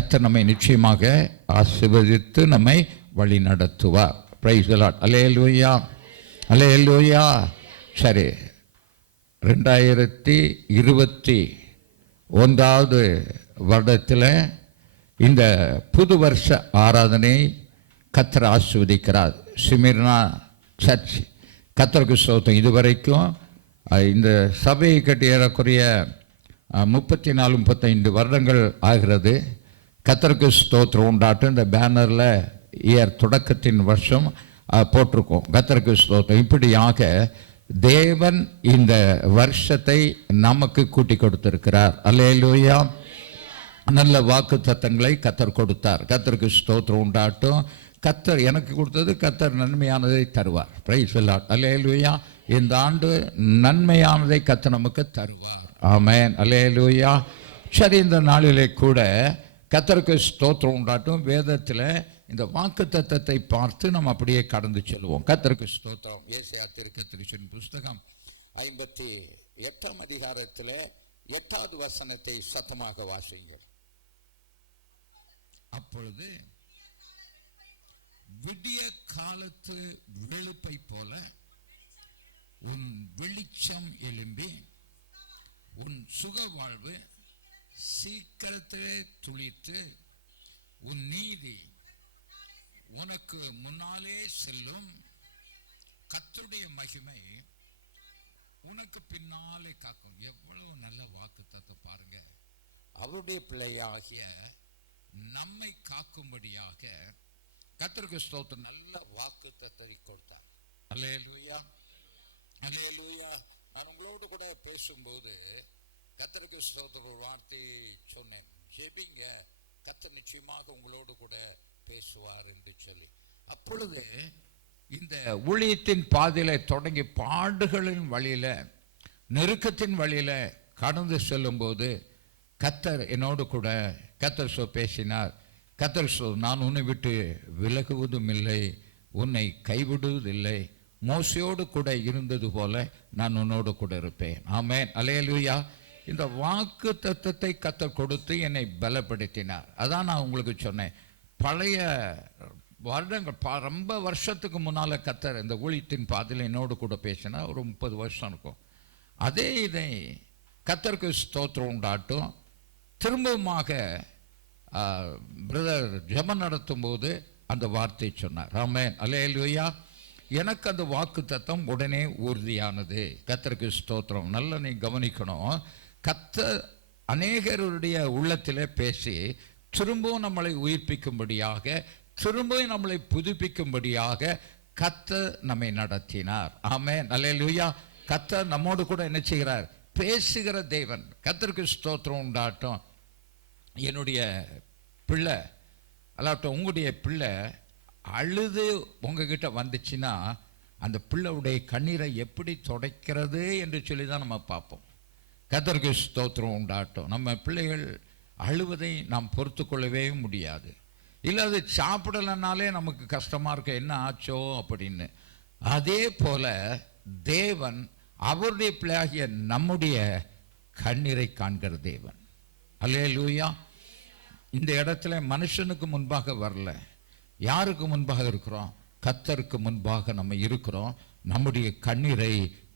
கர்த்தர் நம்மை நிச்சயமாக ஆசீர்வதித்து நம்மை வழி நடத்துவார். Praise the Lord. அல்லேலூயா, அல்லேலூயா. சரி, 2021 வருடத்தில் இந்த புது வருஷ ஆராதனை கர்த்தர் ஆசீர்வதிக்கிறார். சிமிர்னா சர்ச் கர்த்தருக்கு ஸ்தோத்திரம். இதுவரைக்கும் இந்த சபையை கட்டி ஏறக்குறைய 34-35 வருடங்கள் ஆகிறது. கர்த்தருக்கு ஸ்தோத்திரம் உண்டாட்டும். இந்த பேனரில் இயர் தொடக்கத்தின் வருஷம் போட்டிருக்கோம். கர்த்தருக்கு ஸ்தோத்திரம். இப்படியாக தேவன் இந்த வருஷத்தை நமக்கு கூட்டி கொடுத்திருக்கிறார். அல்லேலூயா. நல்ல வாக்கு தத்தங்களை கர்த்தர் கொடுத்தார். கர்த்தருக்கு ஸ்தோத்திரம் உண்டாட்டும். கர்த்தர் எனக்கு கொடுத்தது, கர்த்தர் நன்மையானதை தருவார். Praise the Lord. அல்லேலூயா. இந்த ஆண்டு நன்மையானதை கர்த்தர் நமக்கு தருவார். ஆமென். அல்லேலூயா. சரி, இந்த நாளிலே கூட கர்த்தருக்கு ஸ்தோத்திரம் உண்டாட்டும். வேதத்தில் இந்த வாக்கு தத்தத்தை பார்த்து நம்ம அப்படியே கடந்து செல்வோம். கர்த்தருக்கு ஸ்தோத்திரம். ஏசாயா தீர்க்கதரிசியின் புஸ்தகம் 58ஆம் அதிகாரத்தில் 8வது வசனத்தை சத்தமாக வாசியுங்கள். அப்பொழுது விடிய காலத்து வெளுப்பை போல உன் வெளிச்சம் எழும்பி உன் சுக வாழ்வு சீக்கிரத்திலே துளித்து உன் நீதி உனக்கு முன்னாலே செல்லும். கர்த்தருடைய மகிமை உனக்கு பின்னாலே காக்கும். எவ்வளவு நல்ல வாக்குத்தத்தத்தை பாருங்க. அவருடைய பிள்ளையாகிய நம்மை காக்கும்படியாக கர்த்தருக்கு ஸ்தோத்திரம் நல்ல வாக்குத்தத்தத்தை கொடுத்தார். அல்லேலூயா, அல்லேலூயா. நான் உங்களோடு கூட பேசும்போது கர்த்தருக்கு ஸ்தோத்திரம் ஒரு வார்த்தை சொன்னேன். ஜெபிங்க, கர்த்தர் நிச்சயமாக உங்களோடு கூட பேசுவார் என்று சொல்லி. அப்பொழுது இந்த ஊழியத்தின் பாதையில தொடங்கி பாடுகளின் வழியில நெருக்கத்தின் வழியில கடந்து செல்லும் போது கர்த்தர் என்னோடு கூட கர்த்தர் பேசினார். கர்த்தர் நான் உன்னை விட்டு விலகுவதும் இல்லை, உன்னை கைவிடுவதில்லை, மோசையோடு கூட இருந்தது போல நான் உன்னோடு கூட இருப்பேன். ஆமென். அல்லேலூயா. இந்த வாக்கு தத்தத்தை கர்த்தர் கொடுத்து என்னை பலப்படுத்தினார். அதான் நான் உங்களுக்கு சொன்னேன். பழைய வருடங்கள் ரொம்ப வருஷத்துக்கு முன்னால் கர்த்தர் இந்த ஊழியத்தின் பாதையில் என்னோடு கூட பேசினா ஒரு 30 வருஷம் இருக்கும். அதே இதை கர்த்தருக்கு ஸ்தோத்திரம் உண்டாட்டும். திரும்பவுமாக பிரதர் ஜெபம் நடத்தும் போது அந்த வார்த்தை சொன்னார். ஆமென். அல்லேலூயா. எனக்கு அந்த வாக்கு தத்தம் உடனே உறுதியானது. கர்த்தருக்கு ஸ்தோத்திரம். நல்ல நீ கவனிக்கணும். கர்த்தர் அநேகருடைய உள்ளத்திலே பேசி திரும்பவும் நம்மளை உயிர்ப்பிக்கும்படியாக, திரும்பவும் நம்மளை புதுப்பிக்கும்படியாக கர்த்தர் நம்மை நடத்தினார். ஆமென். அல்லேலூயா. கர்த்தர் நம்மோடு கூட என்ன செய்கிறார்? பேசுகிற தேவன். கர்த்தருக்கு ஸ்தோத்திரம் உண்டாட்டும். என்னுடைய பிள்ளை அல்லாட்டும் உங்களுடைய பிள்ளை அழுது உங்ககிட்ட வந்துச்சுன்னா அந்த பிள்ளையுடைய கண்ணீரை எப்படி துடைக்கிறது என்று சொல்லி தான் நம்ம பார்ப்போம். கர்த்தருக்கு ஸ்தோத்திரம் உண்டாட்டும். நம்ம பிள்ளைகள் அழுவதை நாம் பொறுத்து கொள்ளவே முடியாது. இல்லை அது சாப்பிடலைனாலே நமக்கு கஷ்டமாக இருக்க, என்ன ஆச்சோ அப்படின்னு. அதே போல தேவன் அவருடைய பிள்ளையாகிய நம்முடைய கண்ணீரை காண்கிற தேவன். அல்லேலூயா. இந்த இடத்துல மனுஷனுக்கு முன்பாக வரல. யாருக்கு முன்பாக இருக்கிறோம்? கர்த்தருக்கு முன்பாக நம்ம இருக்கிறோம். நம்முடைய கண்ணீரை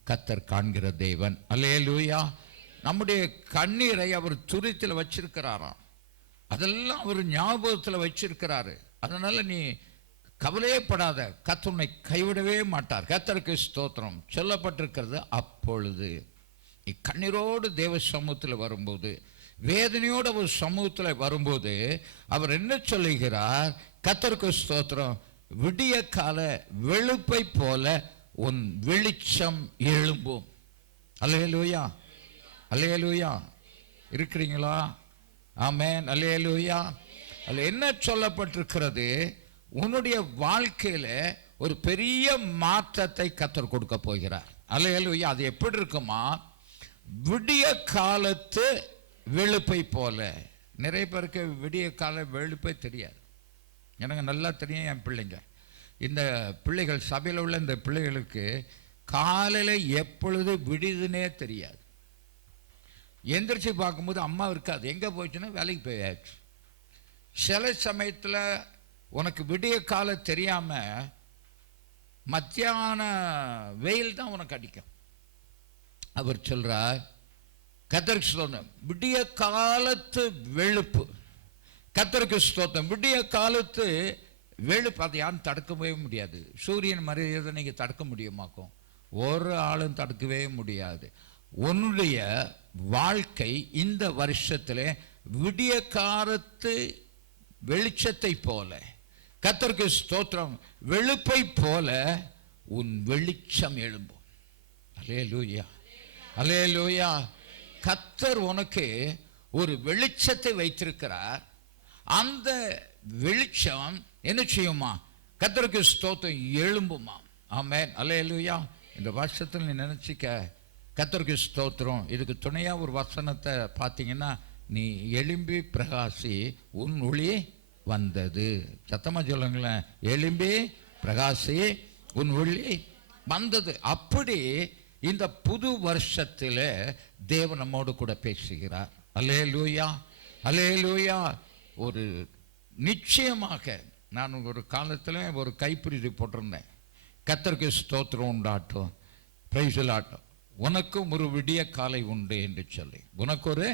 கர்த்தர் காண்கிற தேவன். அல்லேலூயா. நம்முடைய கண்ணீரை அவர் துரித்தில் வச்சிருக்கிறாராம். அதெல்லாம் அவர் ஞாபகத்தில் வச்சிருக்கிறாரு. அதனால நீ கவலையப்படாத, கர்த்தர் உன்னை கைவிடவே மாட்டார். கர்த்தருக்கு ஸ்தோத்திரம். சொல்லப்பட்டிருக்கிறது. அப்பொழுது நீ கண்ணீரோடு தேவ சமூகத்தில் வரும்போது, வேதனையோடு அவர் சமூகத்தில் வரும்போது அவர் என்ன சொல்லுகிறார்? கர்த்தருக்கு ஸ்தோத்திரம். விடிய கால வெளுப்பை போல உன் வெளிச்சம் எழும்பும். அல்லேலூயா, அல்லேலூயா. இருக்கிறீங்களா? ஆமென். அல்லேலூயா. அதுல என்ன சொல்லப்பட்டிருக்கிறது? உன்னுடைய வாழ்க்கையில ஒரு பெரிய மாற்றத்தை கர்த்தர் கொடுக்க போகிறார். அல்லேலூயா. அது எப்படி இருக்குமா? விடிய காலத்து வெளுப்பை போல. நிறைய பேருக்கு விடிய கால வெளுப்பை தெரியாது. எனக்கு நல்லா தெரியும். என் பிள்ளைங்க, இந்த பிள்ளைகள் சபையில் உள்ள இந்த பிள்ளைகளுக்கு காலையில் எப்பொழுது விடுதுன்னே தெரியாது. எந்திரிச்சு பார்க்கும்போது அம்மா இருக்காது. எங்கே போச்சுன்னா வேலைக்கு போயாச்சு. சில சமயத்தில் உனக்கு விடிய காலம் தெரியாம மத்தியான வெயில் தான் உனக்கு அடிக்கும். அவர் சொல்றார், கர்த்தருக்கு ஸ்தோத்திரம், விடிய காலத்து வெளுப்பு. கர்த்தருக்கு ஸ்தோத்திரம், விடிய காலத்து வெளுப்பு அதை யாரும் தடுக்கவே முடியாது. சூரியன் மறையதை நீங்கள் தடுக்க முடியுமாக்கும்? ஒரு ஆளும் தடுக்கவே முடியாது. உன்னுடைய வாழ்க்கை இந்த வருஷத்தில் விடிய காலத்து வெளிச்சத்தை போல, கர்த்தருக்கு ஸ்தோத்திரம், வெளுப்பை போல உன் வெளிச்சம் எழும்பும். அல்லேலூயா, அல்லேலூயா. கர்த்தர் உனக்கு ஒரு வெளிச்சத்தை வைத்திருக்கிறார். அந்த வெளிச்சம் என்ன செய்யுமா? கர்த்தருக்கு ஸ்தோத்திரம், எழும்புமா. ஆமென், அல்லேலூயா. இந்த வருஷத்தில் நீ நினைச்சிக்க, கர்த்தருக்கு ஸ்தோத்திரம். இதுக்கு துணையா ஒரு வசனத்தை பார்த்தீங்கன்னா, நீ எழும்பி பிரகாசி, உன் ஒளி வந்தது. சத்தமா சொல்லுங்களேன், எழும்பி பிரகாசி, உன் ஒளி வந்தது. அப்படி இந்த புது வருஷத்தில் தேவன் நம்மோடு கூட பேசுகிறார். அல்லேலூயா, அல்லேலூயா. ஒரு நிச்சயமாக நான் ஒரு காலத்தில் ஒரு கைப்பிரிதி போட்டிருந்தேன், கர்த்தருக்கு ஸ்தோத்திரம் உண்டாட்டும், பிரைஸ்லாட்டும், உனக்கும் ஒரு விடிய காலை உண்டு என்று சொல்லி. உனக்கு ஒரு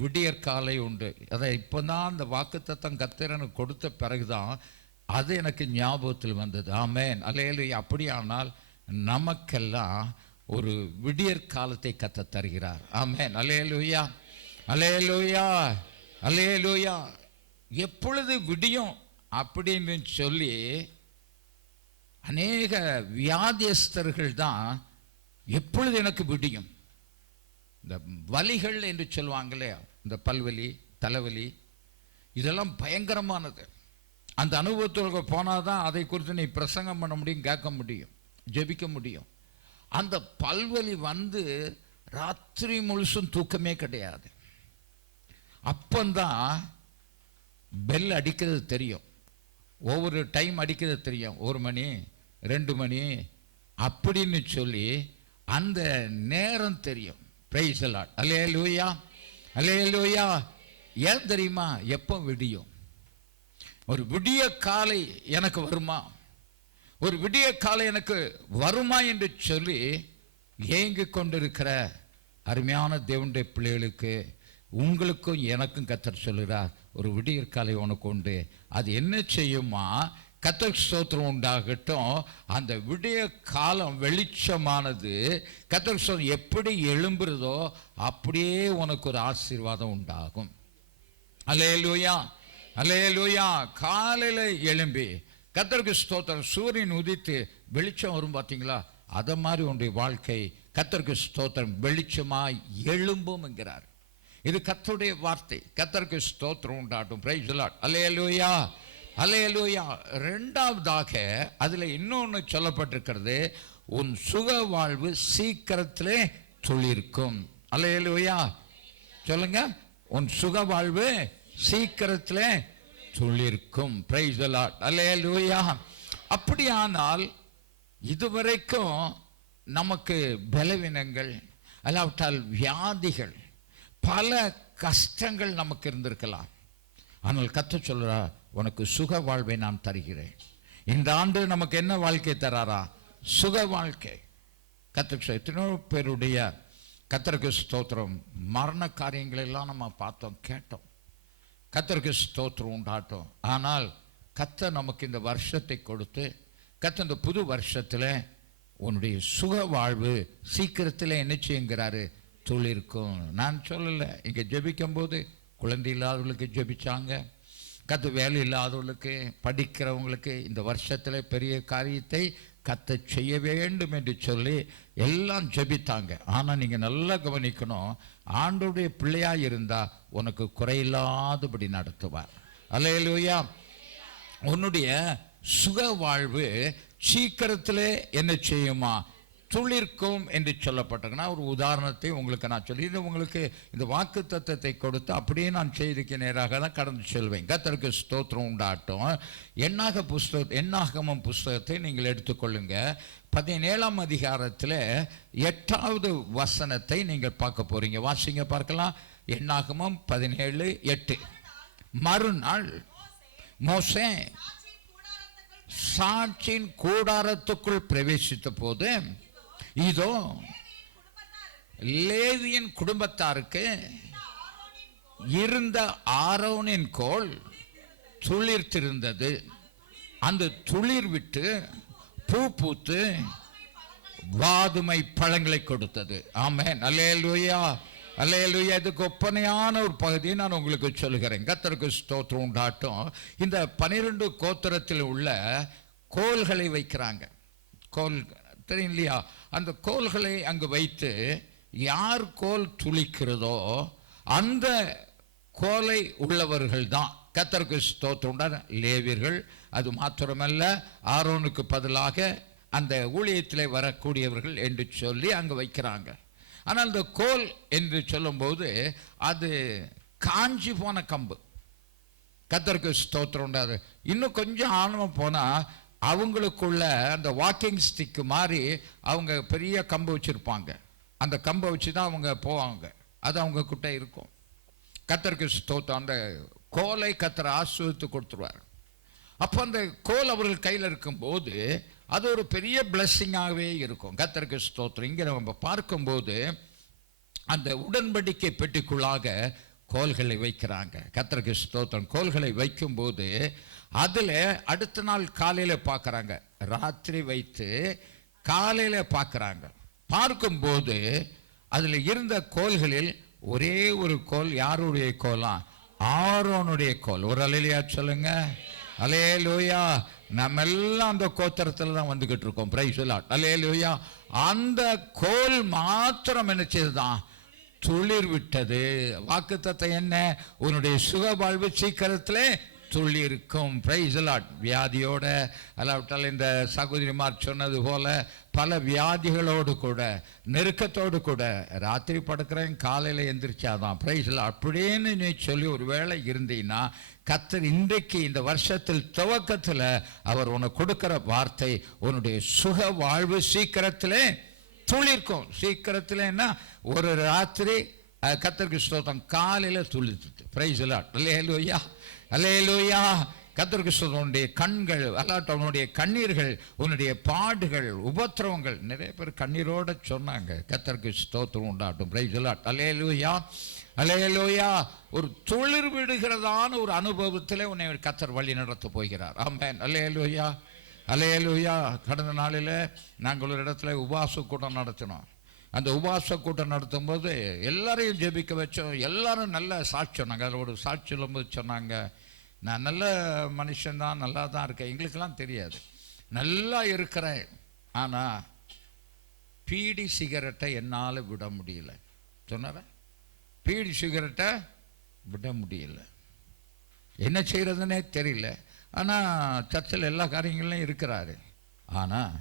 விடியற் காலை உண்டு. அதை இப்போ தான் அந்த வாக்குத்தத்தம் கர்த்தர் எனக்கு கொடுத்த பிறகுதான் அது எனக்கு ஞாபகத்தில் வந்தது. ஆமென், அல்லேலூயா. அப்படியானால் நமக்கெல்லாம் ஒரு விடியற் காலத்தை கர்த்தர் தருகிறார். ஆமென், அல்லேலூயா, அல்லேலூயா, அல்லேலூயா. எப்பொழுது விடியும் அப்படின்னு சொல்லி அநேக வியாதியஸ்தர்கள் தான் எப்பொழுது எனக்கு விடியும், இந்த வலிகள் என்று சொல்லுவாங்களே, இந்த பல்வலி, தலைவலி, இதெல்லாம் பயங்கரமானது. அந்த அனுபவத்துக்கு போனால் தான் அதை குறித்து நீ பிரசங்கம் பண்ண முடியும், கேட்க முடியும், ஜெபிக்க முடியும். அந்த பல்வலி வந்து ராத்திரி முழுசும் தூக்கமே கிடையாது. அப்பந்தான் பெல் அடிக்கிறது தெரியும், ஒவ்வொரு டைம் அடிக்கிறது தெரியும், 1 மணி 2 மணி அப்படின்னு சொல்லி அந்த நேரம் தெரியும். பிரைஸ் தி லார்ட், அல்லேலூயா, அல்லேலூயா. ஏன் தெரியுமா? எப்போ விடியும்? ஒரு விடிய காலை எனக்கு வருமா, ஒரு விடிய காலை எனக்கு வருமா என்று சொல்லி ஏங்கிக் கொண்டிருக்கிற அருமையான தேவனுடைய பிள்ளைகளுக்கு, உங்களுக்கும் எனக்கும் கர்த்தர் சொல்கிறார், ஒரு விடியற் காலை உனக்கு உண்டு. அது என்ன செய்யுமா? கர்த்தருக்கு ஸ்தோத்திரம் உண்டாகட்டும். அந்த விடிய காலம் வெளிச்சமானது கர்த்தருக்கு ஸ்தோத்திரம் எப்படி எழும்புறதோ அப்படியே உனக்கு ஒரு ஆசீர்வாதம் உண்டாகும். அல்லேலூயா, அல்லேலூயா. காலையில் எழும்பி கர்த்தருக்கு ஸ்தோத்திரம், சூரியன் உதித்து வெளிச்சம் வரும் பார்த்தீங்களா, அதை மாதிரி உன்னுடைய வாழ்க்கை கர்த்தருக்கு ஸ்தோத்திரம் வெளிச்சமாய் எழும்பும் என்கிறார். இது கர்த்தருடைய வார்த்தை. கர்த்தருக்கு ஸ்தோத்திரம் உண்டாட்டும். பிரைஸ் தி லார்ட், அல்லேலூயா, அல்லேலூயா. இரண்டாவதாக அதில் இன்னொன்று சொல்லப்பட்டிருக்கிறது, உன் சுக வாழ்வு சீக்கிரத்திலே துளிர்க்கும். அல்லேலூயா, சொல்லுங்க, உன் சுக வாழ்வு சீக்கிரத்திலே துளிர்க்கும். பிரைஸ் தி லார்ட், அல்லேலூயா. அப்படியானால் இதுவரைக்கும் நமக்கு பலவீனங்கள், அல்லாவிட்டால் வியாதிகள், பல கஷ்டங்கள் நமக்கு இருந்திருக்கலாம். ஆனால் கர்த்தர் சொல்றா, உனக்கு சுக வாழ்வை நான் தருகிறேன். இந்த ஆண்டு நமக்கு என்ன வாழ்க்கை தராரா? சுக வாழ்க்கை. கர்த்தர் எத்தனையோ பேருடைய கர்த்தருக்கு ஸ்தோத்திரம் மரண காரியங்கள் எல்லாம் நம்ம பார்த்தோம், கேட்டோம். கர்த்தருக்கு ஸ்தோத்திரம் உண்டாட்டும். ஆனால் கர்த்தர் நமக்கு இந்த வருஷத்தை கொடுத்து, கர்த்தர் இந்த புது வருஷத்தில் உன்னுடைய சுக வாழ்வு சீக்கிரத்தில் என்ன செய்யுங்கிறாரு? துளிர்க்கும். நான் சொல்லலை, இங்கே ஜெபிக்கும் போது குழந்தை இல்லாதவர்களுக்கு ஜெபிச்சாங்க, கர்த்தர் வேலை இல்லாதவர்களுக்கு, படிக்கிறவங்களுக்கு இந்த வருஷத்தில் பெரிய காரியத்தை கர்த்தர் செய்ய வேண்டும் என்று சொல்லி எல்லாம் ஜெபித்தாங்க. ஆனால் நீங்கள் நல்லா கவனிக்கணும், ஆண்டவருடைய பிள்ளையாக இருந்தால் உனக்கு குறையில்லாதபடி நடத்துவார். அல்லேலூயா. உன்னுடைய சுக வாழ்வு சீக்கிரத்தில் என்ன செய்யுமா? துளிர்க்கும் என்று சொல்லப்பட்டிருக்குன்னா, ஒரு உதாரணத்தை உங்களுக்கு நான் சொல்லி, இது உங்களுக்கு இந்த வாக்கு தத்தத்தை கொடுத்து அப்படியே நான் செய்திக்கு நேராக தான் கடந்து செல்வேன். கர்த்தருக்கு ஸ்தோத்திரம் உண்டாட்டும். எண்ணாகமம் புஸ்தகத்தை நீங்கள் எடுத்துக்கொள்ளுங்க. 17ஆம் அதிகாரத்தில் 8வது வசனத்தை நீங்கள் பார்க்க போறீங்க. வாசிங்க பார்க்கலாம். எண்ணாகமம் 17:8. மறுநாள் மோசே சாட்சியின் கூடாரத்துக்குள் பிரவேசித்த போது இதோ லேவியின் குடும்பத்தாருக்கு இருந்த ஆரோனின் கோல் துளிர்த்திருந்தது. அந்த துளிர் விட்டு பூ பூத்து வாதுமை பழங்களை கொடுத்தது. ஆமென், அல்லேலூயா, அல்லேலூயா. இதுக்கு ஒப்பனையான ஒரு பகுதியை நான் உங்களுக்கு சொல்கிறேன். கர்த்தருக்கு ஸ்தோத்திரம் உண்டாட்டும். இந்த 12 கோத்திரத்தில் உள்ள கோல்களை வைக்கிறாங்க. கோல் தெரியும் இல்லையா? அந்த கோல்களை அங்கு வைத்து யார் கோல் துளிக்கிறதோ அந்த கோலை உள்ளவர்கள் தான் கர்த்தருக்கு ஸ்தோத்திரம் உண்டான லேவியர்கள். அது மாத்திரமல்ல, ஆரோனுக்கு பதிலாக அந்த ஊழியத்தில் வரக்கூடியவர்கள் என்று சொல்லி அங்கு வைக்கிறாங்க. ஆனால் இந்த கோல் என்று சொல்லும்போது அது காஞ்சி போன கம்பு. கர்த்தருக்கு ஸ்தோத்திரம் உண்டாது. இன்னும் கொஞ்சம் ஆழமாக போனால் அவங்களுக்குள்ள அந்த வாக்கிங் ஸ்டிக்கு மாதிரி அவங்க பெரிய கம்பு வச்சுருப்பாங்க. அந்த கம்பை வச்சு தான் அவங்க போவாங்க. அது அவங்க கிட்ட இருக்கும். கர்த்தருக்கு ஸ்தோத்திரம். அந்த கோலை கர்த்தர் ஆசீர்வதித்து கொடுத்துருவார். அப்போ அந்த கோல் அவர்கள் கையில் இருக்கும்போது அது ஒரு பெரிய பிளஸ்ஸிங்காகவே இருக்கும். கர்த்தருக்கு ஸ்தோத்திரம். இங்கே நம்ம பார்க்கும்போது அந்த உடன்படிக்கை பெட்டிக்குள்ளாக கோல்களை வைக்கிறாங்க. கர்த்தருக்கு ஸ்தோத்திரம். கோல்களை வைக்கும்போது அதில் அடுத்த நாள் காலையில் பார்க்குறாங்க. ராத்திரி வைத்து காலையில் பார்க்குறாங்க. பார்க்கும்போது அதில் இருந்த கோல்களில் ஒரே ஒரு கோல் யாருடைய கோலா? ஆரோனுடைய கோல். ஒரு அல்லேலூயா சொல்லுங்க. அல்லேலூயா. நம்ம எல்லாம் அந்த கோத்திரத்தில் தான் வந்துகிட்டு இருக்கோம். Praise the Lord. அல்லேலூயா. அந்த கோல் மாத்திரம் என்ன செய்ததான்? துளிர் விட்டது. வாக்குத்தத்தம் என்ன? உன்னுடைய சுக வாழ்வு சீக்கிரத்திலே துளிர்க்கும். Price the Lord. வியாதியோட அல்லாவிட்டால் இந்த சகோதரிமார் சொன்னது போல பல வியாதிகளோடு கூட நெருக்கத்தோடு கூட ராத்திரி படுக்கிறேன் காலையில் எந்திரிச்சாதான் பிரைஸ் தி லார்ட் அப்படின்னு நீ சொல்லி ஒரு வேளை இருந்தீங்கன்னா கர்த்தர் இன்றைக்கு இந்த வருஷத்தில் துவக்கத்தில் அவர் உனக்கு கொடுக்கிற வார்த்தை உன்னுடைய சுக வாழ்வு சீக்கிரத்திலே துளிர்க்கும். சீக்கிரத்தில் என்ன? ஒரு ராத்திரி கர்த்தருக்கு ஸ்தோத்திரம் காலையில் துளிர்த்துட்டு. Price the Lord. அல்லேலூயா, அல்லேலூயா. கர்த்தருக்கு ஸ்தோத்திரம். உன்னுடைய கண்கள் அல்லாட்ட உன்னுடைய கண்ணீர்கள், உன்னுடைய பாடுகள், உபத்திரவங்கள், நிறைய பேர் கண்ணீரோட சொன்னாங்க. கர்த்தருக்கு ஸ்தோத்திரம் உண்டாட்டும். Praise the Lord. அல்லேலூயா, அல்லேலூயா. ஒரு துளிர் விடுகிறதான ஒரு அனுபவத்தில் உன்னை கர்த்தர் வழி நடத்த போகிறார். ஆமென், அல்லேலூயா, அல்லேலூயா. கடந்த நாளில் நாங்கள் ஒரு இடத்துல உபவாச கூட்டம் நடத்தினோம். அந்த உபவாச கூட்டம் நடத்தும் போது எல்லாரையும் ஜெபிக்க வச்சோம். எல்லாரும் நல்ல சாட்சி சொன்னாங்க. அதில் ஒரு சாட்சி சொல்லும்போது சொன்னாங்க, நான் நல்ல மனுஷன்தான், நல்லா தான் இருக்கேன், எங்களுக்கெல்லாம் தெரியாது, நல்லா இருக்கிறேன், ஆனால் பீடி சிகரெட்டை என்னால் விட முடியல சொன்னார. பீடி சிகரெட்டை விட முடியல, என்ன செய்கிறதுனே தெரியல. ஆனால் சர்ச்சில் எல்லா காரியங்களையும் இருக்கிறாரு. ஆனால்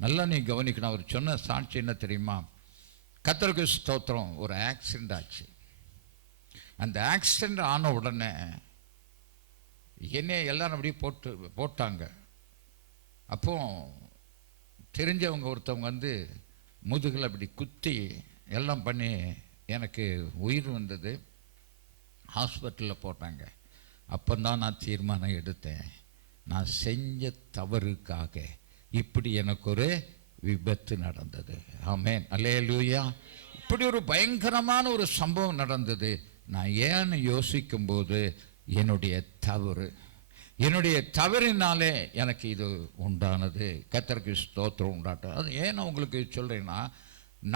நல்லா நீ கவனிக்கணும். அவர் சொன்ன சாட்சி என்ன தெரியுமா? கர்த்தருக்கு ஸ்தோத்திரம். ஒரு ஆக்சிடெண்ட் ஆச்சு. அந்த ஆக்சிடெண்ட் ஆன உடனே என்னை எல்லாரும் அப்படியே போட்டாங்க. அப்போ தெரிஞ்சவங்க ஒருத்தவங்க வந்து முதுகில் அப்படி குத்தி எல்லாம் பண்ணி எனக்கு உயிர் வந்தது. ஹாஸ்பிட்டலில் போட்டாங்க. அப்போதான் நான் தீர்மானம் எடுத்தேன், நான் செஞ்ச தவறுக்காக இப்படி எனக்கு ஒரு விபத்து நடந்தது. ஆமென், அல்லேலூயா. இப்படி ஒரு பயங்கரமான ஒரு சம்பவம் நடந்தது. நான் ஏன்னு யோசிக்கும்போது என்னுடைய தவறினாலே எனக்கு இது உண்டானது. கர்த்தருக்கு ஸ்தோத்திரம் உண்டாட்டம். அது ஏன் உங்களுக்கு சொல்கிறேன்னா,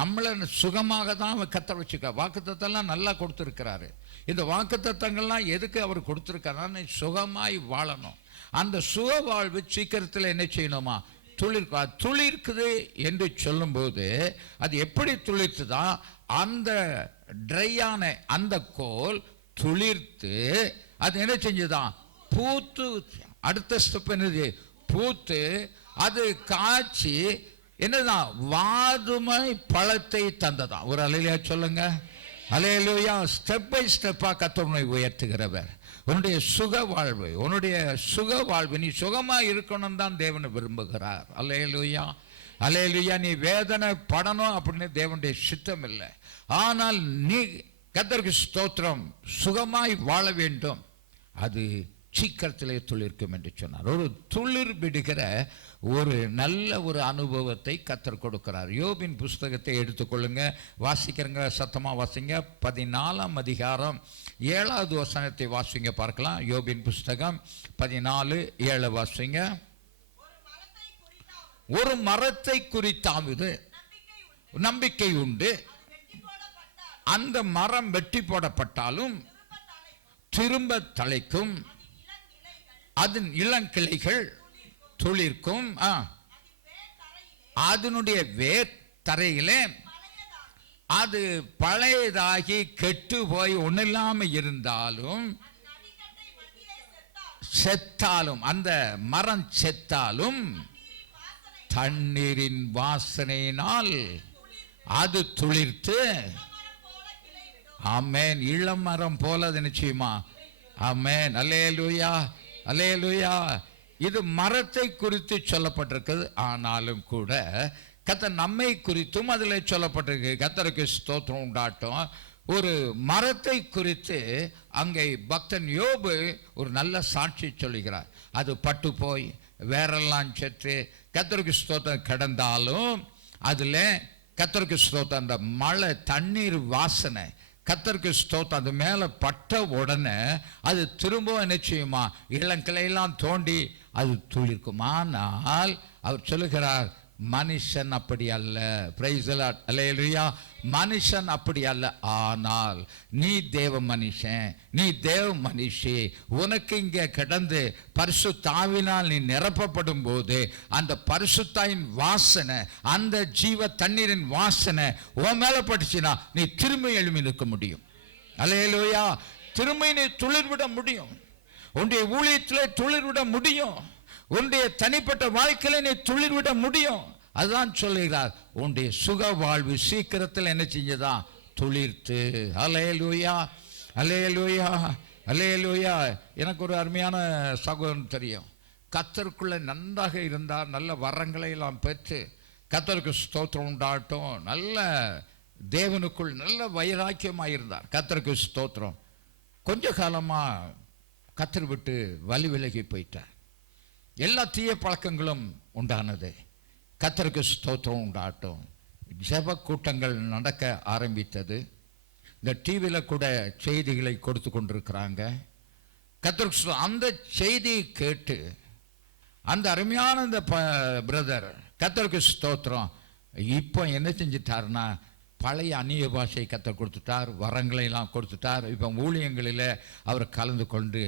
நம்மளை சுகமாக தான் கர்த்தர் வச்சுக்க. வாக்குத்தத்தெல்லாம் நல்லா கொடுத்துருக்கிறாரு. இந்த வாக்குத்தத்தங்கள்லாம் எதுக்கு அவர் கொடுத்துருக்காருன்னா, சுகமாய் வாழணும். அந்த சுக வாழ்வு சீக்கிரத்தில் என்ன செய்யணுமா? துளிர்க்குது என்று சொல்லும்போது அது எப்படி துளிர்த்துதான்? அந்த ட்ரையான அந்த கோல் துளிர்த்து அது என்ன செஞ்சுதான்? பூத்து. அடுத்த ஸ்டெப் என்னது? பூத்து அது காய்ச்சி என்னதான்? வாதுமை பழத்தை தந்ததான். ஒரு அல்லேலூயா சொல்லுங்க. அல்லேலூயா. ஸ்டெப் பை ஸ்டெப்பா கர்த்தரை உயர்த்துகிறவர். உன்னுடைய சுக வாழ்வு நீ சுகமா இருக்கணும் தான் தேவனை விரும்புகிறார். அல்லேலூயா, அல்லேலூயா. நீ வேதனை படணும் அப்படின்னு தேவனுடைய சித்தம் இல்லை. ஆனால் நீ கர்த்தருக்கு ஸ்தோத்திரம் சுகமாய் வாழ வேண்டும். அது சீக்கிரத்திலே துளிர்க்கும் என்று சொன்னார். ஒரு துளிர் விடுகிற ஒரு நல்ல ஒரு அனுபவத்தை கர்த்தர் கொடுக்கிறார். யோபின் புஸ்தகத்தை எடுத்துக்கொள்ளுங்க, வாசிக்கிறங்க, சத்தமாக வாசிங்க. 14ஆம் அதிகாரம் 7வது வசனத்தை வாசிங்க, பார்க்கலாம். யோபின் புஸ்தகம் 14:7 வாசிங்க. ஒரு மரத்தை குறித்தாவது நம்பிக்கை உண்டு, அந்த மரம் வெட்டி போடப்பட்டாலும் திரும்ப தழைக்கும், அதன் இளங்கிளைகள் துளிர்க்கும், அதனுடைய வேர் தரையிலே அது பழையதாகி கெட்டு போய் ஒன்னில்லாம இருந்தாலும் செத்தாலும், அந்த மரம் செத்தாலும் தண்ணீரின் வாசனையினால் அது துளிர்த்து, ஆமென், இளம் மரம் போல அது நிச்சயமா. ஆமென், அல்லேலூயா, அல்லேலூயா. இது மரத்தை குறித்து சொல்லப்பட்டிருக்குது. ஆனாலும் கூட கர்த்தர் நம்மை குறித்தும் அதில் சொல்லப்பட்டிருக்கு. கர்த்தருக்கு ஸ்தோத்திரம் உண்டாட்டும். ஒரு மரத்தை குறித்து அங்கே பக்தன் யோபு ஒரு நல்ல சாட்சி சொல்லுகிறார். அது பட்டு போய் வேறெல்லாம் செத்து கர்த்தருக்கு ஸ்தோத்திரம் கிடந்தாலும் அதில் கர்த்தருக்கு ஸ்தோத்திரம் அந்த மழை தண்ணீர் வாசனை கர்த்தருக்கு ஸ்தோத்திரம் அது மேலே பட்ட உடனே அது திரும்ப நிச்சயமா இளங்கிளையெல்லாம் தோண்டி அது துளிர்க்கும். ஆனால் அவர் சொல்லுகிறார், மனுஷன் அப்படி அல்ல. பிரைஸ் தி லார்ட், அல்லேலூயா. மனுஷன் அப்படி அல்ல. ஆனால் நீ தேவ மனுஷன், நீ தேவ மனுஷி, உனக்கு இங்கே கிடந்து பரிசுத்தாவினால் நீ நிரப்பப்படும் போது அந்த பரிசுத்தாயின் வாசனை, அந்த ஜீவ தண்ணீரின் வாசனை உன் மேல பட்டுச்சுன்னா நீ திரும்ப எழுப்பி நிற்க முடியும். அல்லேலூயா. திரும்ப நீ துளிர்விட முடியும். உன்னுடைய ஊழியத்திலே துளிர்விட முடியும். உன்னுடைய தனிப்பட்ட வாழ்க்கையில நீ துளிர்விட முடியும். அதுதான் சொல்லுகிறார், உன்னுடைய சுக வாழ்வு சீக்கிரத்தில் என்ன செஞ்சதான் துளிர்த்து. அல்லேலூயா, அல்லேலூயா, அல்லேலூயா. எனக்கு ஒரு அருமையான சகோதரன் தெரியும். கர்த்தருக்குள்ள நன்றாக இருந்தார், நல்ல வரங்களை எல்லாம் பெற்று கர்த்தருக்கு ஸ்தோத்திரம் உண்டாட்டும், நல்ல தேவனுக்குள் நல்ல வைராக்கியமாக இருந்தார். கர்த்தருக்கு ஸ்தோத்திரம். கொஞ்ச காலமா கர்த்தர் விட்டு வழி விலகி போயிட்டார். எல்லா தீய பழக்கங்களும் உண்டானது. கர்த்தருக்கு ஸ்தோத்திரம் உண்டாட்டும். ஜெப கூட்டங்கள் நடக்க ஆரம்பித்தது. இந்த டிவியில் கூட செய்திகளை கொடுத்து கொண்டிருக்கிறாங்க. கர்த்தருக்கு அந்த செய்தியை கேட்டு அந்த அருமையான இந்த பிரதர் கர்த்தருக்கு ஸ்தோத்திரம் இப்போ என்ன செஞ்சிட்டாருன்னா, பழைய அந்நிய பாஷை கர்த்தர் கொடுத்துட்டார், வரங்களை எல்லாம் கொடுத்துட்டார். இப்போ ஊழியங்களில் அவர் கலந்து கொண்டு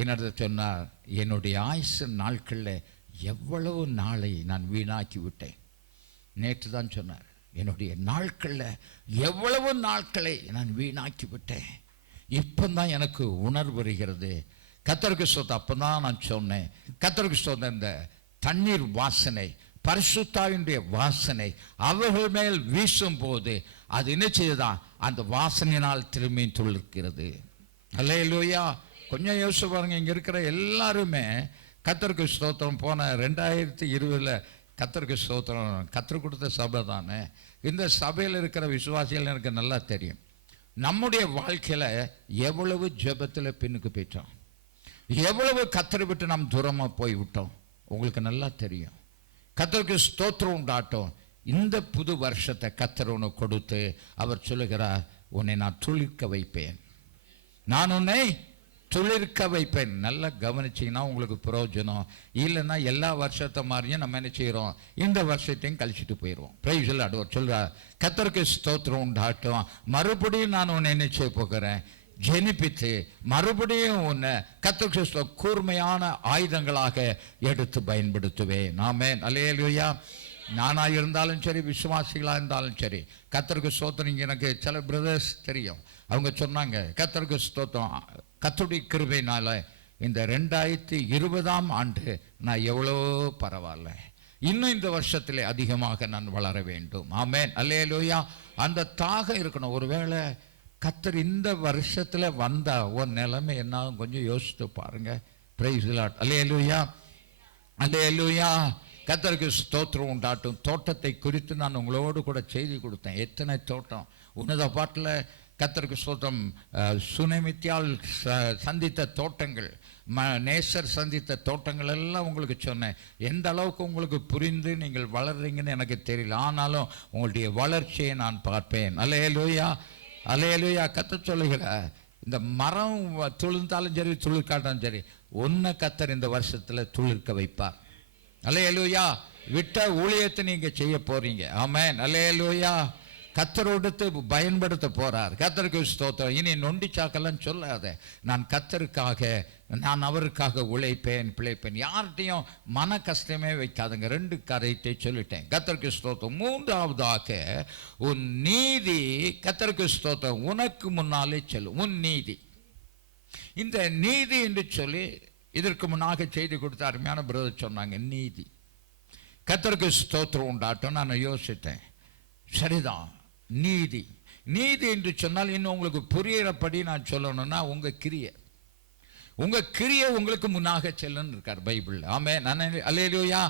என்னது சொன்னார், என்னுடைய ஆயுசு நாட்களில் எவ்வளவு நாளை நான் வீணாக்கி விட்டேன். நேற்று தான் சொன்னார், என்னுடைய நாட்களில் எவ்வளவு நாட்களை நான் வீணாக்கி விட்டேன். இப்போ தான் எனக்கு உணர்வு வருகிறது. கர்த்தருக்கு ஸ்தோத்திரம். அப்போ தான் நான் சொன்னேன், கர்த்தருக்கு ஸ்தோத்திரம். இந்த தண்ணீர் வாசனை, பரிசுத்தாவினுடைய வாசனை அவர்கள் மேல் வீசும் போது அது என்ன செய்யுதான், அந்த வாசனையினால் திரும்பி துளிர்க்கிறது. அல்லேலூயா. கொஞ்சம் யோசிச்சு பாருங்க, இங்கே இருக்கிற எல்லாருமே கர்த்தருக்கு ஸ்தோத்திரம். போன 2020 கர்த்தருக்கு ஸ்தோத்திரம் கர்த்தர் கொடுத்த சபை தானே. இந்த சபையில் இருக்கிற விசுவாசிகள் எனக்கு நல்லா தெரியும். நம்முடைய வாழ்க்கையில் எவ்வளவு ஜெபத்தில் பின்னுக்கு போயிட்டோம், எவ்வளவு கர்த்தரை விட்டு நாம் தூரமாக போய் விட்டோம், உங்களுக்கு நல்லா தெரியும். கர்த்தருக்கு ஸ்தோத்திரம் உண்டாட்டும். இந்த புது வருஷத்தை கர்த்தர் உனக்கு கொடுத்து அவர் சொல்லுகிறார், உன்னை நான் துளிர்க்க வைப்பேன், நான் உன்னை துளிர்க்க வைப்பேன். நல்லா கவனிச்சிங்கன்னா உங்களுக்கு பிரயோஜனம். இல்லைன்னா எல்லா வருஷத்தை மாதிரியும் நம்ம என்ன செய்கிறோம், இந்த வருஷத்தையும் கழிச்சிட்டு போயிடுவோம். Price the Lord. சொல்கிறார், கர்த்தருக்கு ஸ்தோத்திரம் உண்டாட்டும். மறுபடியும் நான் உன்னை என்ன செய்ய போகிறேன், ஜெனிப்பித்து மறுபடியும் உன்னை கர்த்தருக்கு கூர்மையான ஆயுதங்களாக எடுத்து பயன்படுத்துவேன். ஆமென், அல்லேலூயா. நானாக இருந்தாலும் சரி, விசுவாசிகளாக இருந்தாலும் சரி, கர்த்தருக்கு ஸ்தோத்திரம். எனக்கு சில பிரதர்ஸ் தெரியும், அவங்க சொன்னாங்க, கர்த்தருக்கு ஸ்தோத்திரம், கர்த்தருடைய கிருபையினால இந்த 2020ஆம் ஆண்டு நான் எவ்வளோ பரவாயில்ல, இன்னும் இந்த வருஷத்திலே அதிகமாக நான் வளர வேண்டும். ஆமென், அல்லேலூயா. அந்த தாகம் இருக்கணும். ஒருவேளை கர்த்தர் இந்த வருஷத்துல வந்தா உன் நிலைமை என்ன கொஞ்சம் யோசித்து பாருங்க. பிரைஸ் தி லார்ட், அல்லேலூயா, அல்லேலூயா. கர்த்தருக்கு ஸ்தோத்திரம் உண்டாட்டும். தோட்டத்தை குறித்து நான் உங்களோடு கூட செய்தி கொடுத்தேன். எத்தனை தோட்டம் உன்னத பாட்டில் கர்த்தருக்கு ஸ்தோத்திரம். சுனமித்தியால் சந்தித்த தோட்டங்கள், நேசர் சந்தித்த தோட்டங்கள் எல்லாம் உங்களுக்கு சொன்னேன். எந்த அளவுக்கு உங்களுக்கு புரிந்து நீங்கள் வளர்றீங்கன்னு எனக்கு தெரியல, ஆனாலும் உங்களுடைய வளர்ச்சியை நான் பார்ப்பேன். அல்லேலூயா, அல்லேலூயா. கர்த்தர் சொல்லுகிற இந்த மரம் துளிர்ந்தாலும் சரி துளிர்காட்டாலும் சரி, ஒன்றை கர்த்தர் இந்த வருஷத்தில் துளிர்க்க வைப்பார். அல்லேலூயா. விட்ட ஊழியத்தை நீங்க செய்ய போறீங்க. ஆமென், அல்லேலூயா. கர்த்தரோடு பயன்படுத்த போறார். கர்த்தருக்கு ஸ்தோத்திரம். இனி நொண்டி சாக்கெல்லாம் சொல்லாத. நான் கர்த்தருக்காக, நான் அவருக்காக உழைப்பேன், பிழைப்பேன். யார்கிட்டையும் மன கஷ்டமே வைக்காதுங்க. 2 காரியத்தை சொல்லிட்டேன். கர்த்தருக்கு ஸ்தோத்திரம். மூன்றாவதாக, உன் நீதி, கர்த்தருக்கு ஸ்தோத்திரம், உனக்கு முன்னாலே செல்லும். உன் நீதி. இந்த நீதி என்று சொல்லி இதற்கு முன்னாக செய்தி கொடுத்த அருமையான பிரதர் சொன்னாங்க, நீதி. கர்த்தருக்கு ஸ்தோத்திரம் உண்டாட்டம். நான் யோசித்தேன், சரிதான், நீதி. நீதி என்று சொன்னால் இன்னும் உங்களுக்கு புரிகிறபடி நான் சொல்லணும்னா, உங்க கிரியை உங்களுக்கு முன்னாக செல்லுன்னு இருக்கார் பைபிள். ஆமென், அல்லேலூயா.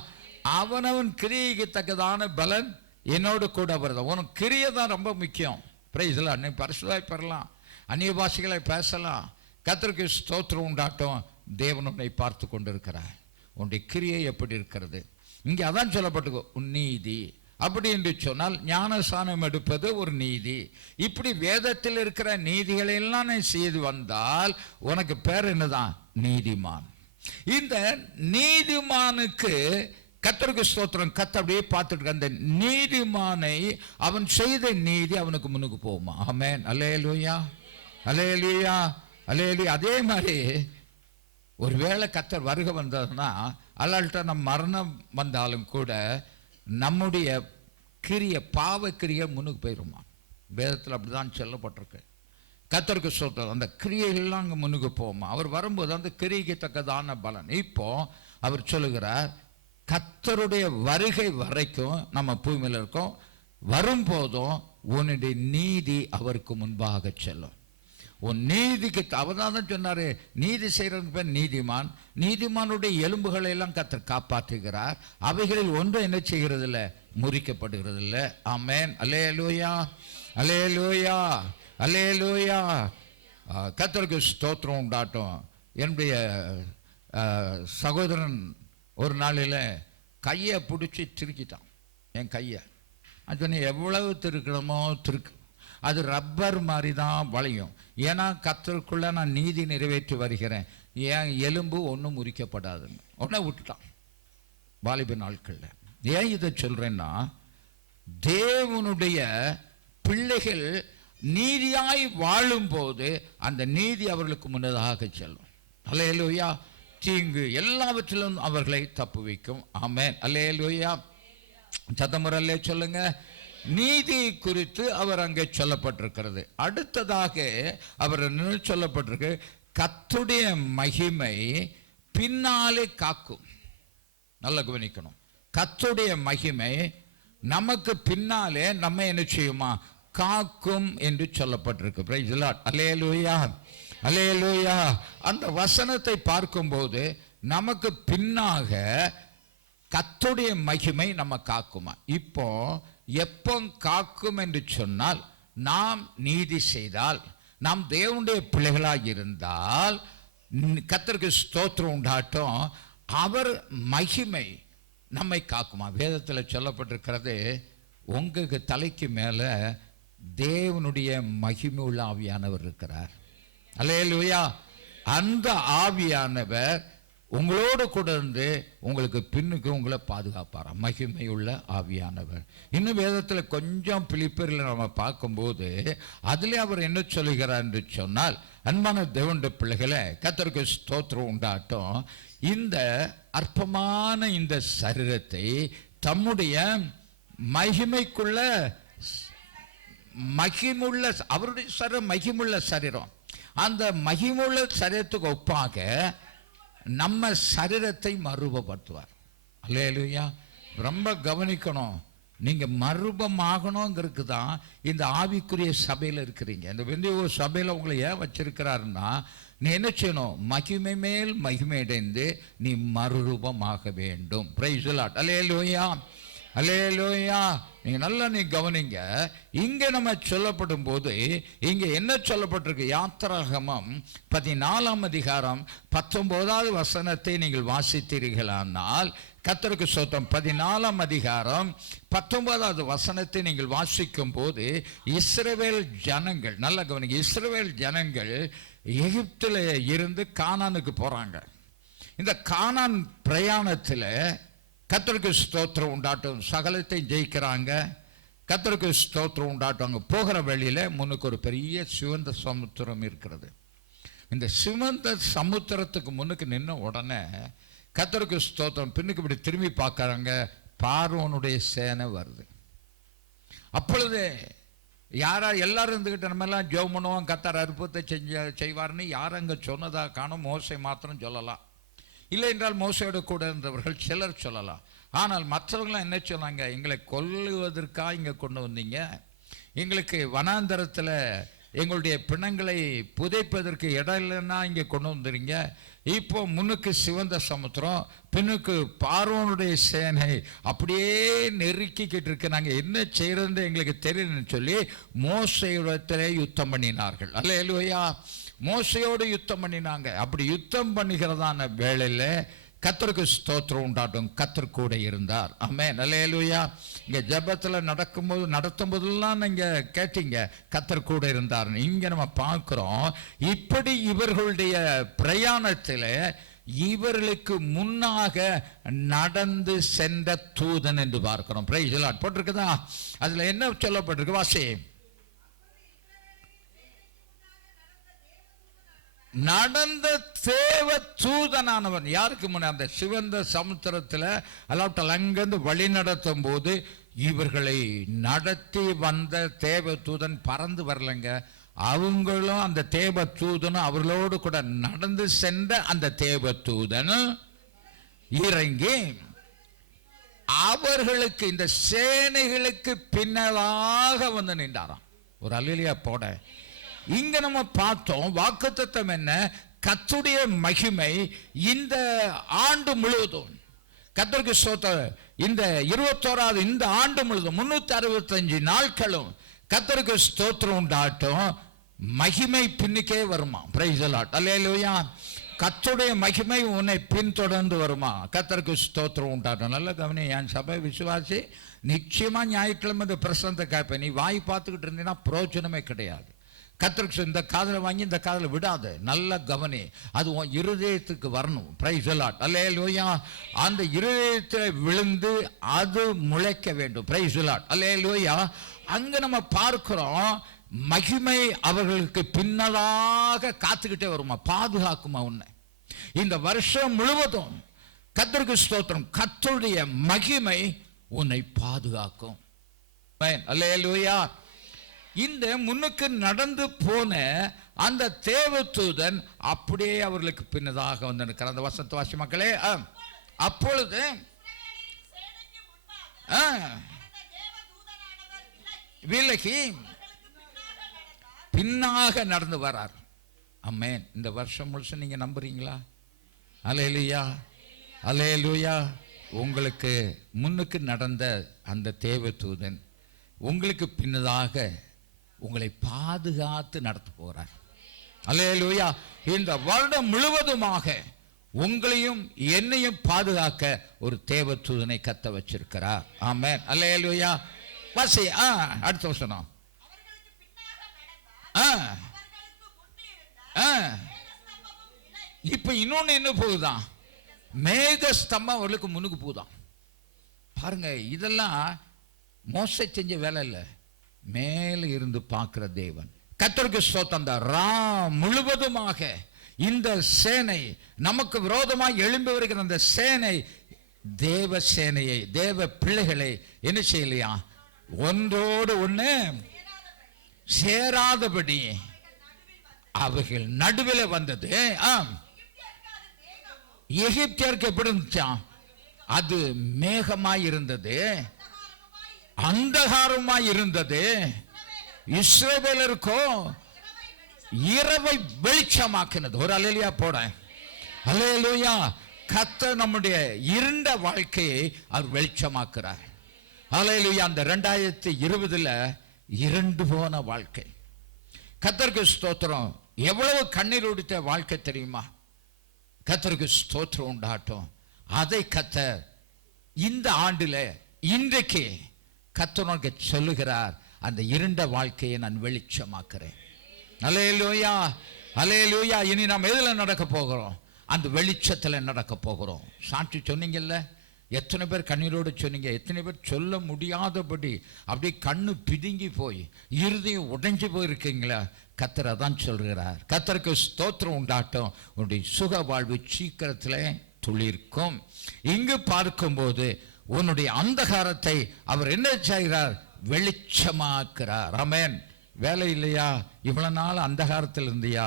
அவனவன் கிரியைக்கு தக்கதான பலன் என்னோடு கூட வருது. உனக்கு கிரியை தான் ரொம்ப முக்கியம். பிரைஸ் எல்லாம். நீ பரிசுத்தமாய் பெறலாம், அந்நிய பாஷைகளை பேசலாம். கர்த்தருக்கு ஸ்தோத்திரம் உண்டாட்டம். தேவன் உன்னை பார்த்து கொண்டிருக்கிறார். உன்னுடைய கிரியை எப்படி இருக்கிறது? இங்கே அதான் சொல்லப்பட்டு, உன் நீதி. அப்படி என்று சொன்னால் ஞானஸ்நானம் எடுப்பது ஒரு நீதி. இப்படி வேதத்தில் இருக்கிற நீதிகளை எல்லாம் நீ செய்து வந்தால் உனக்கு பேர் என்னதான்? நீதிமான். இந்த நீதிமானுக்கு கர்த்தருக்கு ஸ்தோத்திரம். கர்த்தர் அப்படியே பார்த்துட்டு அந்த நீதிமானை அவன் செய்த நீதி அவனுக்கு முன்னுக்கு போகுமா? ஆமென், அல்லேலூயா, அல்லேலூயா, அல்லேலூயா. அதே மாதிரி ஒருவேளை கர்த்தர் வருகை வந்ததுன்னா, அல்லாட்ட நம் மரணம் வந்தாலும் கூட நம்முடைய கிரிய, பாவ கிரியை முன்னுக்கு போயிருமா? வேதத்தில் அப்படிதான் சொல்லப்பட்டிருக்கு. கர்த்தருக்கு ஸ்தோத்திரம். அந்த கிரியைகள்லாம் அங்கே முன்னுக்கு போகுமா? அவர் வரும்போது அந்த கிரியைக்கு தக்கதான பலன். இப்போ அவர் சொல்லுகிறார், கர்த்தருடைய வருகை வரைக்கும் நம்ம பூமியில் இருக்கோம். வரும்போதும் உன்னுடைய நீதி அவருக்கு முன்பாக செல்லும். உன் நீதிக்கு அவதான் சொன்னாரு, நீதி செய்யறதுக்கு பேர் நீதிமான். நீதிமானுடைய எலும்புகளை எல்லாம் கர்த்தர் காப்பாற்றுகிறார். அவைகளில் ஒன்று என்ன செய்கிறது இல்லை? முறிக்கப்படுகிறது இல்லை. ஆமென், அல்லேலூயா, அல்லேலூயா, அல்லேலூயா. கர்த்தருக்கு ஸ்தோத்திரம் உண்டாட்டும். என்னுடைய சகோதரன் ஒரு நாளில் கையை பிடிச்சி திருக்கிட்டான். என் கையை அது எவ்வளவு திருக்கணுமோ திருக்கு. அது ரப்பர் மாதிரி தான் வளையும். ஏன்னா கர்த்தருக்குள்ள நான் நீதி நிறைவேற்றி வருகிறேன். என் எலும்பு ஒன்றும் முறிக்கப்படாதுன்னு உடனே விட்டுட்டான் வாலிப நாட்களில். ஏன் இதை சொல்றேன்னா, தேவனுடைய பிள்ளைகள் நீதியாய் வாழும்போது அந்த நீதி அவர்களுக்கு முன்னதாக செல்லும். அல்லேலூயா. தீங்கு எல்லாவற்றிலும் அவர்களை தப்பு வைக்கும். ஆமென், அல்லேலூயா. சத்தமுறையிலே சொல்லுங்க. நீதி குறித்து அவர் அங்கே சொல்லப்பட்டிருக்கிறது. அடுத்ததாக அவர் சொல்லப்பட்டிருக்கு, கர்த்தருடைய மகிமை பின்னாலே காக்கும். நல்ல கவனிக்கணும். கர்த்தருடைய மகிமை நமக்கு பின்னாலே நம்ம என்ன செய்யுமா? காக்கும் என்று சொல்லப்பட்டிருக்கு. பிரைஸ் தி லார்ட், அல்லேலூயா, அல்லேலூயா. அந்த வசனத்தை பார்க்கும்போது நமக்கு பின்னாக கர்த்தருடைய மகிமை நம்ம காக்குமா? இப்போ எப்போ காக்கும் என்று சொன்னால், நாம் நீதி செய்தால், நாம் தேவனுடைய பிள்ளைகளாக இருந்தால், கர்த்தருக்கு ஸ்தோத்திரம் உண்டாட்டும், அவர் மகிமை நம்மை காக்குமா? வேதத்தில் சொல்லப்பட்டிருக்கிறது, உங்களுக்கு தலைக்கு மேலே தேவனுடைய மகிமை உள்ள ஆவியானவர் இருக்கிறார். அல்லேலூயா. அந்த ஆவியானவர் உங்களோடு கூட இருந்து உங்களுக்கு பின்னுக்கு உங்களை பாதுகாப்பாராம். மகிமை உள்ள ஆவியானவர். இன்னும் வேதத்தில் கொஞ்சம் பிலிப்பியரில் நம்ம பார்க்கும்போது அதிலே அவர் என்ன சொல்லுகிறார் என்று சொன்னால், அன்பான தேவனுடைய பிள்ளைகளை, கர்த்தருக்கு ஸ்தோத்திரம் உண்டாட்டும், இந்த அற்பமான இந்த சரீரத்தை தம்முடைய மகிமைக்குள்ள, மகிமுள்ள அவருடைய சரீரம் மகிமுள்ள சரீரம், அந்த மகிமுள்ள சரீரத்துக்கு ஒப்பாக நம்ம சரீரத்தை மறுபடுத்துவார். அல்லேலூயா. ரொம்ப கவனிக்கணும். நீங்க மறுபமாகணுங்கிறதுக்கு தான் இந்த ஆவிக்குரிய சபையில் இருக்கிறீங்க. இந்த வெந்திய சபையில் உங்களை ஏன் வச்சிருக்கிறாருன்னா, நீ என்ன செய்யணும்? மகிமை மேல் மகிமை அடைந்து நீ மறுரூபமாக வேண்டும். பிரைஸ் தி லார்ட், அல்லேலூயா. அல்லேலூயா. நீங்க கவனிங்க. இங்க நம்ம சொல்லப்படும் போது இங்க என்ன சொல்லப்பட்டிருக்கு? யாத்திராகமம் 14 அதிகாரம் 19வது வசனத்தை நீங்கள் வாசித்தீர்களானால், கர்த்தருக்கு ஸ்தோத்திரம், 14 அதிகாரம் 19வது வசனத்தை நீங்கள் வாசிக்கும் போது இஸ்ரவேல் ஜனங்கள், நல்ல கவனிங்க, இஸ்ரவேல் ஜனங்கள் எகிப்தில் இருந்து கானானுக்கு போறாங்க. இந்த கானான் பிரயாணத்தில் கர்த்தருக்கு ஸ்தோத்திரம் உண்டாட்டும், சகலத்தை ஜெயிக்கிறாங்க. கர்த்தருக்கு ஸ்தோத்திரம் உண்டாட்டும். அங்கே போகிற வழியில் முன்னுக்கு ஒரு பெரிய சிவந்த சமுத்திரம் இருக்கிறது. இந்த சிவந்த சமுத்திரத்துக்கு முன்னுக்கு நின்ன உடனே கர்த்தருக்கு ஸ்தோத்திரம் பின்னுக்கு இப்படி திரும்பி பார்க்கறாங்க. பார்வோனுடைய சேனை வருது. அப்பொழுது எல்லாரும் இருந்துக்கிட்ட நம்ம எல்லாம் ஜெபம் பண்ணுவோம், கர்த்தர் அற்புதத்தை செய்வார்னு யாரும் அங்கே சொன்னதா காணும். மோசே மாத்திரம் சொல்லலாம். இல்லை என்றால் மோசையோடு கூட இருந்தவர்கள் சிலர் சொல்லலாம். ஆனால் மற்றவங்களாம் என்ன சொன்னாங்க? எங்களை கொல்லுவதற்காக இங்கே கொண்டு வந்தீங்க, எங்களுக்கு வனாந்தரத்தில் எங்களுடைய பிணங்களை புதைப்பதற்கு இடம் இல்லைன்னா இங்கே கொண்டு வந்துடுங்க. இப்போ முன்னுக்கு சிவந்த சமுத்திரம், பின்னுக்கு பார்வோனுடைய சேனை அப்படியே நெருக்கிக்கிட்டு இருக்கு, நாங்கள் என்ன செய்யறதுன்னு எங்களுக்கு தெரியலன்னு சொல்லி மோசையிடத்திலே யுத்தம் பண்ணினார்கள். அல்லேலூயா. மோசையோடு யுத்தம் பண்ணினாங்க. அப்படி யுத்தம் பண்ணுகிறதான வேளையில் கர்த்தருக்கு ஸ்தோத்திரம் உண்டாட்டும், கர்த்தர் கூட இருந்தார். ஆமென். அல்லேலூயா. இங்க ஜெபத்தில் நடத்தும் போதெல்லாம் நீங்க கேட்டீங்க கர்த்தர் கூட இருந்தார். இங்க நம்ம பார்க்கிறோம், இப்படி இவர்களுடைய பிரயாணத்தில் இவர்களுக்கு முன்னாக நடந்து சென்ற தூதன் என்று பார்க்கிறோம். பிரைஸ் தி லார்ட் போட்டிருக்குதா? அதுல என்ன சொல்லப்பட்டிருக்கு? வாசி. நடந்த தேவ தூதனானவன் யாருக்கு முன்னே? அந்த சிவந்த சமுத்திரத்தில் அல்லாட்டால் அங்கிருந்து வழி நடத்தும் போது இவர்களை நடத்தி வந்த தேவ தூதன் பறந்து வரலங்க. அவங்களும் அந்த தேவ தூதனும் அவர்களோடு கூட நடந்து சென்ற அந்த தேவ தூதன் இறங்கி அவர்களுக்கு, இந்த சேனைகளுக்கு பின்னலாக வந்து நின்றாராம். ஒரு அல்லேலூயா போட. இங்க நம்ம பார்த்தோம் வாக்குத்தத்தம் என்ன? கர்த்தருடைய மகிமை இந்த ஆண்டு முழுவதும், கர்த்தருக்கு ஸ்தோத்திரம், இந்த 21வது இந்த ஆண்டு முழுவதும் 365 நாட்களும் கர்த்தருக்கு ஸ்தோத்திரம் உண்டாட்டும், மகிமை பின்னுக்கே வருமா. Praise the Lord. அல்லேலூயா. கர்த்தருடைய மகிமை உன்னை பின்தொடர்ந்து வருமா. கர்த்தருக்கு ஸ்தோத்திரம் உண்டாட்டும். நல்ல கவனி, என் சபை விசுவாசி, நிச்சயமா ஞாயிற்றுக்கிழமை இந்த பிரசனத்தை கேட்பேன். நீ வாய் பார்த்துக்கிட்டு இருந்தீங்கன்னா பிரயோஜனமே கிடையாது. கர்த்தருக்கு இந்த காதலை வாங்கி இந்த காதலை விடாது. நல்ல கவனி, அது உன் இருதயத்துக்கு வரணும். Praise the Lord. அல்லேலூயா. அந்த இருதயத்தில் விழுந்து அது முளைக்க வேண்டும். Praise the Lord. அல்லேலூயா. அங்க நம்ம பார்க்கிறோம், மகிமை அவர்களுக்கு பின்னலாக காத்துக்கிட்டே வருமா, பாதுகாக்குமா உன்னை. இந்த வருஷம் முழுவதும் கர்த்தருக்கு ஸ்தோத்திரம், கர்த்தருடைய மகிமை உன்னை பாதுகாக்கும். அல்லேலூயா. இந்த முன்னுக்கு நடந்து போன அந்த தேவதூதன் அப்படியே அவர்களுக்கு பின்னதாக வந்து அந்த வசனத்தை வாசி மக்களே. அப்பொழுது விலகி பின்னாக நடந்து வரார். ஆமென். இந்த வருஷம் முழுசும் நீங்க நம்புறீங்களா? அல்லேலூயா. அல்லேலூயா. உங்களுக்கு முன்னுக்கு நடந்த அந்த தேவதூதன் உங்களுக்கு பின்னதாக உங்களை பாதுகாத்து நடத்த போறார். அல்லேலூயா. இந்த வருடம் முழுவதுமாக உங்களையும் என்னையும் பாதுகாக்க ஒரு தேவதூதனை கத்த வச்சிருக்கிறார். ஆமென். அல்லேலூயா. வாசி. அடுத்த வசனம். இப்ப இன்னொன்னு என்ன போகுதான்? மேக ஸ்தம்பம் அவர்களுக்கு முன்னுக்கு போகுதான். பாருங்க, இதெல்லாம் மோசே செஞ்ச வேலை இல்லை, மேல இருந்து பார்க்கிற தேவன். கர்த்தருக்கு ஸ்தோத்திரம். அந்த ரா முழுவதுமாக இந்த சேனை, நமக்கு விரோதமாக எழும்பி வருகிற அந்த சேனை தேவ சேனையை, தேவ பிள்ளைகளை என்ன செய்யலையா, ஒன்றோடு ஒன்று சேராதபடி அவைகள் நடுவில் வந்தது. எகிப்தியருக்கு எப்படி இருந்துச்சா? அது மேகமாய் இருந்தது, அந்தகாரமாய் இருந்தது. இஸ்ரவேலருக்கோ இரவை வெளிச்சமாக்கினது. ஒரு அல்லேலூயா போட. அல்லேலூயா. கர்த்தர் நம்முடைய இருண்ட வாழ்க்கையை அவர் வெளிச்சமாக்குறார். ஹல்லேலூயா. அந்த 2020 இருண்டு போன வாழ்க்கை, கர்த்தருக்கு ஸ்தோத்திரம். எவ்வளவு கண்ணீர் உடித்த வாழ்க்கை தெரியுமா? கர்த்தருக்கு ஸ்தோத்திரம் உண்டாட்டும். அதை கர்த்தர் இந்த ஆண்டில் இன்றைக்கு கர்த்தருக்கு சொல்லுகிறார், அந்த இருண்ட வாழ்க்கையை நான் வெளிச்சமாக்குறேன். ஹல்லேலூயா, ஹல்லேலூயா. இனி நாம் எதில் நடக்க போகிறோம்? அந்த வெளிச்சத்தில் நடக்க போகிறோம். சாட்சி சொன்னீங்கல்ல, எத்தனை பேர் கண்ணீரோடு சொன்னீங்க, எத்தனை பேர் சொல்ல முடியாதபடி அப்படியே கண்ணு பிதுங்கி போய் இருதயம் உடைஞ்சு போயிருக்கீங்களா? கர்த்தர் அதான் சொல்கிறார். கர்த்தருக்கு ஸ்தோத்திரம் உண்டாட்டும். உன்னுடைய சுக வாழ்வு சீக்கிரத்தில் துளிர்க்கும். இங்கு பார்க்கும்போது உன்னுடைய அந்தகாரத்தை அவர் என்ன செய்கிறார்? வெளிச்சமாக்குறார். ஆமென். வேலை இல்லையா? இவ்வளவு நாள் அந்தகாரத்தில் இருந்தியா?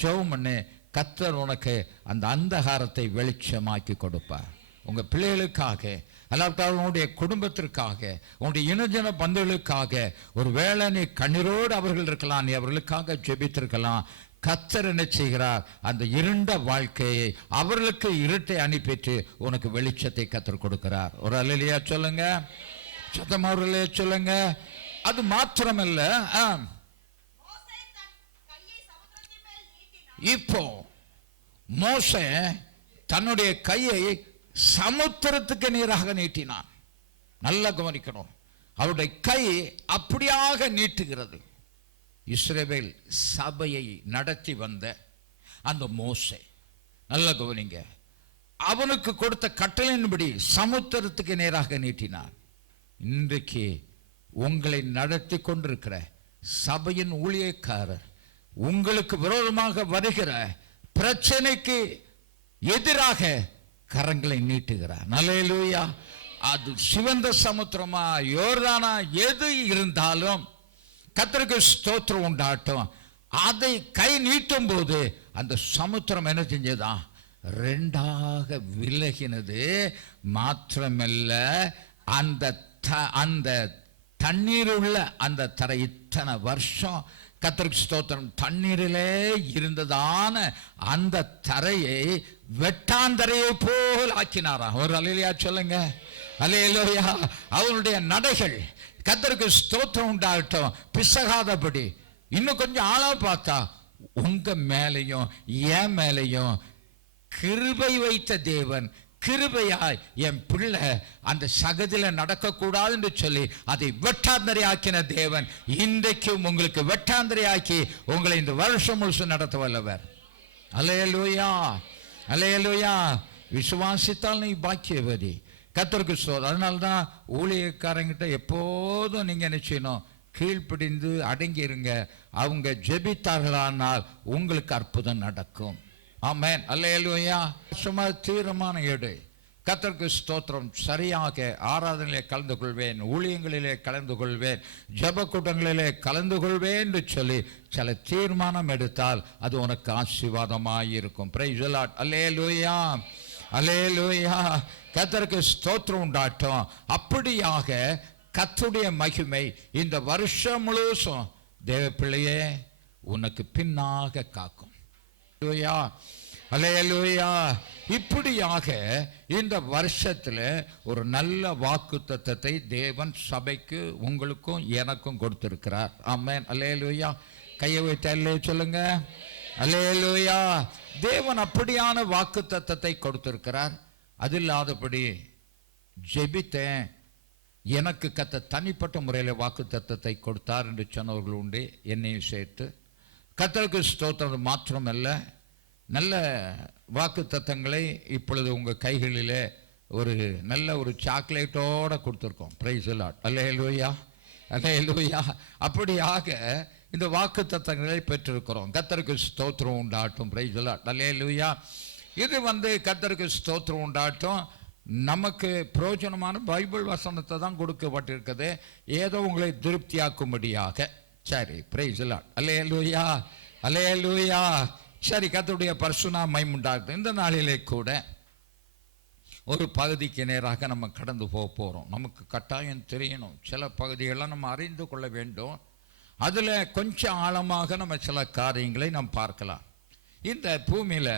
ஜெபம் பண்ணு, கர்த்தர் உனக்கு அந்த அந்தகாரத்தை வெளிச்சமாக்கி கொடுப்பார். உங்க பிள்ளைகளுக்காக, அல்லாவிட்டால் உன்னுடைய குடும்பத்திற்காக, உன்னுடைய இனஜன பந்துகளுக்காக, ஒரு வேளை நீ கண்ணீரோடு அவர்கள் இருக்கலாம், நீ அவர்களுக்காக ஜெபித்திருக்கலாம். கர்த்தர் என்ன செய்கிறார்? அந்த இருண்ட வாழ்க்கையை அவர்களுக்கு இருட்டை அனுப்பிட்டு உனக்கு வெளிச்சத்தை கர்த்தர் கொடுக்கிறார். ஒரு அல்லேலூயா சொல்லுங்க, சத்தமா ஒரு அல்லேலூயா சொல்லுங்க. அது மாத்திரமல்ல, இப்போ மோசே தன்னுடைய கையை சமுத்திரத்துக்கு நேராக நீட்டினான். நல்லா கவனிக்கணும், அவருடைய கை அப்படியாக நீட்டுகிறது. இஸ்ரவேல் சபையை நடத்தி வந்த அந்த மோசே, நல்லா கவனிங்க, அவனுக்கு கொடுத்த கட்டளையின்படி சமுத்திரத்துக்கு நேராக நீட்டினான். இன்றைக்கு உங்களை நடத்தி கொண்டிருக்கிற சபையின் ஊழியக்காரர் உங்களுக்கு விரோதமாக வருகிற பிரச்சனைக்கு எதிராக கரங்களை நீட்டுகிறார். அல்லேலூயா. அது சிவந்த சமுத்திரமா, யோர்தானா, எது இருந்தாலும் கர்த்தருக்கு ஸ்தோத்திரம் உண்டாட்டும். அதை கை நீட்டும் போது அந்த சமுத்திரம் என்ன செஞ்சதா? ரெண்டாக விலகினது. மாத்திரமல்ல, அந்த தண்ணீர் உள்ள அந்த தரை இத்தனை வருஷம் கர்த்தருக்கு ஸ்தோத்திரம் தண்ணீரிலே இருந்ததான அந்த தரையை வெட்டாந்தரையை போல் ஆக்கினாரா? ஒரு அல்லேலூயா சொல்லுங்க, அல்லேலூயா. அவருடைய நடைகள் கர்த்தருக்கு ஸ்தோத்திரம் உண்டாகட்டும் பிசகாதபடி. இன்னும் கொஞ்சம் ஆளா பார்த்தா உங்க மேலையும் என் மேலையும் கிருபை வைத்த தேவன், கிருபையாய் என் பிள்ளை அந்த சகதில நடக்கக்கூடாது என்று சொல்லி அதை வெட்டாந்தரை ஆக்கின தேவன் இன்றைக்கும் உங்களுக்கு வெட்டாந்தரை ஆக்கி உங்களை இந்த வருஷம் முழுசும் நடத்த வல்லவர். அல்லேலூயா, அல்லேலூயா. விசுவாசித்தால் நீ பாக்கியவதி. கர்த்தருக்கு ஸ்தோத்திரம். அதனால்தான் ஊழியக்காரங்கிட்ட எப்போதும் நீங்க என்ன செய்யணும்? கீழ்ப்பிடிந்து அடங்கி இருங்க. அவங்க ஜெபித்தார்களானால் உங்களுக்கு அற்புதம் நடக்கும். ஆமென், அல்லேலூயா. சும்மா தீர்மான எடு. கர்த்தருக்கு ஸ்தோத்திரம். சரியாக ஆராதனையிலே கலந்து கொள்வேன், ஊழியங்களிலே கலந்து கொள்வேன், ஜெப கூட்டங்களிலே கலந்து கொள்வேன் என்று சொல்லி சில தீர்மானம் எடுத்தால் அது உனக்கு ஆசீர்வாதமாய் இருக்கும். Praise the Lord. அல்லேலூயா, அல்லேலூயா. கர்த்தருக்கு ஸ்தோத்திரம் உண்டாட்டும். அப்படியாக கர்த்தருடைய மகிமை இந்த வருஷம் முழுசும் தேவ பிள்ளையே உனக்கு பின்னாக காக்கும். அல்லேலூயா. இப்படியாக இந்த வருஷத்துல ஒரு நல்ல வாக்குத்தத்தத்தை தேவன் சபைக்கு உங்களுக்கும் எனக்கும் கொடுத்திருக்கிறார். ஆமென், அல்லேலூயா. கையை வைத்து அல்லேலூயா சொல்லுங்க, அல்லேலூயா. தேவன் அப்படியான வாக்குத்தத்தத்தை கொடுத்திருக்கிறார். அது இல்லாதபடி ஜெபித்தேன், எனக்கு கர்த்தர் தனிப்பட்ட முறையில் வாக்குத்தத்தத்தை கொடுத்தார் என்று சொன்னவர்கள் உண்டு, என்னையும் சேர்த்து. கர்த்தருக்கு ஸ்தோத்திரம். மாத்திரமல்ல, நல்ல வாக்கு தத்தங்களை இப்பொழுது உங்கள் கைகளிலே ஒரு நல்ல ஒரு சாக்லேட்டோட கொடுத்துருக்கோம். Praise the Lord. அல்லேலூயா, அல்லேலூயா. அப்படியாக இந்த வாக்கு தத்தங்களை பெற்றிருக்கிறோம். கர்த்தருக்கு ஸ்தோத்திரம் உண்டாட்டும். Praise the Lord. அல்லேலூயா. இது கர்த்தருக்கு ஸ்தோத்திரம் உண்டாட்டும். நமக்கு பிரயோஜனமான பைபிள் வசனத்தை தான் கொடுக்கப்பட்டிருக்குது, ஏதோ உங்களை திருப்தியாக்கும்படியாக. சரி, பிரைஸ் தி லார்ட். அல்லேலூயா, அல்லேலூயா. சரி, கர்த்தருடைய பரிசுத்த மகிமை உண்டாகட்டும். இந்த நாளிலே கூட ஒரு பகுதிக்கு நேராக நம்ம கடந்து போகிறோம். நமக்கு கட்டாயம் தெரியணும், சில பகுதிகளெல்லாம் நம்ம அறிந்து கொள்ள வேண்டும். அதில் கொஞ்சம் ஆழமாக நம்ம சில காரியங்களை நாம் பார்க்கலாம். இந்த பூமியில்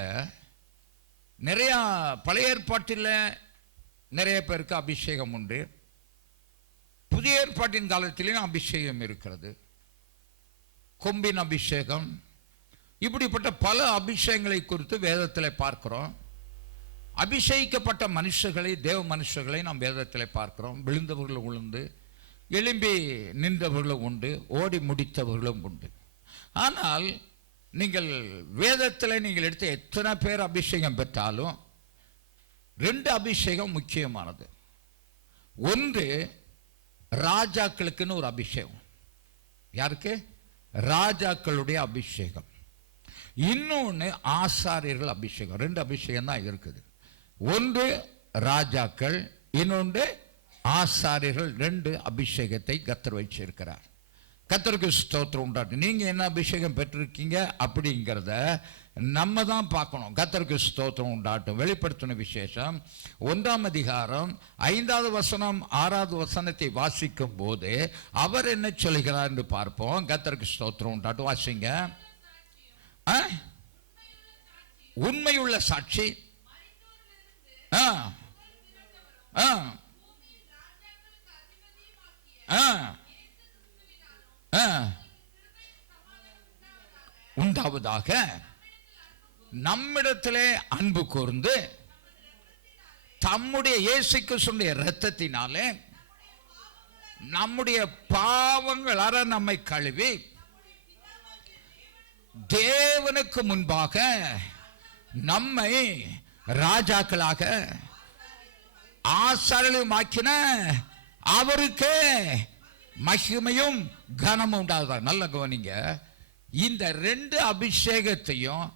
நிறையா பழைய ஏற்பாட்டில் நிறைய பேருக்கு அபிஷேகம் உண்டு. புதிய ஏற்பாட்டின் காலத்திலேயும் அபிஷேகம் இருக்கிறது. கொம்பின் அபிஷேகம், இப்படிப்பட்ட பல அபிஷேகங்களை குறித்து வேதத்தில் பார்க்கிறோம். அபிஷேகிக்கப்பட்ட மனுஷர்களை, தேவ மனுஷர்களை நாம் வேதத்தில் பார்க்கிறோம். விழுந்தவர்களும் உளுந்து, எழும்பி நின்றவர்களும் உண்டு, ஓடி முடித்தவர்களும் உண்டு. ஆனால் நீங்கள் வேதத்தில் நீங்கள் எடுத்த எத்தனை பேர் அபிஷேகம் பெற்றாலும் 2 அபிஷேகம் முக்கியமானது. ஒன்று ராஜாக்களுக்குன்னு ஒரு அபிஷேகம். யாருக்கு? ராஜாக்களுடைய அபிஷேகம். இன்னொன்று ஆசாரியர்கள் அபிஷேகம். 2 அபிஷேகம் தான் இருக்குது. ஒன்று ராஜாக்கள், இன்னொன்று ஆசாரியர்கள். 2 அபிஷேகத்தை கர்த்தர் வச்சிருக்கிறார். கர்த்தருக்கு ஸ்தோத்திரம் உண்டாட்டும். நீங்க என்ன அபிஷேகம் பெற்றிருக்கீங்க அப்படிங்கிறத நம்ம தான் பார்க்கணும். கர்த்தருக்கு ஸ்தோத்திரம் உண்டாட்டும். வெளிப்படுத்தின விசேஷம் 1ஆம் அதிகாரம் 5வது வசனம் 6வது வசனத்தை வாசிக்கும் போது அவர் என்ன சொல்கிறார் என்று பார்ப்போம். கர்த்தருக்கு ஸ்தோத்திரம் உண்டாட்டும். வாசிங்க. உண்மையுள்ள சாட்சி, உண்டாவதாக நம்மிடத்திலே அன்பு கூர்ந்து தம்முடைய இயேசு கிறிஸ்துவின் இரத்தத்தினாலே நம்முடைய பாவங்கள் அற நம்மை கழுவி தேவனுக்கு முன்பாக நம்மை ராஜாக்களாக ஆசாரியமாக்கின அவருக்கு மகிமையும் கனமும் உண்டாகுது. நல்ல கவனிங்க. இந்த 2 அபிஷேகத்தையும்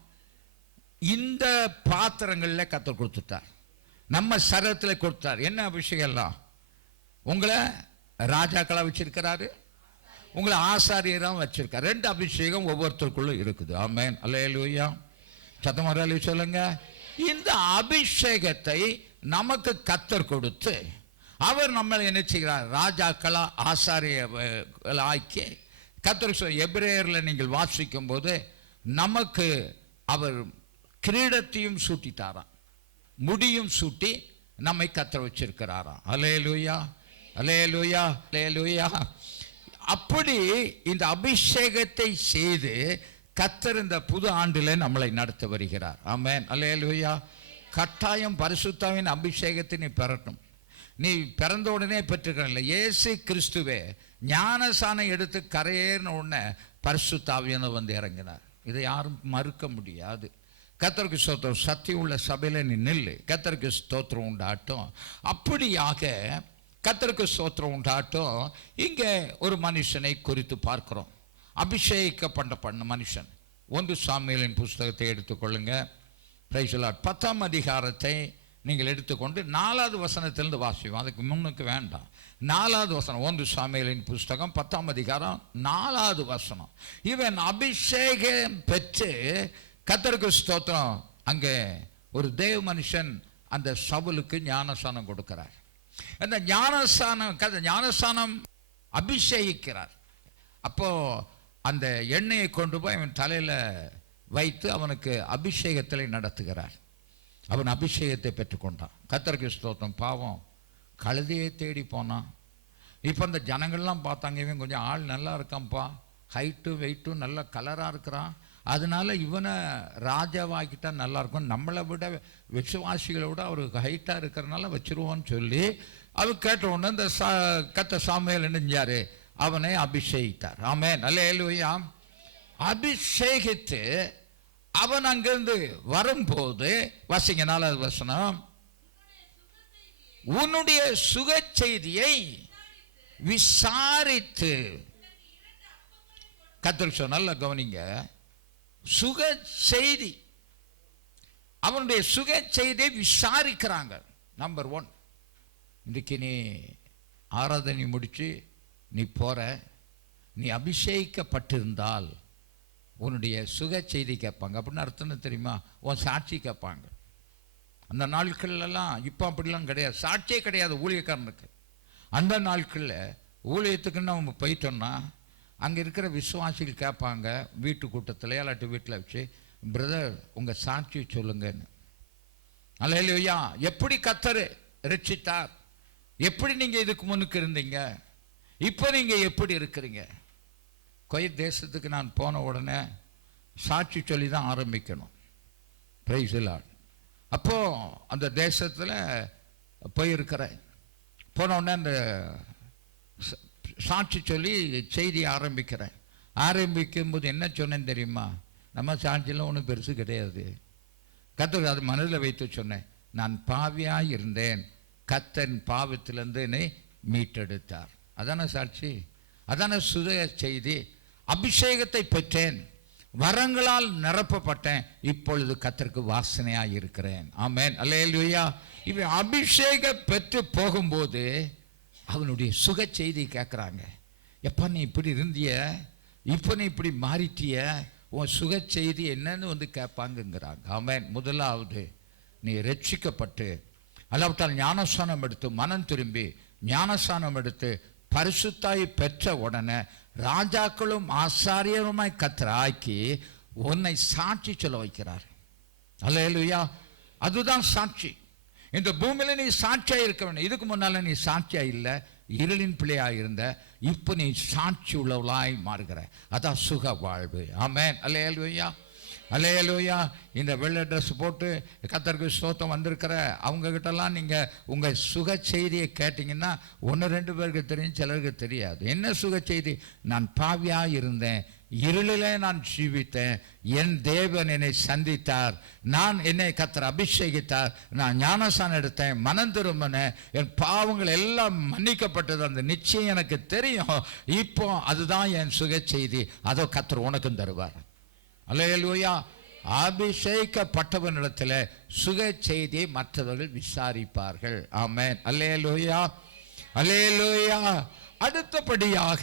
இந்த பாத்திரங்களில் கர்த்தர் கொடுத்துட்டார். நம்ம சரீரத்தில் கொடுத்தார். என்ன அபிஷேகம் எல்லாம்? உங்களை ராஜாக்களா வச்சிருக்கிறாரு, உங்களை ஆசாரியராக வச்சிருக்காரு. 2 அபிஷேகம் ஒவ்வொருத்தருக்குள்ளும் இருக்குது. ஆமென், அல்லேலூயா. சத்தமராலி சொல்லுங்க. இந்த அபிஷேகத்தை நமக்கு கர்த்தர் கொடுத்து அவர் நம்மளை என்ன செய்கிறார்? ராஜாக்களா ஆசாரியர்கள் ஆக்கி கர்த்தர் எபிரேயரில் நீங்கள் வாசிக்கும் போது நமக்கு அவர் கிரீடத்தையும் சூட்டிட்டாராம், முடியும் சூட்டி நம்மை கர்த்தர் வச்சிருக்கிறாராம். அல்லேலூயா, அல்லேலூயா, அல்லேலூயா. அப்படி இந்த அபிஷேகத்தை செய்து கர்த்தர் இந்த புது ஆண்டில் நம்மளை நடத்த வருகிறார். ஆமென், அல்லேலூயா. கட்டாயம் பரிசுத்தாவின் அபிஷேகத்தை நீ பெறட்டும். நீ பிறந்த உடனே பெற்றுக்கல. இயேசு கிறிஸ்துவே ஞானசானம் எடுத்து கரையேறின உடனே பரிசுத்தாவியானவர் வந்து இறங்கினார். இதை யாரும் மறுக்க முடியாது. கர்த்தருக்கு ஸ்தோத்திரம். சத்தியம் உள்ள சபையில நீ நில்லு. கர்த்தருக்கு ஸ்தோத்திரம் உண்டாட்டும். அப்படியாக கர்த்தருக்கு ஸ்தோத்திரம் உண்டாட்டும். இங்கே ஒரு மனுஷனை குறித்து பார்க்கிறோம். அபிஷேகிக்கப்பட்ட மனுஷன். 1 சாமுவேலின் புஸ்தகத்தை எடுத்துக்கொள்ளுங்க. Price the Lord. 10ஆம் அதிகாரத்தை நீங்கள் எடுத்துக்கொண்டு 4வது வசனத்திலிருந்து வாசிவோம். அதுக்கு முன்னுக்கு வேண்டாம். 4வது வசனம், 1 சாமுவேலின் புஸ்தகம் 10ஆம் அதிகாரம் 4வது வசனம். இவன் அபிஷேகம் பெற்று கர்த்தருக்கு ஸ்தோத்திரம். அங்கே ஒரு தேவ மனுஷன் அந்த சவுலுக்கு ஞானசானம் கொடுக்கிறார். அந்த ஞானசானம் அபிஷேகிக்கிறார். அப்போ அந்த எண்ணெயை கொண்டு போய் அவன் தலையில வைத்து அவனுக்கு அபிஷேகத்தில் நடத்துகிறார். அவன் அபிஷேகத்தை பெற்றுக்கொண்டான். கர்த்தருக்கு ஸ்தோத்திரம். பாவம் கழுதையை தேடி போனான். இப்போ அந்த ஜனங்கள்லாம் பார்த்தாங்க, இவன் கொஞ்சம் ஆள் நல்லா இருக்கான்ப்பா, ஹைட்டு வெயிட்டும் நல்ல கலராக இருக்கிறான், அதனால இவனை ராஜாவாக்கிட்டா நல்லா இருக்கும், நம்மளை விட விசுவாசிகளை விட அவருக்கு ஹைட்டாக இருக்கிறனால வச்சிருவோன்னு சொல்லி அவர் கேட்ட உடனே இந்த கர்த்தர் சாமுவேல் என்ன செஞ்சாரு? அவனை அபிஷேகித்தார். ஆமென், அல்லேலூயா. அபிஷேகித்து அவன் அங்கிருந்து வரும்போது வாசிங்க 4வது வசனம். உன்னுடைய சுக செய்தியை விசாரித்து கர்த்தர் சொன்னார். நல்ல கவனிங்க. சுக செய்தி, அவனுடைய சுக செய்தியை விசாரிக்கிறாங்க. நம்பர் 1, இன்றைக்கு நீ ஆராதனை முடிச்சு நீ போற, நீ அபிஷேகிக்கப்பட்டிருந்தால் உன்னுடைய சுக செய்தி கேட்பாங்க. அப்படின்னு அர்த்தம் தெரியுமா? உன் சாட்சி கேட்பாங்க. அந்த நாட்கள்லாம் இப்போ அப்படிலாம் கிடையாது, சாட்சியே கிடையாது ஊழியக்காரனுக்கு. அந்த நாட்களில் ஊழியத்துக்குன்னு நம்ம போயிட்டோம்னா அங்கே இருக்கிற விசுவாசிகள் கேட்பாங்க, வீட்டு கூட்டத்தில் இல்லாட்டி வீட்டில் வச்சு, பிரதர் உங்கள் சாட்சி சொல்லுங்கன்னு. அல்லேலூயா. எப்படி கர்த்தர் ரட்சித்தார், எப்படி நீங்கள் இதுக்கு முன்னுக்கு இருந்தீங்க, இப்போ நீங்க எப்படி இருக்கிறீங்க? குவைத் தேசத்துக்கு நான் போன உடனே சாட்சி சொல்லி தான் ஆரம்பிக்கணும். Price the Lord. அப்போ அந்த தேசத்தில் போயிருக்கிறேன். போன உடனே அந்த சாட்சி சொல்லி செய்தி ஆரம்பிக்கிறேன். ஆரம்பிக்கும்போது என்ன சொன்னேன்னு தெரியுமா? நம்ம சாட்சியெல்லாம் ஒன்றும் பெருசு கிடையாது. கர்த்தர் அது மனதில் வைத்து சொன்னேன். நான் பாவியாக இருந்தேன், கர்த்தர் பாவத்திலிருந்து என்னை மீட்டெடுத்தார். அதான சாட்சி, அதான சுத செய்தி. அபிஷேகத்தை பெற்றேன், வரங்களால் நிரப்பப்பட்டேன், இப்பொழுது கர்த்தருக்கு வாசனையாக இருக்கிறேன். ஆமென், அல்லேலூயா. இவன் அபிஷேகம் பெற்று போகும்போது அவனுடைய சுக செய்தி கேட்குறாங்க. எப்போ நீ இப்படி இருந்திய, இப்போ நீ இப்படி மாறிட்டிய, உன் சுக செய்தி என்னன்னு கேட்பாங்கங்கிறாங்க. ஆமென். முதலாவது நீ ரட்சிக்கப்பட்டு அல்லாவிட்டால் ஞானஸ்தானம் எடுத்து மனம் திரும்பி ஞானஸ்தானம் எடுத்து பரிசுத்தாய் பெற்ற உடனே ராஜாக்களும் ஆசாரியருமாய் கர்த்தர் ஆக்கி உன்னை சாட்சி சொல்ல வைக்கிறார். அல்லேலூயா. அதுதான் சாட்சி. இந்த பூமியில நீ சாட்சியா இருக்க வேண்டும். இதுக்கு முன்னால நீ சாட்சியா இல்லை, இருளின் பிள்ளையா இருந்த, இப்போ நீ சாட்சி உள்ளவளாய் மாறுகிற. அதான் சுக வாழ்வு. ஆமென், அல்லேலூயா, அல்லேலூயா. இந்த வெள்ளை ட்ரெஸ் போட்டு கர்த்தருக்கு ஸ்தோத்திரம் வந்திருக்கிற அவங்க கிட்டலாம் நீங்கள் உங்கள் சுக செய்தியை கேட்டிங்கன்னா 1-2 பேருக்கு தெரியும், சிலருக்கு தெரியாது. என்ன சுக செய்தி? நான் பாவியாக இருந்தேன், இருளிலே நான் ஜீவித்தேன், என் தேவன் என்னை சந்தித்தார், நான் என்னை கர்த்தர் அபிஷேகித்தார், நான் ஞானஸ்நானம் எடுத்தேன், மனம் திரும்பினேன், என் பாவங்கள் எல்லாம் மன்னிக்கப்பட்டது. அந்த நிச்சயம் எனக்கு தெரியும். இப்போ அதுதான் என் சுக செய்தி. அதோ கர்த்தர் உனக்கும் தருவார். அல்லேலூயா. அபிஷேகிக்கப்பட்டவனிடத்தில் சுக செய்தியை மற்றவர்கள் விசாரிப்பார்கள். ஆமென், அல்லேலூயா, அல்லேலூயா. அடுத்தபடியாக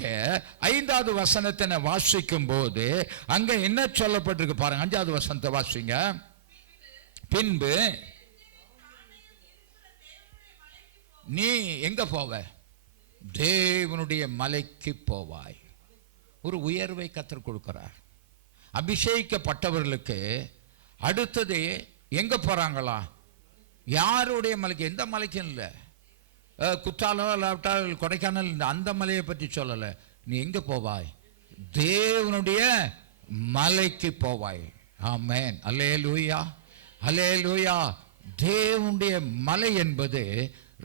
5வது வசனத்தை வாசிக்கும் போது அங்க என்ன சொல்லப்பட்டிருக்கு பாருங்க. 5வது வசனத்தை வாசிங்க. பின்பு நீ எங்க போவ? தேவனுடைய மலைக்கு போவாய். ஒரு உயர்வை கர்த்தர் கொடுக்கிறார். அபிஷேகிக்கப்பட்டவர்களுக்கு அடுத்தது எங்க போறாங்களா? யாருடைய மலைக்கு? எந்த மலைக்கும் இல்லை, குற்றாலம் இல்லாவிட்டால் கொடைக்கானல், அந்த மலையை பற்றி சொல்லலை. நீ எங்க போவாய்? தேவனுடைய மலைக்கு போவாய். ஆமென், அல்லேலூயா, அல்லேலூயா. தேவனுடைய மலை என்பது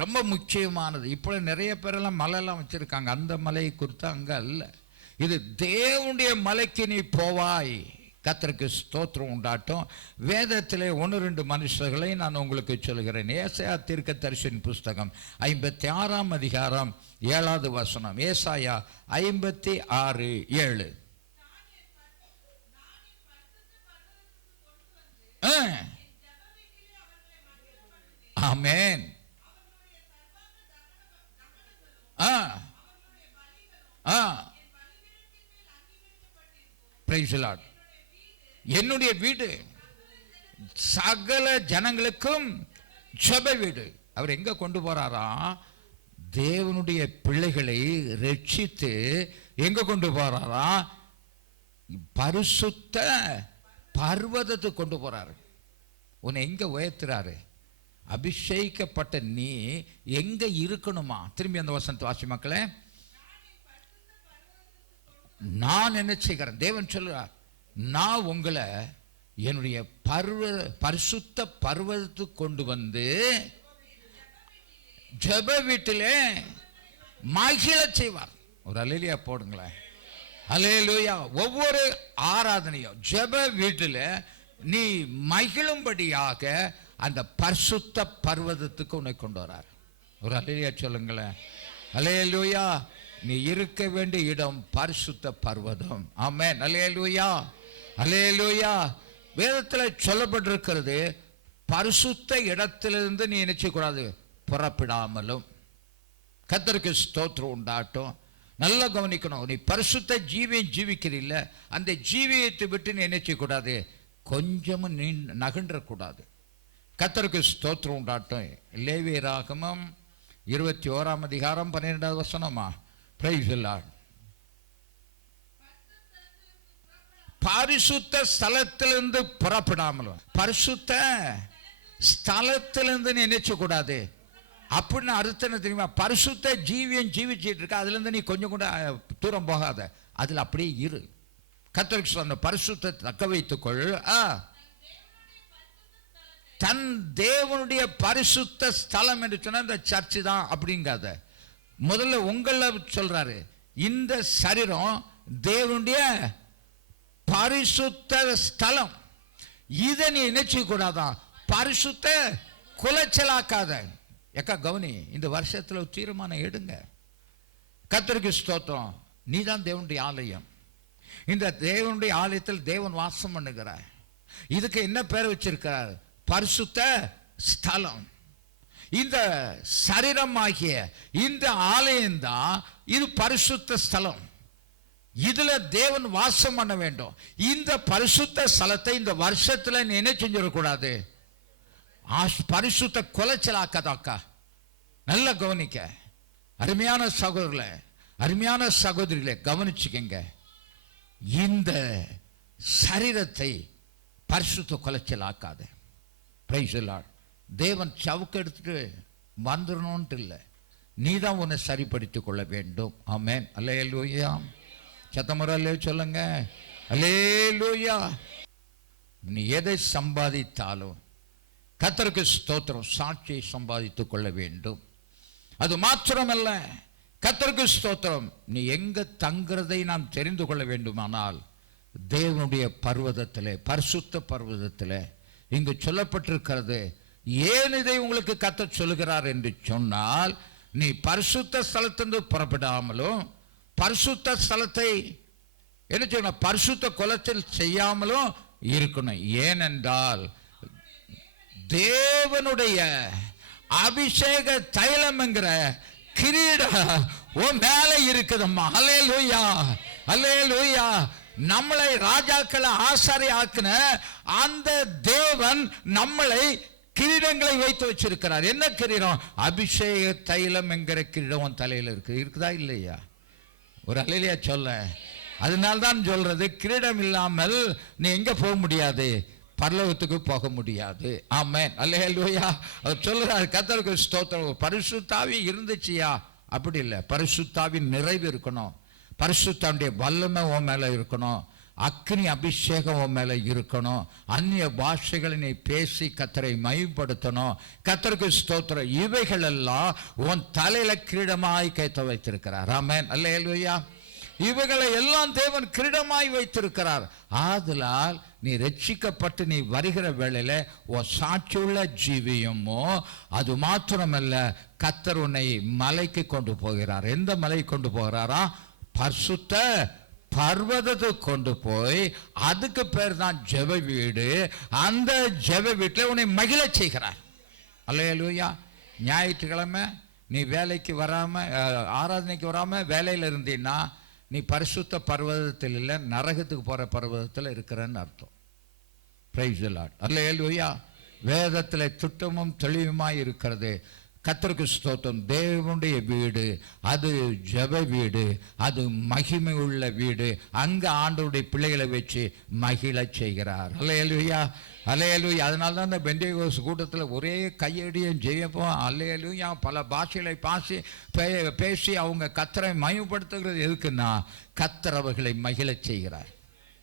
ரொம்ப முக்கியமானது. இப்போ நிறைய பேரெல்லாம் மலையெல்லாம் வச்சிருக்காங்க, அந்த மலையை குறித்து அங்க அல்ல. இது தேவனுடைய மலைக்கு நீ போவாய். கர்த்தருக்கு ஸ்தோத்திரம் உண்டாட்டும். வேதத்திலே 1-2 மனுஷர்களை நான் உங்களுக்கு சொல்கிறேன். ஏசாயா தீர்க்கதரிசியின் புஸ்தகம் 56ஆம் அதிகாரம் 7வது வசனம். ஏசாயா 56:7. ஆமென். Praise the Lord. என்னுடைய வீடு சகல ஜனங்களுக்கும் ஜெப வீடு. அவர் எங்க கொண்டு போறாரா? தேவனுடைய பிள்ளைகளை ரட்சித்து எங்க கொண்டு போறாரா? பரிசுத்த பர்வதத்துக்கு கொண்டு போறாரு. உன்னை எங்க உயர்த்துறாரு? அபிஷேகிக்கப்பட்ட நீ எங்க இருக்கணுமா? திரும்பி அந்த வசனத்தை வாசி மக்களே. நான் என்ன செய்கிறேன்? தேவன் சொல்லுறார், நான் உங்களை என்னுடைய பரிசுத்த பர்வதத்துக்கு கொண்டு வந்து ஜெப வீட்டிலே மகிழ செய்வார். ஒரு அல்லேலூயா போடுங்களேன். அல்லேலூயா. ஒவ்வொரு ஆராதனையும் ஜெப வீட்டில் நீ மகிழும்படியாக அந்த பரிசுத்த பர்வதத்துக்கு உன்னை கொண்டு வரார். ஒரு அல்லேலூயா சொல்லுங்களேன். அல்லேலூயா. நீ இருக்க வேண்டிய இடம் பரிசுத்த பர்வதம். ஆமென், அல்லேலூயா, அல்லேலூயா. வேதத்தில் சொல்லப்பட்டிருக்கிறது, பரிசுத்த இடத்திலிருந்து நீ நினைச்சக்கூடாது புறப்படாமலும். கர்த்தருக்கு ஸ்தோத்திரம் உண்டாட்டும். நல்லா கவனிக்கணும். நீ பரிசுத்த ஜீவியம் ஜீவிக்கிறீல்ல, அந்த ஜீவியத்தை விட்டு நீ நினைச்சக்கூடாது, கொஞ்சமும் நீ நகன்றக்கூடாது. கர்த்தருக்கு ஸ்தோத்திரம் உண்டாட்டும். லேவியராகமம் 21ஆம் அதிகாரம் 12வது வசனமா. Price the Lord. பரிசுத்த ஸ்தலத்திலிருந்து புறப்படாமலும். பரிசுத்த ஸ்தலத்திலிருந்து நினைச்ச கூடாது அப்படின்னு அர்த்தம் என்ன தெரியுமா? பரிசுத்த ஜீவியம் ஜீவிச்சிட்டு இருக்க, அதுல இருந்து நீ கொஞ்சம் கூட தூரம் போகாத, அதுல அப்படியே இரு. கர்த்தருக்கு சொன்ன பரிசுத்த தக்க வைத்துக்கொள். தன் தேவனுடைய பரிசுத்த ஸ்தலம் என்று சொன்ன இந்த சர்ச்சு தான் அப்படிங்காத. முதல்ல உங்களை சொல்றாரு, இந்த சரீரம் தேவனுடைய பரிசுத்த ஸ்தலம். இதை நீ நினைச்சு கூடாதான், பரிசுத்த குலைச்சலாக்காத. ஏக்கா கவனி, இந்த வருஷத்துல தீர்மானம் எடுங்க. கர்த்தருக்கு ஸ்தோத்திரம். நீ தான் தேவனுடைய ஆலயம். இந்த தேவனுடைய ஆலயத்தில் தேவன் வாசம் பண்ணுகிறார். இதுக்கு என்ன பேர் வச்சிருக்கிறார்? பரிசுத்த ஸ்தலம். இந்த சரீரமாகிய இந்த ஆலயம் தான் இது பரிசுத்த ஸ்தலம். இதுல தேவன் வாசம் பண்ண வேண்டும். இந்த பரிசுத்த ஸ்தலத்தை இந்த வருஷத்துல நீ என்ன செஞ்சிடக்கூடாது? பரிசுத்த குலைச்சலாக்காதாக்கா. நல்ல கவனிக்க அருமையான சகோதரர்களே, அருமையான சகோதரிகளே, கவனிச்சுக்கங்க. இந்த சரீரத்தை பரிசுத்த குலைச்சலாக்காத. Price the Lord. தேவன் சவுக்கு எடுத்துட்டு வந்துடணும்ட்டு இல்லை, நீ தான் உன்னை சரிப்படுத்திக் கொள்ள வேண்டும். ஆமென். அல்லேலூயா. சத்தமுறை சொல்லுங்க. அல்லேலூயா. நீ எதை சம்பாதித்தாலும் கர்த்தருக்கு ஸ்தோத்திரம், சாட்சியை சம்பாதித்துக் கொள்ள வேண்டும். அது மாத்திரமல்ல, கர்த்தருக்கு ஸ்தோத்திரம், நீ எங்க தங்குறதை நாம் தெரிந்து கொள்ள வேண்டுமானால் தேவனுடைய பர்வதத்திலே, பரிசுத்த பர்வதத்திலே இங்கு சொல்லப்பட்டிருக்கிறது. ஏன் இதை உங்களுக்கு கர்த்தர் சொல்லுகிறார் என்று சொன்னால், நீ பரிசுத்த ஸ்தலத்திலிருந்து புறப்படாமலும் பரிசுத்த ஸ்தலத்தை என்ன செய்யணும்? பரிசுத்த குலத்தில் செய்யாமலும் இருக்கணும். ஏனென்றால் தேவனுடைய அபிஷேக தைலம் என்கிற கிரீடம் உன் மேல இருக்குதம்மா. அல்லேலூயா, அல்லேலூயா. நம்மளை ராஜாக்களை ஆசாரி ஆக்கின அந்த தேவன் நம்மளை கிரீடங்களை வைத்து வச்சிருக்கிறார். என்ன கிரீடம்? அபிஷேக தைலம் என்கிற கிரீடம் உன் தலையில இருக்கு. இருக்குதா இல்லையா? ஒரு அல்லேலூயா சொல்ல. அதனால்தான் சொல்றது, கிரீடம் இல்லாமல் நீ எங்க போக முடியாது? பரலோகத்துக்கு போக முடியாது. ஆமென். அல்லேலூயா. அவர் சொல்றார், கர்த்தருக்கு ஸ்தோத்திரம். பரிசுத்தாவி இருந்துச்சியா? அப்படி இல்லை. பரிசுத்தாவின் நிறைவு இருக்கணும். பரிசுத்தாவுடைய வல்லமை உன் மேல இருக்கணும். அக்னி அபிஷேகம் உன் மேல இருக்கணும். அந்நிய பாஷைகளை நீ பேசி கர்த்தரை மகிமைப்படுத்தணும். கர்த்தருக்கு ஸ்தோத்திரம். இவைகள் எல்லாம் உன் தலையில கிரீடமாய் கைத்த வைத்திருக்கிறார். ஆமென். அல்லேலூயா. இவைகளை எல்லாம் தேவன் கிரீடமாய் வைத்திருக்கிறார். ஆதலால் நீ ரட்சிக்கப்பட்டு நீ வருகிற வேளையில உன் சாட்சியுள்ள ஜீவியமோ, அது மாத்திரமல்ல, கர்த்தர் உன்னை மலைக்கு கொண்டு போகிறார். எந்த மலைக்கு கொண்டு போகிறாரா? பரிசுத்த பர்வதத்துக்கு கொண்டு போய், அதுக்கு பேர் தான் ஜெப வீடு. அந்த ஜெப வீட்டில் உன்னை மகிழ செய்கிறார். அல்லேலூயா. ஞாயிற்றுக்கிழமை நீ வேலைக்கு வராம, ஆராதனைக்கு வராம வேலையில் இருந்தீன்னா நீ பரிசுத்த பர்வதத்தில் இல்லை, நரகத்துக்கு போற பர்வதத்தில் இருக்கிறன்னு அர்த்தம். Praise the Lord. அல்லேலூயா. வேதத்தில் திட்டமும் தெளிவுமாய் இருக்கிறது. கர்த்தருக்கு ஸ்தோத்திரம். தேவனுடைய வீடு அது ஜெப வீடு, அது மகிமை உள்ள வீடு. அங்க ஆண்டவருடைய பிள்ளைகளை வச்சு மகிழ செய்கிறார். அல்லேலூயா, அல்லேலூயா. அதனால தான் இந்த பெந்தேகோஸ்து கூட்டத்தில் ஒரே கையடியும் ஜெயப்போம் அல்லேலூயா பல பாஷைகளை பேசி அவங்க கர்த்தரை மகிமைப்படுத்துகிறது. எதுக்குன்னா கர்த்தர் அவர்களை மகிழ செய்கிறார்.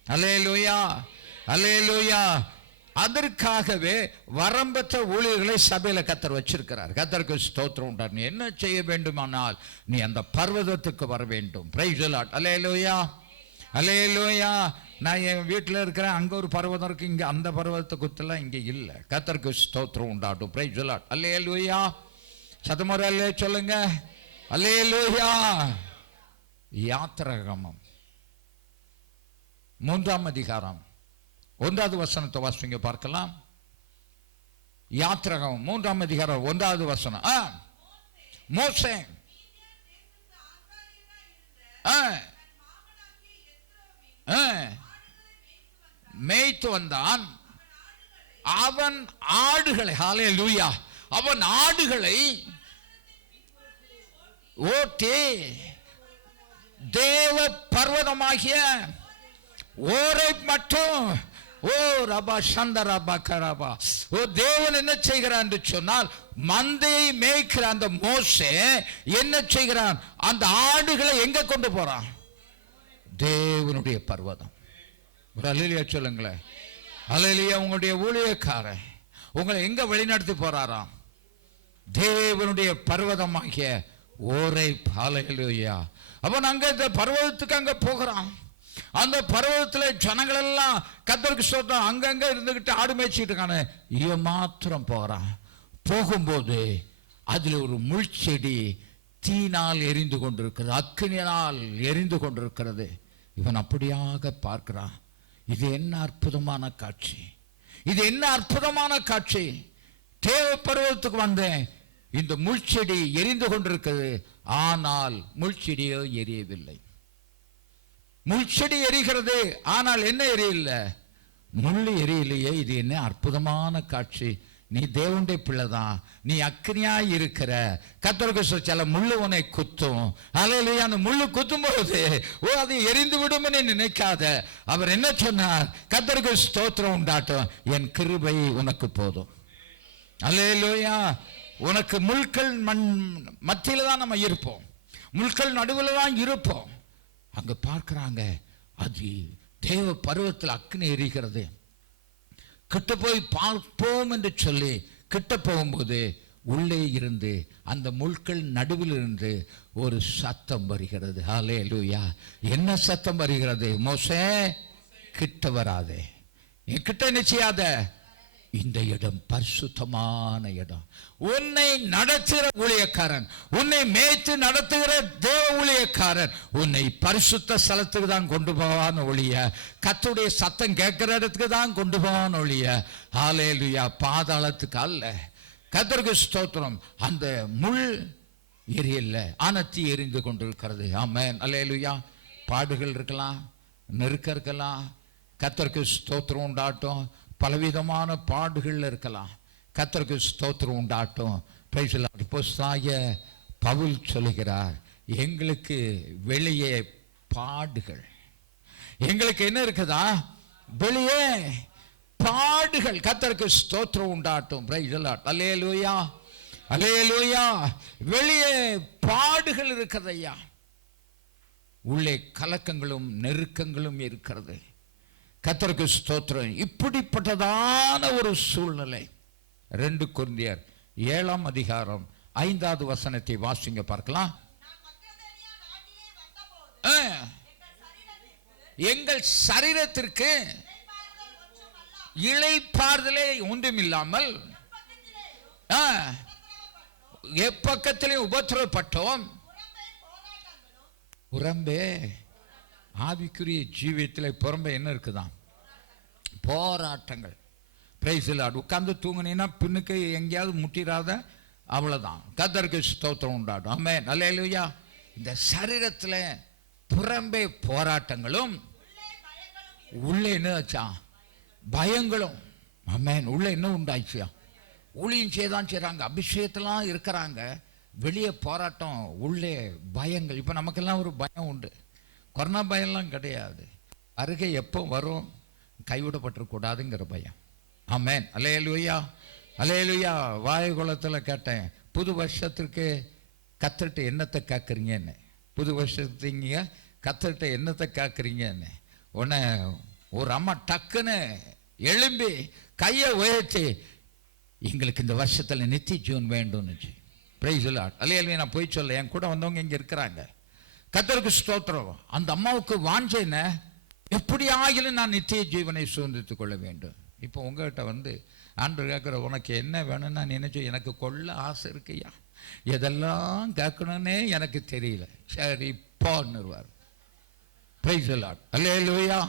அல்லேலூயா, அல்லேலூயா. அதற்காகவே வரம்பற்ற ஊழியர்களை சபையில கர்த்தர் வச்சிருக்கிறார். கர்த்தருக்கு ஸ்தோத்திரம் உண்டார். நீ என்ன செய்ய வேண்டுமானால் நீ அந்த பர்வதத்துக்கு வர வேண்டும். Praise the Lord. அல்லேலூயா, அல்லேலூயா. நான் என் வீட்டில் இருக்கிறேன், அங்கே ஒரு பர்வதம் இருக்கு, இங்கே அந்த பர்வதத்தை குத்தலாம் இங்கே இல்லை. கர்த்தருக்கு ஸ்தோத்திரம் உண்டாட்டும். Praise the Lord. அல்லேலூயா. சத்தமுறை அல்லே சொல்லுங்க. அல்லேலூயா. யாத்திராகமம் 3ஆம் அதிகாரம் 1வது வசனத்தை வாசிங்க பார்க்கலாம். யாத்திராகமம் 3ஆம் அதிகாரம் 1வது வசனம். மோசே மேய்த்து வந்தான். அவன் ஆடுகளை, ஹல்லேலூயா, அவன் ஆடுகளை ஓட்டி தேவ பர்வதமாகிய ஓரை மட்டும், ஓ ரபா சந்தரபா கரபா, ஓ தேவன் என்ன செய்கிறார் என்று சொன்னால் மந்தையை மேய்க்கிற அந்த மோசே என்ன செய்கிறான்? அந்த ஆடுகளை எங்க கொண்டு போறான்? தேவனுடைய பர்வதம். அல்லேலூயா சொல்லுங்களேன். அல்லேலூயா. உங்களுடைய ஊழியக்காரன் உங்களை எங்க வழிநடத்தி போறாராம்? தேவனுடைய பர்வதமாகிய ஓரை. அல்லேலூயா. அப்ப நாங்க இந்த பர்வதத்துக்கு அங்க போகிறோம். அந்த பர்வதத்தில் ஜனங்கள் எல்லாம் கர்த்தருக்கு ஸ்தோத்திரம் அங்கங்க இருந்துகிட்டு ஆடு மேய்ச்சிட்டு இருக்கானே, இவன் மாத்திரம் போறான். போகும்போது அதுல ஒரு முள்செடி தீனால் எரிந்து கொண்டிருக்கிறது, அக்கினியால் எரிந்து கொண்டிருக்கிறது. இவன் அப்படியாக பார்க்கிறான். இது என்ன அற்புதமான காட்சி! இது என்ன அற்புதமான காட்சி! தேவ பர்வதத்துக்கு வந்தேன், இந்த முள்செடி எரிந்து கொண்டிருக்கிறது, ஆனால் முள்செடியோ எரியவில்லை. முள்செடி எரிகிறது, ஆனால் என்ன எரியல? முள் எரியலையே. இது என்ன அற்புதமான காட்சி! நீ தேவனுடைய பிள்ளைதான், நீ அக்னியாய் இருக்கிற. கர்த்தருக்கு சில முள்ளு உன்னை குத்தும். அல்லேலூயா. அந்த முள்ளு குத்தும் போது அது எரிந்து விடும் நினைக்காத. அவர் என்ன சொன்னார்? கர்த்தருக்கு ஸ்தோத்திரம் உண்டாட்டும், என் கிருபை உனக்கு போதும். அல்லேலூயா. உனக்கு முள்கள் மத்தியில தான் நம்ம இருப்போம், முள்கள் நடுவில் தான் இருப்போம். அங்க பார்க்கிறாங்க, அது தேவ பருவத்தில் அக்னி எரிகிறது. கிட்ட போய் பார்ப்போம் என்று சொல்லி கிட்ட போகும்போது உள்ளே இருந்து அந்த முள்கள் நடுவில் இருந்து ஒரு சத்தம் வருகிறது. ஹல்லேலூயா. என்ன சத்தம் வருகிறது? மோசே கிட்ட வராதே, என் கிட்ட என்ன செய்யாத, இந்த இடம் பரிசுத்தமான இடம். உன்னை நடத்துகிற ஊழியக்காரன், உன்னை மேய்த்து நடத்துகிற தேவ ஊழியக்காரன் உன்னை பரிசுத்த ஸ்தலத்துக்கு தான் கொண்டு போவான்னு ஒழிய, கர்த்தருடைய சத்தம் கேட்கிற இடத்துக்கு தான் கொண்டு போவான்னு ஒழிய, ஹல்லேலூயா, பாதாளத்துக்கு அல்ல. கர்த்தருக்கு ஸ்தோத்திரம். அந்த முள் எரியல்ல, ஆனத்தி எரிந்து கொண்டிருக்கிறது. ஆமென். அல்லேலூயா. பாடுகள் இருக்கலாம், நெருக்கம் இருக்கலாம். கர்த்தருக்கு ஸ்தோத்திரம் உண்டாட்டும். பலவிதமான பாடுகள் இருக்கலாம். கர்த்தருக்கு ஸ்தோத்திரம் உண்டாட்டும். Praise the Lord. அப்போஸ்தலனாகிய பவுல் சொல்லுகிறார், எங்களுக்கு வெளியே பாடுகள், எங்களுக்கு என்ன இருக்குதா? வெளியே பாடுகள். கர்த்தருக்கு ஸ்தோத்திரம் உண்டாட்டும். Praise the Lord. அல்லேலூயா, அல்லேலூயா. வெளியே பாடுகள் இருக்கிறது ஐயா, உள்ளே கலக்கங்களும் நெருக்கங்களும் இருக்கிறது. கர்த்தருக்கு ஸ்தோத்திரம். இப்படிப்பட்டதான ஒரு சூழ்நிலை. 2 கொரிந்தியர் 7ஆம் அதிகாரம் 5வது வசனத்தை வாசிங்க பார்க்கலாம். எங்கள் சரீரத்திற்கு இளைப்பாறுதலே ஒன்றுமில்லாமல் எப்பக்கத்திலே உபத்திரவப்பட்டோம். புறம்பே ஆவிக்குரிய ஜீவியத்தில் புறம்பே என்ன இருக்குதான்? போராட்டங்கள். Price the Lord. உட்கார்ந்து தூங்குனீங்கன்னா பின்னுக்கு எங்கேயாவது முட்டிராத, அவ்வளவுதான். கர்த்தருக்கு ஸ்தோத்திரம் உண்டாடும். ஆமென். அல்லேலூயா. இந்த சரீரத்தில் புறம்பே போராட்டங்களும் உள்ளே என்ன ஆச்சா? பயங்களும். ஆமென். உள்ளே என்ன உண்டாயிச்சா? ஊழியம் செய்தான் செய்றாங்க, அபிஷேகத்தெல்லாம் இருக்கிறாங்க, வெளியே போராட்டம், உள்ளே பயங்கள். இப்போ நமக்கெல்லாம் ஒரு பயம் உண்டு. கொரோனா பயம்லாம் கிடையாது. அருகே எப்போ வரும், கைவிடப்பட்டிருக்கூடாதுங்கிற பயம். ஆமென். அல்லேலூயா, அல்லேலூயா. வாயுகுளத்தில் கேட்டேன், புது வருஷத்திற்கு கத்தர்கிட்ட என்னத்தை கேட்குறீங்கன்னு. புது வருஷத்துக்கு கத்தர்கிட்ட என்னத்தை கேட்குறீங்கன்னு. உடனே ஒரு அம்மா டக்குன்னு எழும்பி கையை உயர்த்தி, எங்களுக்கு இந்த வருஷத்தில் நித்திய ஜீவன் வேண்டும்னுச்சு. Price the Lord. அல்லேலூயா. நான் போய் சொல்ல, என் கூட வந்தவங்க இங்கே இருக்கிறாங்க. கர்த்தருக்கு ஸ்தோத்திரம். அந்த அம்மாவுக்கு வாஞ்சைன, எப்படி ஆகிலும் நான் நித்திய ஜீவனை சுதந்திரித்துக் கொள்ள வேண்டும். இப்போ உங்ககிட்ட வந்து ஆண்டவர் கேட்குற, உனக்கு என்ன வேணும்னா நினைச்சு, எனக்கு கொள்ள ஆசை இருக்குயா, எதெல்லாம் கேட்கணும்னே எனக்கு தெரியல, சரி போன்னுருவார். Price the Lord. அல்லேலூயா,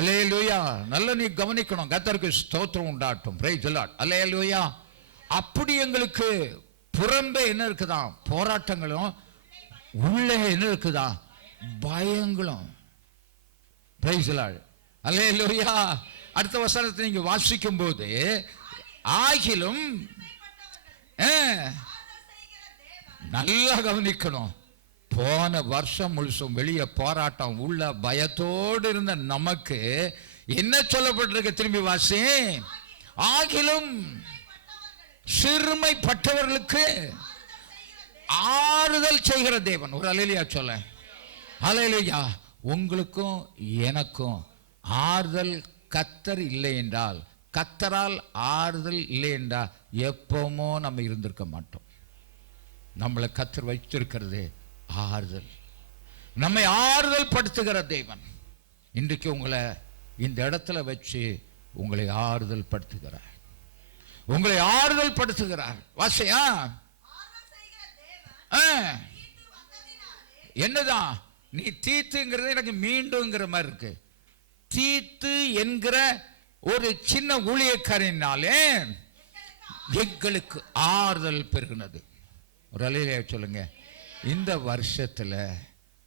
அல்லேலூயா. நல்ல நீ கவனிக்கணும். கர்த்தருக்கு ஸ்தோத்திரம் உண்டாட்டும். Praise the Lord. அல்லேலூயா. அப்படி எங்களுக்கு புறம்பே என்ன இருக்குதான்? போராட்டங்களும், உள்ளே என்ன இருக்குதா? பயங்களும். Praise the Lord. அல்லேலூயா. அடுத்த வசனத்தை நீங்க வாசிக்கும் போது, ஆகிலும் நல்லா கவனிக்கணும். போன வருஷம் முழுசும் வெளியே போராட்டம், உள்ள பயத்தோடு இருந்த நமக்கு என்ன சொல்லப்பட்டிருக்கு? திரும்பி வாசி. ஆகிலும் சிறுமைப்பட்டவர்களுக்கு ஆறுதல் செய்கிற தேவன். ஒரு அல்லேலூயா சொல்ல. அல்லேலூயா. உங்களுக்கும் எனக்கும் ஆறுதல் கர்த்தர் இல்லை என்றால், கர்த்தரால் ஆறுதல் இல்லை என்றால் எப்பவுமோ நம்ம இருந்திருக்க மாட்டோம். நம்மளை கர்த்தர் வைத்திருக்கிறது ஆறுதல், நம்மை ஆறுதல் படுத்துகிற தேவன். இன்றைக்கு உங்களை இந்த இடத்துல வச்சு உங்களை ஆறுதல் படுத்துகிறார், உங்களை ஆறுதல் படுத்துகிறார். வாசையா என்னதான் நீ தீத்துங்கிறது எனக்கு மீண்டும்ங்கிற மாதிரி இருக்கு. தீத்து என்கிற ஒரு சின்ன ஊழியக்காரனாலே எங்களுக்கு ஆறுதல் பெருகினது. ஒரு அல்லேலூயா சொல்லுங்க. இந்த வருஷத்துல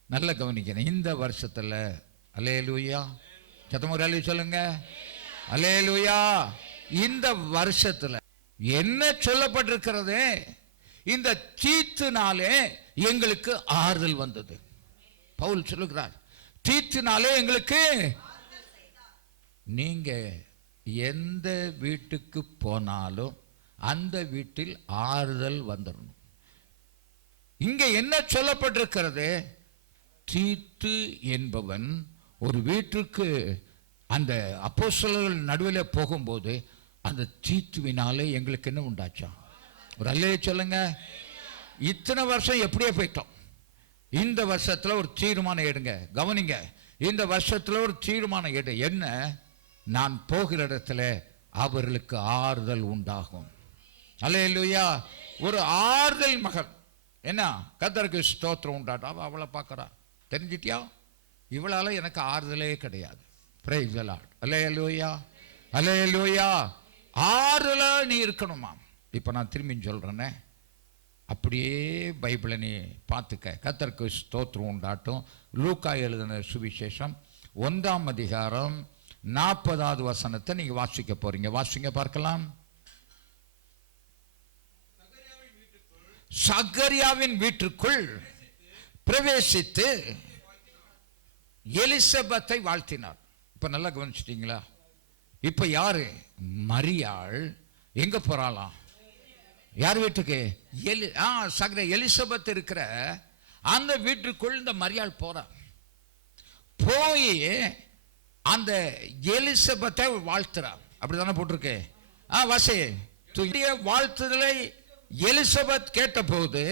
நல்ல கவனிக்கணும். இந்த வருஷத்துல அல்லேலூயா சத்தம் ஒரு அல்லேலூயா சொல்லுங்க. அல்லேலூயா. இந்த வருஷத்துல என்ன சொல்லப்பட்டிருக்கிறது? இந்த தீத்துனாலே எங்களுக்கு ஆறுதல் வந்தது. பவுல் சொல்லுகிறார், தீத்துனாலே எங்களுக்கு. நீங்க எந்த வீட்டுக்கு போனாலும் அந்த வீட்டில் ஆறுதல் வந்துடணும். இங்க என்ன சொல்லப்பட்டிருக்கிறது? தீத்து என்பவன் ஒரு வீட்டுக்கு அந்த அப்போஸ்தலர்கள் நடுவில் போகும்போது அந்த தீத்துவினாலே எங்களுக்கு என்ன உண்டாச்சா? ஒரு அல்லேலூயா சொல்லுங்க. இத்தனை வருஷம் எப்படியே போயிட்டோம். இந்த வருஷத்துல ஒரு தீர்மானம் எடுங்க. கவனிங்க, இந்த வருஷத்துல ஒரு தீர்மானம் எடு. என்ன? நான் போகிற இடத்துல அவர்களுக்கு ஆறுதல் உண்டாகும். அல்லேலூயா. ஒரு ஆறுதல் மகள் என்ன? கர்த்தருக்கு ஸ்தோத்திரம் உண்டாட்டும். அவளை பார்க்கறா, தெரிஞ்சிட்டியா? இவளால எனக்கு ஆறுதலே கிடையாது. Praise the Lord. அல்லேலூயா. அல்லேலூயா. ஆறுதலா நீ இருக்கணுமா? இப்ப நான் திரும்பி சொல்றேனே, அப்படியே பைபிளை நீ பார்த்துக்க. கர்த்தருக்கு ஸ்தோத்திரம் உண்டாட்டும். லூக்கா எழுதின சுவிசேஷம் 1ஆம் அதிகாரம் 40வது வசனத்தை நீங்க வாசிக்க போறீங்க. வாசிங்க பார்க்கலாம். சகரியாவின் வீட்டுக்குள் பிரவேசித்து எலிசபெத்தை வாழ்த்தினார். இப்ப நல்லா கவனிச்சிட்டீங்களா? இப்ப யாரு? மரியாள் எங்க போறாளாம்? யார் வீட்டுக்கு? எலிசபெத் இருக்கிற அந்த வீட்டுக்குள் இந்த மரியாள் போற. போய் அந்த எலிசபெத்தை வாழ்த்துறார். அப்படிதானே போட்டிருக்கு. வாசி. வாழ்த்துதலை எலிசபெத் கேட்ட போது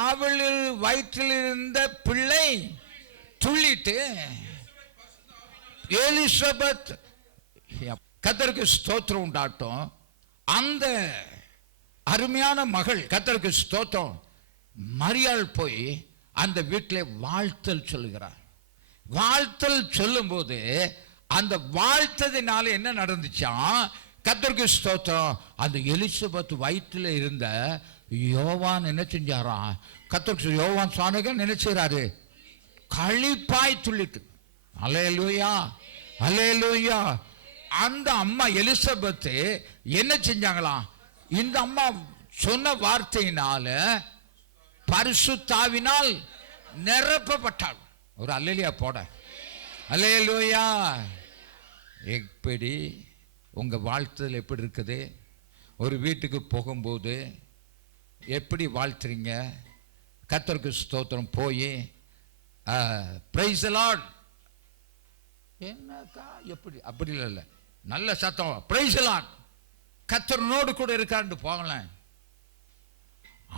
அவள் வயிற்றில் இருந்த பிள்ளை துள்ளிட்டு, எலிசபெத் கர்த்தருக்கு ஸ்தோத்திரம் உண்டாட்டும். அந்த அருமையான மகள் கர்த்தருக்கு ஸ்தோத்திரம் மரியாள் போய் அந்த வீட்டில் வாழ்த்தல் சொல்லுகிறார். வாழ்த்தல் சொல்லும் போது அந்த வாழ்த்ததினால என்ன நடந்துச்சாம்? கர்த்தருக்கு ஸ்தோத்திரம். அந்த எலிசபெத் வயிற்றில் இருந்த யோவான் என்ன செஞ்சாராம்? கர்த்தருக்கு யோவான் சானகன் நினைச்சாரு, களிப்பாய் துள்ளிட்டு. அல்லேலூயா. அல்லேலூயா. அந்த அம்மா எலிசபெத் என்ன செஞ்சாங்களாம்? இந்த அம்மா சொன்ன வார்த்தையினால பரிசுத்தாவினால் நிரப்பப்பட்டாள். ஒரு அல்லேலூயா போட. அல்லேலூயா. எப்படி உங்க வாழ்த்துதல் எப்படி இருக்குது? ஒரு வீட்டுக்கு போகும்போது எப்படி வாழ்த்துறீங்க? கர்த்தருக்கு ஸ்தோத்திரம் போய் பிரைஸ் தி லார்ட். என்னக்கா எப்படி? அப்படி இல்லை, நல்ல சத்தம் பிரைஸ் தி லார்ட், கர்த்தரோடு கூட இருக்கான்னு போகலாம்.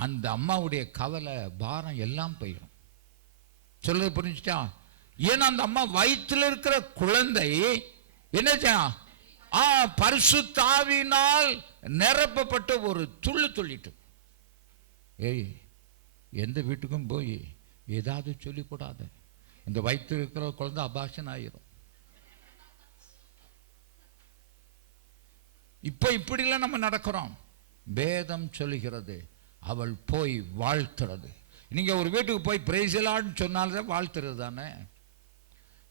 அந்த அம்மாவுடைய கவலை பாரம் எல்லாம் போயிடும். சொல்ல புரிஞ்சுட்டா? ஏன்னா அந்த அம்மா வயிற்றில் இருக்கிற குழந்தை என்ன பரிசுத்தாவினால் நிரப்பப்பட்ட ஒரு துள்ளு துள்ளிட்டு. ஏய், எந்த வீட்டுக்கும் போய் ஏதாவது சொல்லிக்கூடாது. இந்த வயிற்றில் இருக்கிற குழந்தை அபாஷன் ஆயிரும். இப்ப இப்படிலாம் நம்ம நடக்கிறோம். வேதம் சொல்லுகிறது அவள் போய் வாழ்த்துறது. நீங்க ஒரு வீட்டுக்கு போய் பிரைஸ் தி லார்ட் சொன்னால்தான் வாழ்த்துறது தானே.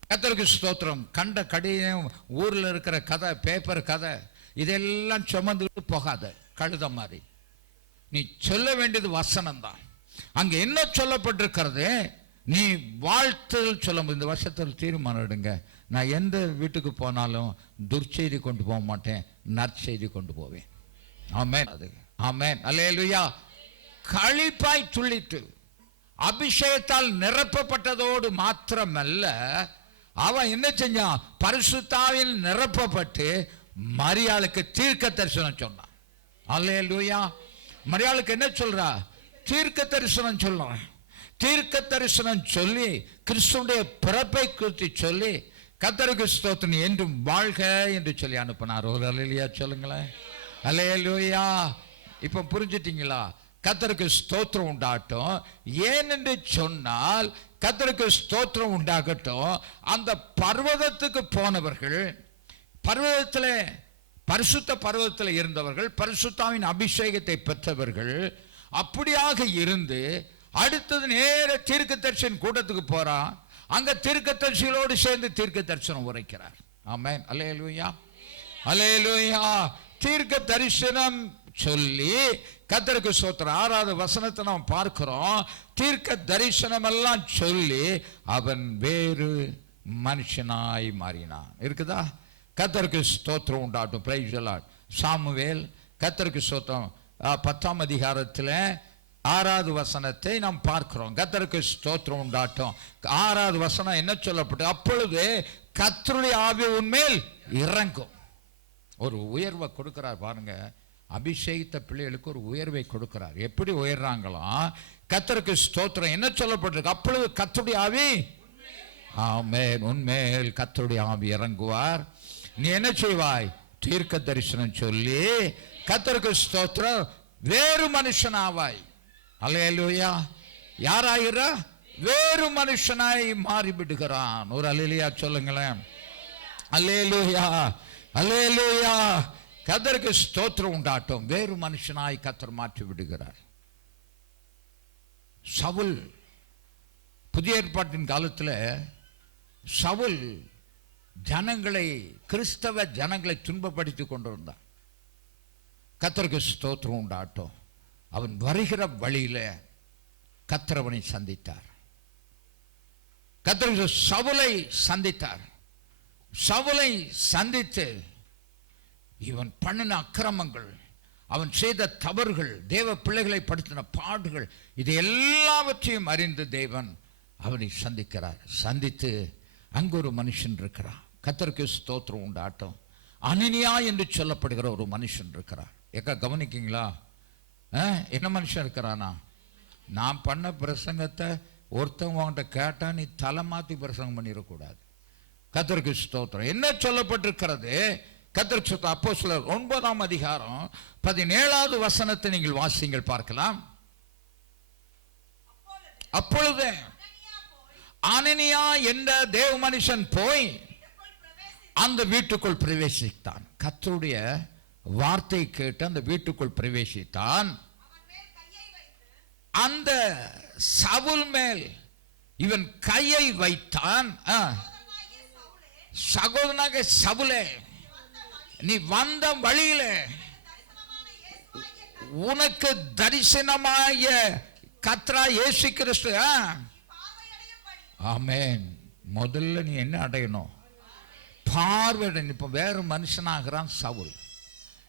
கர்த்தருக்கு ஸ்தோத்திரம். கண்ட கடிதம், ஊர்ல இருக்கிற கதை, பேப்பர் கதை, இதெல்லாம் சுமந்துட்டு போகாத கழுத மாதிரி. நீ சொல்ல வேண்டியது வசனம் தான். அங்க என்ன சொல்லப்பட்டிருக்கிறது? நீ வாழ்த்துதல் சொல்ல. இந்த வருஷத்தில் தீர்மானம் எடுங்க, நான் எந்த வீட்டுக்கு போனாலும் துர்ச்செய்தி கொண்டு போக மாட்டேன், நற்செய்தி கொண்டு போவேன். ஆமென். ஆமென். அல்லேலூயா. களிப்பாய் துள்ளிட்டு அபிஷேகத்தால் நிரப்பப்பட்டதோடு மாத்திரமல்ல, அவன் என்ன செஞ்சான்? பரிசுத்தாவில் நிரப்பப்பட்டு மரியாளுக்கு தீர்க்க தரிசனம் சொன்னான். அல்லேலூயா. மரியாளுக்கு என்ன சொல்றா? தீர்க்க தரிசனம் சொல்றான். தீர்க்க தரிசனம் சொல்லி கிறிஸ்துவுடைய பிறப்பை குறித்து சொல்லி கர்த்தருக்கு ஸ்தோத்திரம் என்றும் வாழ்க என்று சொல்லி அனுப்பினார். ஒரு அல்லேலூயா சொல்லுங்களேன். அல்லேலூயா. இப்ப புரிஞ்சிட்டீங்களா? கர்த்தருக்கு ஸ்தோத்திரம் உண்டாகட்டும். ஏனென்று சொன்னால் கர்த்தருக்கு ஸ்தோத்திரம் உண்டாகட்டும். அந்த பர்வதத்துக்கு போனவர்கள், பர்வதத்தில் பரிசுத்த பர்வதத்தில் இருந்தவர்கள், பரிசுத்தாவின் அபிஷேகத்தை பெற்றவர்கள், அப்படியாக இருந்து அடுத்தது நேர தீர்க்கதரிசன கூட்டத்துக்கு போறான். அங்க தீர்க்கதரிசிகளோடு சேர்ந்து தீர்க்க தரிசனம் உரைக்கிறார். ஆமென். அல்லேலூயா. அல்லேலூயா. தீர்க்க தரிசனம் சொல்லி கர்த்தருக்கு ஸ்தோத்திரம். 6வது வசனத்தை நாம் பார்க்கிறோம். தீர்க்க தரிசனம் எல்லாம் சொல்லி அவன் வேறு மனுஷனாய் மாறினான். இருக்குதா? கர்த்தருக்கு ஸ்தோத்திரம் உண்டாட்டும். Praise the lord. சாமுவேல் கர்த்தருக்கு ஸ்தோத்திரம் 10ஆம் அதிகாரத்தில் 6வது வசனத்தை நாம் பார்க்கிறோம். கர்த்தருக்கு ஸ்தோத்திரம் உண்டாட்டும். 6வது வசனம் என்ன சொல்லப்பட்டு? அப்பொழுது கர்த்தருடைய ஆவி உன்மேல் இறங்கும். ஒரு உயர்வை கொடுக்கிறார் பாருங்க. அபிஷேகித்த பிள்ளைகளுக்கு ஒரு உயர்வை கொடுக்கிறார். எப்படி உயர்றாங்களாம்? கர்த்தருக்கு ஸ்தோத்திரம். என்ன சொல்லப்பட்டிருக்கு? அப்பொழுது கர்த்தருடைய ஆவி, ஆமென், உன்மேல் கர்த்தருடைய ஆவி இறங்குவார். நீ என்ன செய்வாய்? தீர்க்க தரிசனம் சொல்லி கர்த்தருக்கு ஸ்தோத்திரம் வேறு மனுஷனாவாய். அல்லேலூயா. யாராகிற? வேறு மனுஷனாய் மாறிவிடுகிறான். ஒரு அல்லேலூயா சொல்லுங்களேன். அல்லேலூயா. அல்லேலூயா. கர்த்தருக்கு ஸ்தோத்திரம் உண்டாட்டும். வேறு மனுஷனாய் கர்த்தர் மாற்றி விடுகிறார். சவுல், புதிய ஏற்பாட்டின் காலத்தில் சவுல் ஜனங்களை, கிறிஸ்தவ ஜனங்களை துன்பப்படுத்தி கொண்டிருந்தான். கர்த்தருக்கு ஸ்தோத்திரம் உண்டாட்டும். அவன் வருகிற வழியில கர்த்தர் அவனை சந்தித்தார். கர்த்தர் சவுலை சந்தித்தார். சவுலை சந்தித்து இவன் பண்ணின அக்கிரமங்கள், அவன் செய்த தவறுகள், தேவ பிள்ளைகளை படுத்தின பாடுகள், இது எல்லாவற்றையும் அறிந்து தேவன் அவனை சந்திக்கிறார். சந்தித்து அங்கு ஒரு மனுஷன் இருக்கிறான். கர்த்தருக்கு ஸ்தோத்திரம் உண்டாட்டும். அனனியா என்று சொல்லப்படுகிற ஒரு மனுஷன் இருக்கிறார். ஏக்கா கவனிக்கீங்களா? என்ன மனுஷன் இருக்கிறானா? நான் பண்ண பிரசங்கத்தை ஒருத்தவங்க அவன்கிட்ட கேட்டா நீ தலை மாத்தி பிரசங்கம் பண்ணிடக்கூடாது. கர்த்தருக்கு ஸ்தோத்திரம். என்ன சொல்லப்பட்டிருக்கிறது? கர்த்தருக்கு ஸ்தோத்திரம். அப்போஸ்தலர் 9ஆம் அதிகாரம் 17வது வசனத்தை நீங்கள் வாசிங்கள் பார்க்கலாம். அப்பொழுது அனனியா என்ற தேவ மனுஷன் போய் அந்த வீட்டுக்குள் பிரவேசித்தான். கர்த்தருடைய வார்த்தை கேட்டு அந்த வீட்டுக்குள் பிரவேசித்தான். அந்த சவுல் மேல் இவன் கையை வைத்தான். சகோதரனாக சவுலே, நீ வந்த வழியில உனக்கு தரிசனமாய கர்த்தராகிய இயேசு கிறிஸ்து. ஆமென். முதல்ல நீ என்ன அடையணும்? பார்வையடையணும். இப்ப வேற மனுஷனாகிறான் சவுல்.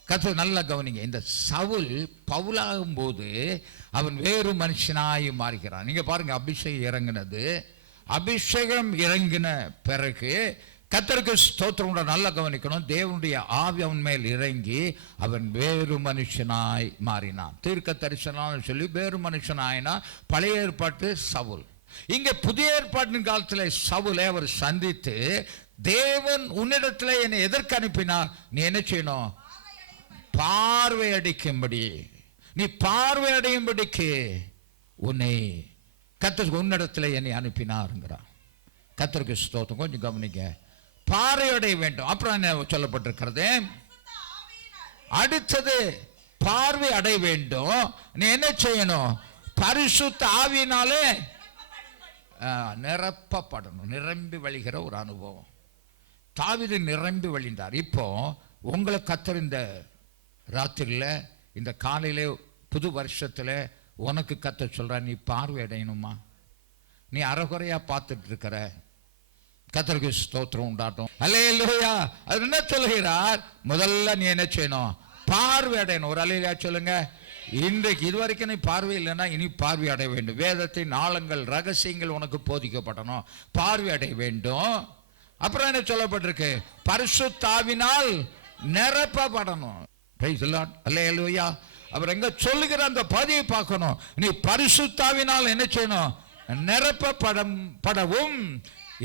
கர்த்தர் நல்லா கவனிங்க. இந்த சவுல் பவுலாகும் போது அவன் வேறு மனுஷனாய் மாறுகிறான். நீங்க பாருங்க, அபிஷேகம் இறங்கினது. அபிஷேகம் இறங்கின பிறகு கர்த்தருக்கு ஸ்தோத்திரம். நல்லா கவனிக்கணும். தேவனுடைய ஆவி அவன் மேல் இறங்கி அவன் வேறு மனுஷனாய் மாறினான். தீர்க்க தரிசனம் சொல்லி வேறு மனுஷனாயினா. பழைய ஏற்பாட்டு சவுல். இங்க புதிய ஏற்பாட்டின் காலத்தில் சவுலை அவர் சந்தித்து, தேவன் உன்னிடத்தில் என்னை எதற்கு அனுப்பினார்? நீ என்ன செய்யணும்? பார்வை அடிக்கும்படி. நீ பார்வை அடையும்படிக்கு உன்னை கர்த்தர் உன்னிடத்தில் என்னை அனுப்பினாருங்கிறான். கர்த்தருக்கு ஸ்தோத்திரம். கொஞ்சம் கவனிக்க. பார்வை அடைய வேண்டும். அப்புறம் என்ன சொல்லப்பட்டிருக்கிறது? அடுத்தது பார்வை அடைய வேண்டும். நீ என்ன செய்யணும்? பரிசுத்த ஆவியினாலே நிரப்பப்படணும். நிரம்பி வழிகிற ஒரு அனுபவம். தாவீது நிரம்பி வழிந்தார். இப்போ உங்களை கர்த்தர் இந்த ராத்திரியில், இந்த காலையில, புது வருஷத்துல உனக்கு கர்த்தர் சொல்ற, நீ பார்வை அடையணுமா? நீ அறகுறையா பார்த்துட்டு இருக்கிற. கர்த்தருக்கு ஸ்தோத்திரம் உண்டாட்டும். அல்லேலூயா. அது என்ன சொல்கிறார்? முதல்ல நீ என்ன செய்யணும்? பார்வை அடையணும். ஒரு அல்லேலூயா சொல்லுங்க. இன்றைக்கு இதுவரைக்கும் நீ பார்வை இல்லைன்னா இனி பார்வை அடைய வேண்டும். வேதத்தின் ஆழங்கள் ரகசியங்கள் உனக்கு போதிக்கப்படணும். பார்வை அடைய வேண்டும். அப்புறம் என்ன சொல்லப்பட்டிருக்கு? பரிசுத்தாவினால் நிரப்பப்படணும். Price the Lord. அல்லேலூயா. அவர் எங்க சொல்லுகிற அந்த பதிவை பார்க்கணும். நீ பரிசுத்தாவினால் என்ன செய்யணும்? நிரப்பப்படவும்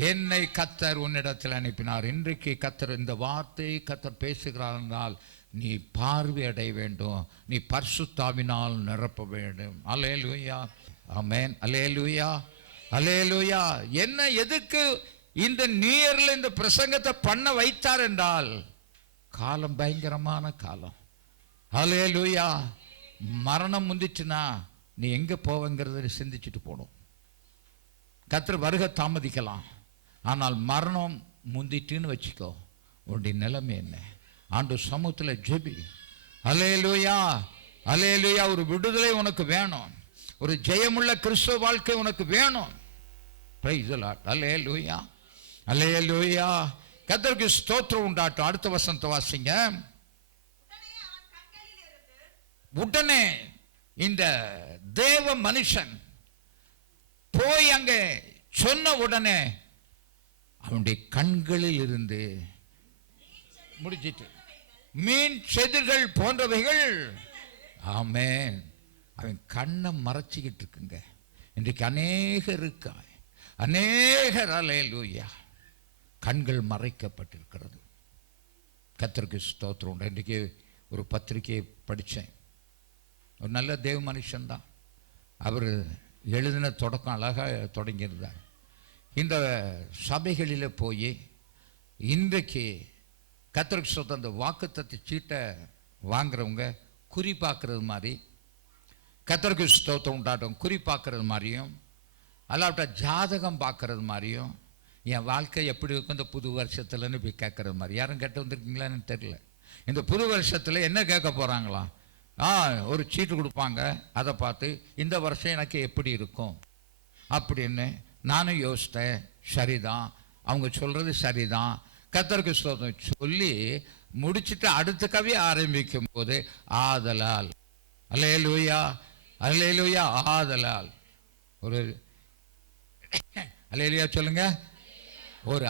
என்னை கர்த்தர் உன்னிடத்தில் அனுப்பினார். இன்றைக்கு கர்த்தர் இந்த வார்த்தையை கர்த்தர் பேசுகிறார். நீ பார்வை அடைய வேண்டும். நீ பரிசுத்தாவினால் நிரப்ப வேண்டும். அல்லேலூயா. ஆமென். அல்லேலூயா. அல்லேலூயா. என்ன எதுக்கு இந்த நியூ இயர்ல இந்த பிரசங்கத்தை பண்ண வைத்தார் என்றால், காலம் பயங்கரமான காலம். அல்லேலூயா. மரணம் முந்திச்சுனா நீ எங்க போவங்கிறத சிந்திச்சுட்டு போகணும். கர்த்தர் வருகை தாமதிக்கலாம், ஆனால் மரணம் முந்திட்டுன்னு வச்சுக்கோ, உன்னுடைய நிலைமை என்ன? ஆண்டு சமூகத்தில் ஜெபி. அல்லேலூயா. அல்லேலூயா. ஒரு விடுதலை உனக்கு வேணும். ஒரு ஜெயமுள்ள கிறிஸ்துவ வாழ்க்கை உனக்கு வேணும். Praise the Lord. அல்லேலூயா. அல்லேலூயா. கர்த்தருக்கு ஸ்தோத்திரம் உண்டாட்டும். அடுத்த வசனத்தை வாசிங்க. உடனே இந்த தேவ மனுஷன் போய் அங்கே சொன்ன உடனே அவனுடைய கண்களில் இருந்து முடிச்சிட்டு மீன் செதில்கள் போன்றவைகள். ஆமென். அவன் கண்ணை மறைச்சிக்கிட்டு இருக்குங்க. இன்றைக்கு அநேகர் இருக்கா, அநேகர் அல்லேலூயா கண்கள் மறைக்கப்பட்டிருக்கிறது. கர்த்தருக்கு ஸ்தோத்திரம் உண்டு. இன்றைக்கு ஒரு பத்திரிகையை படித்தேன். ஒரு நல்ல தேவ மனுஷன்தான். அவர் எழுதின தொடக்கம் அழகாக தொடங்கியிருந்தார். இந்த சபைகளில் போய் இன்றைக்கு கர்த்தருக்கு ஸ்தோத்திரம் அந்த வாக்குத்தத்த சீட்டை வாங்குறவங்க குறி பார்க்கறது மாதிரி, கர்த்தருக்கு ஸ்தோத்திரம் உண்டாட்டும் குறி பார்க்கறது மாதிரியும், அல்லாவிட்டா ஜாதகம் பார்க்கறது மாதிரியும், என் வாழ்க்கை எப்படி இருக்கும் இந்த புது வருஷத்துலன்னு போய் கேட்கறது மாதிரி. யாரும் கேட்டு வந்திருக்கீங்களான்னு தெரியல. இந்த புது வருஷத்தில் என்ன கேட்க போகிறாங்களாம்? ஒரு சீட்டு கொடுப்பாங்க. அதை பார்த்து இந்த வருஷம் எனக்கு எப்படி இருக்கும் அப்படின்னு நானும் யோசித்தேன். சரிதான், அவங்க சொல்கிறது சரிதான். கர்த்தருக்கு ஸ்தோத்திரம் சொல்லி முடிச்சுட்டு அடுத்த கவி ஆரம்பிக்கும் போது ஆதலால். அல்லேலூயா. அல்லேலூயா. ஆதலால். ஒரு அல்லேலூயா சொல்லுங்க. ஒரு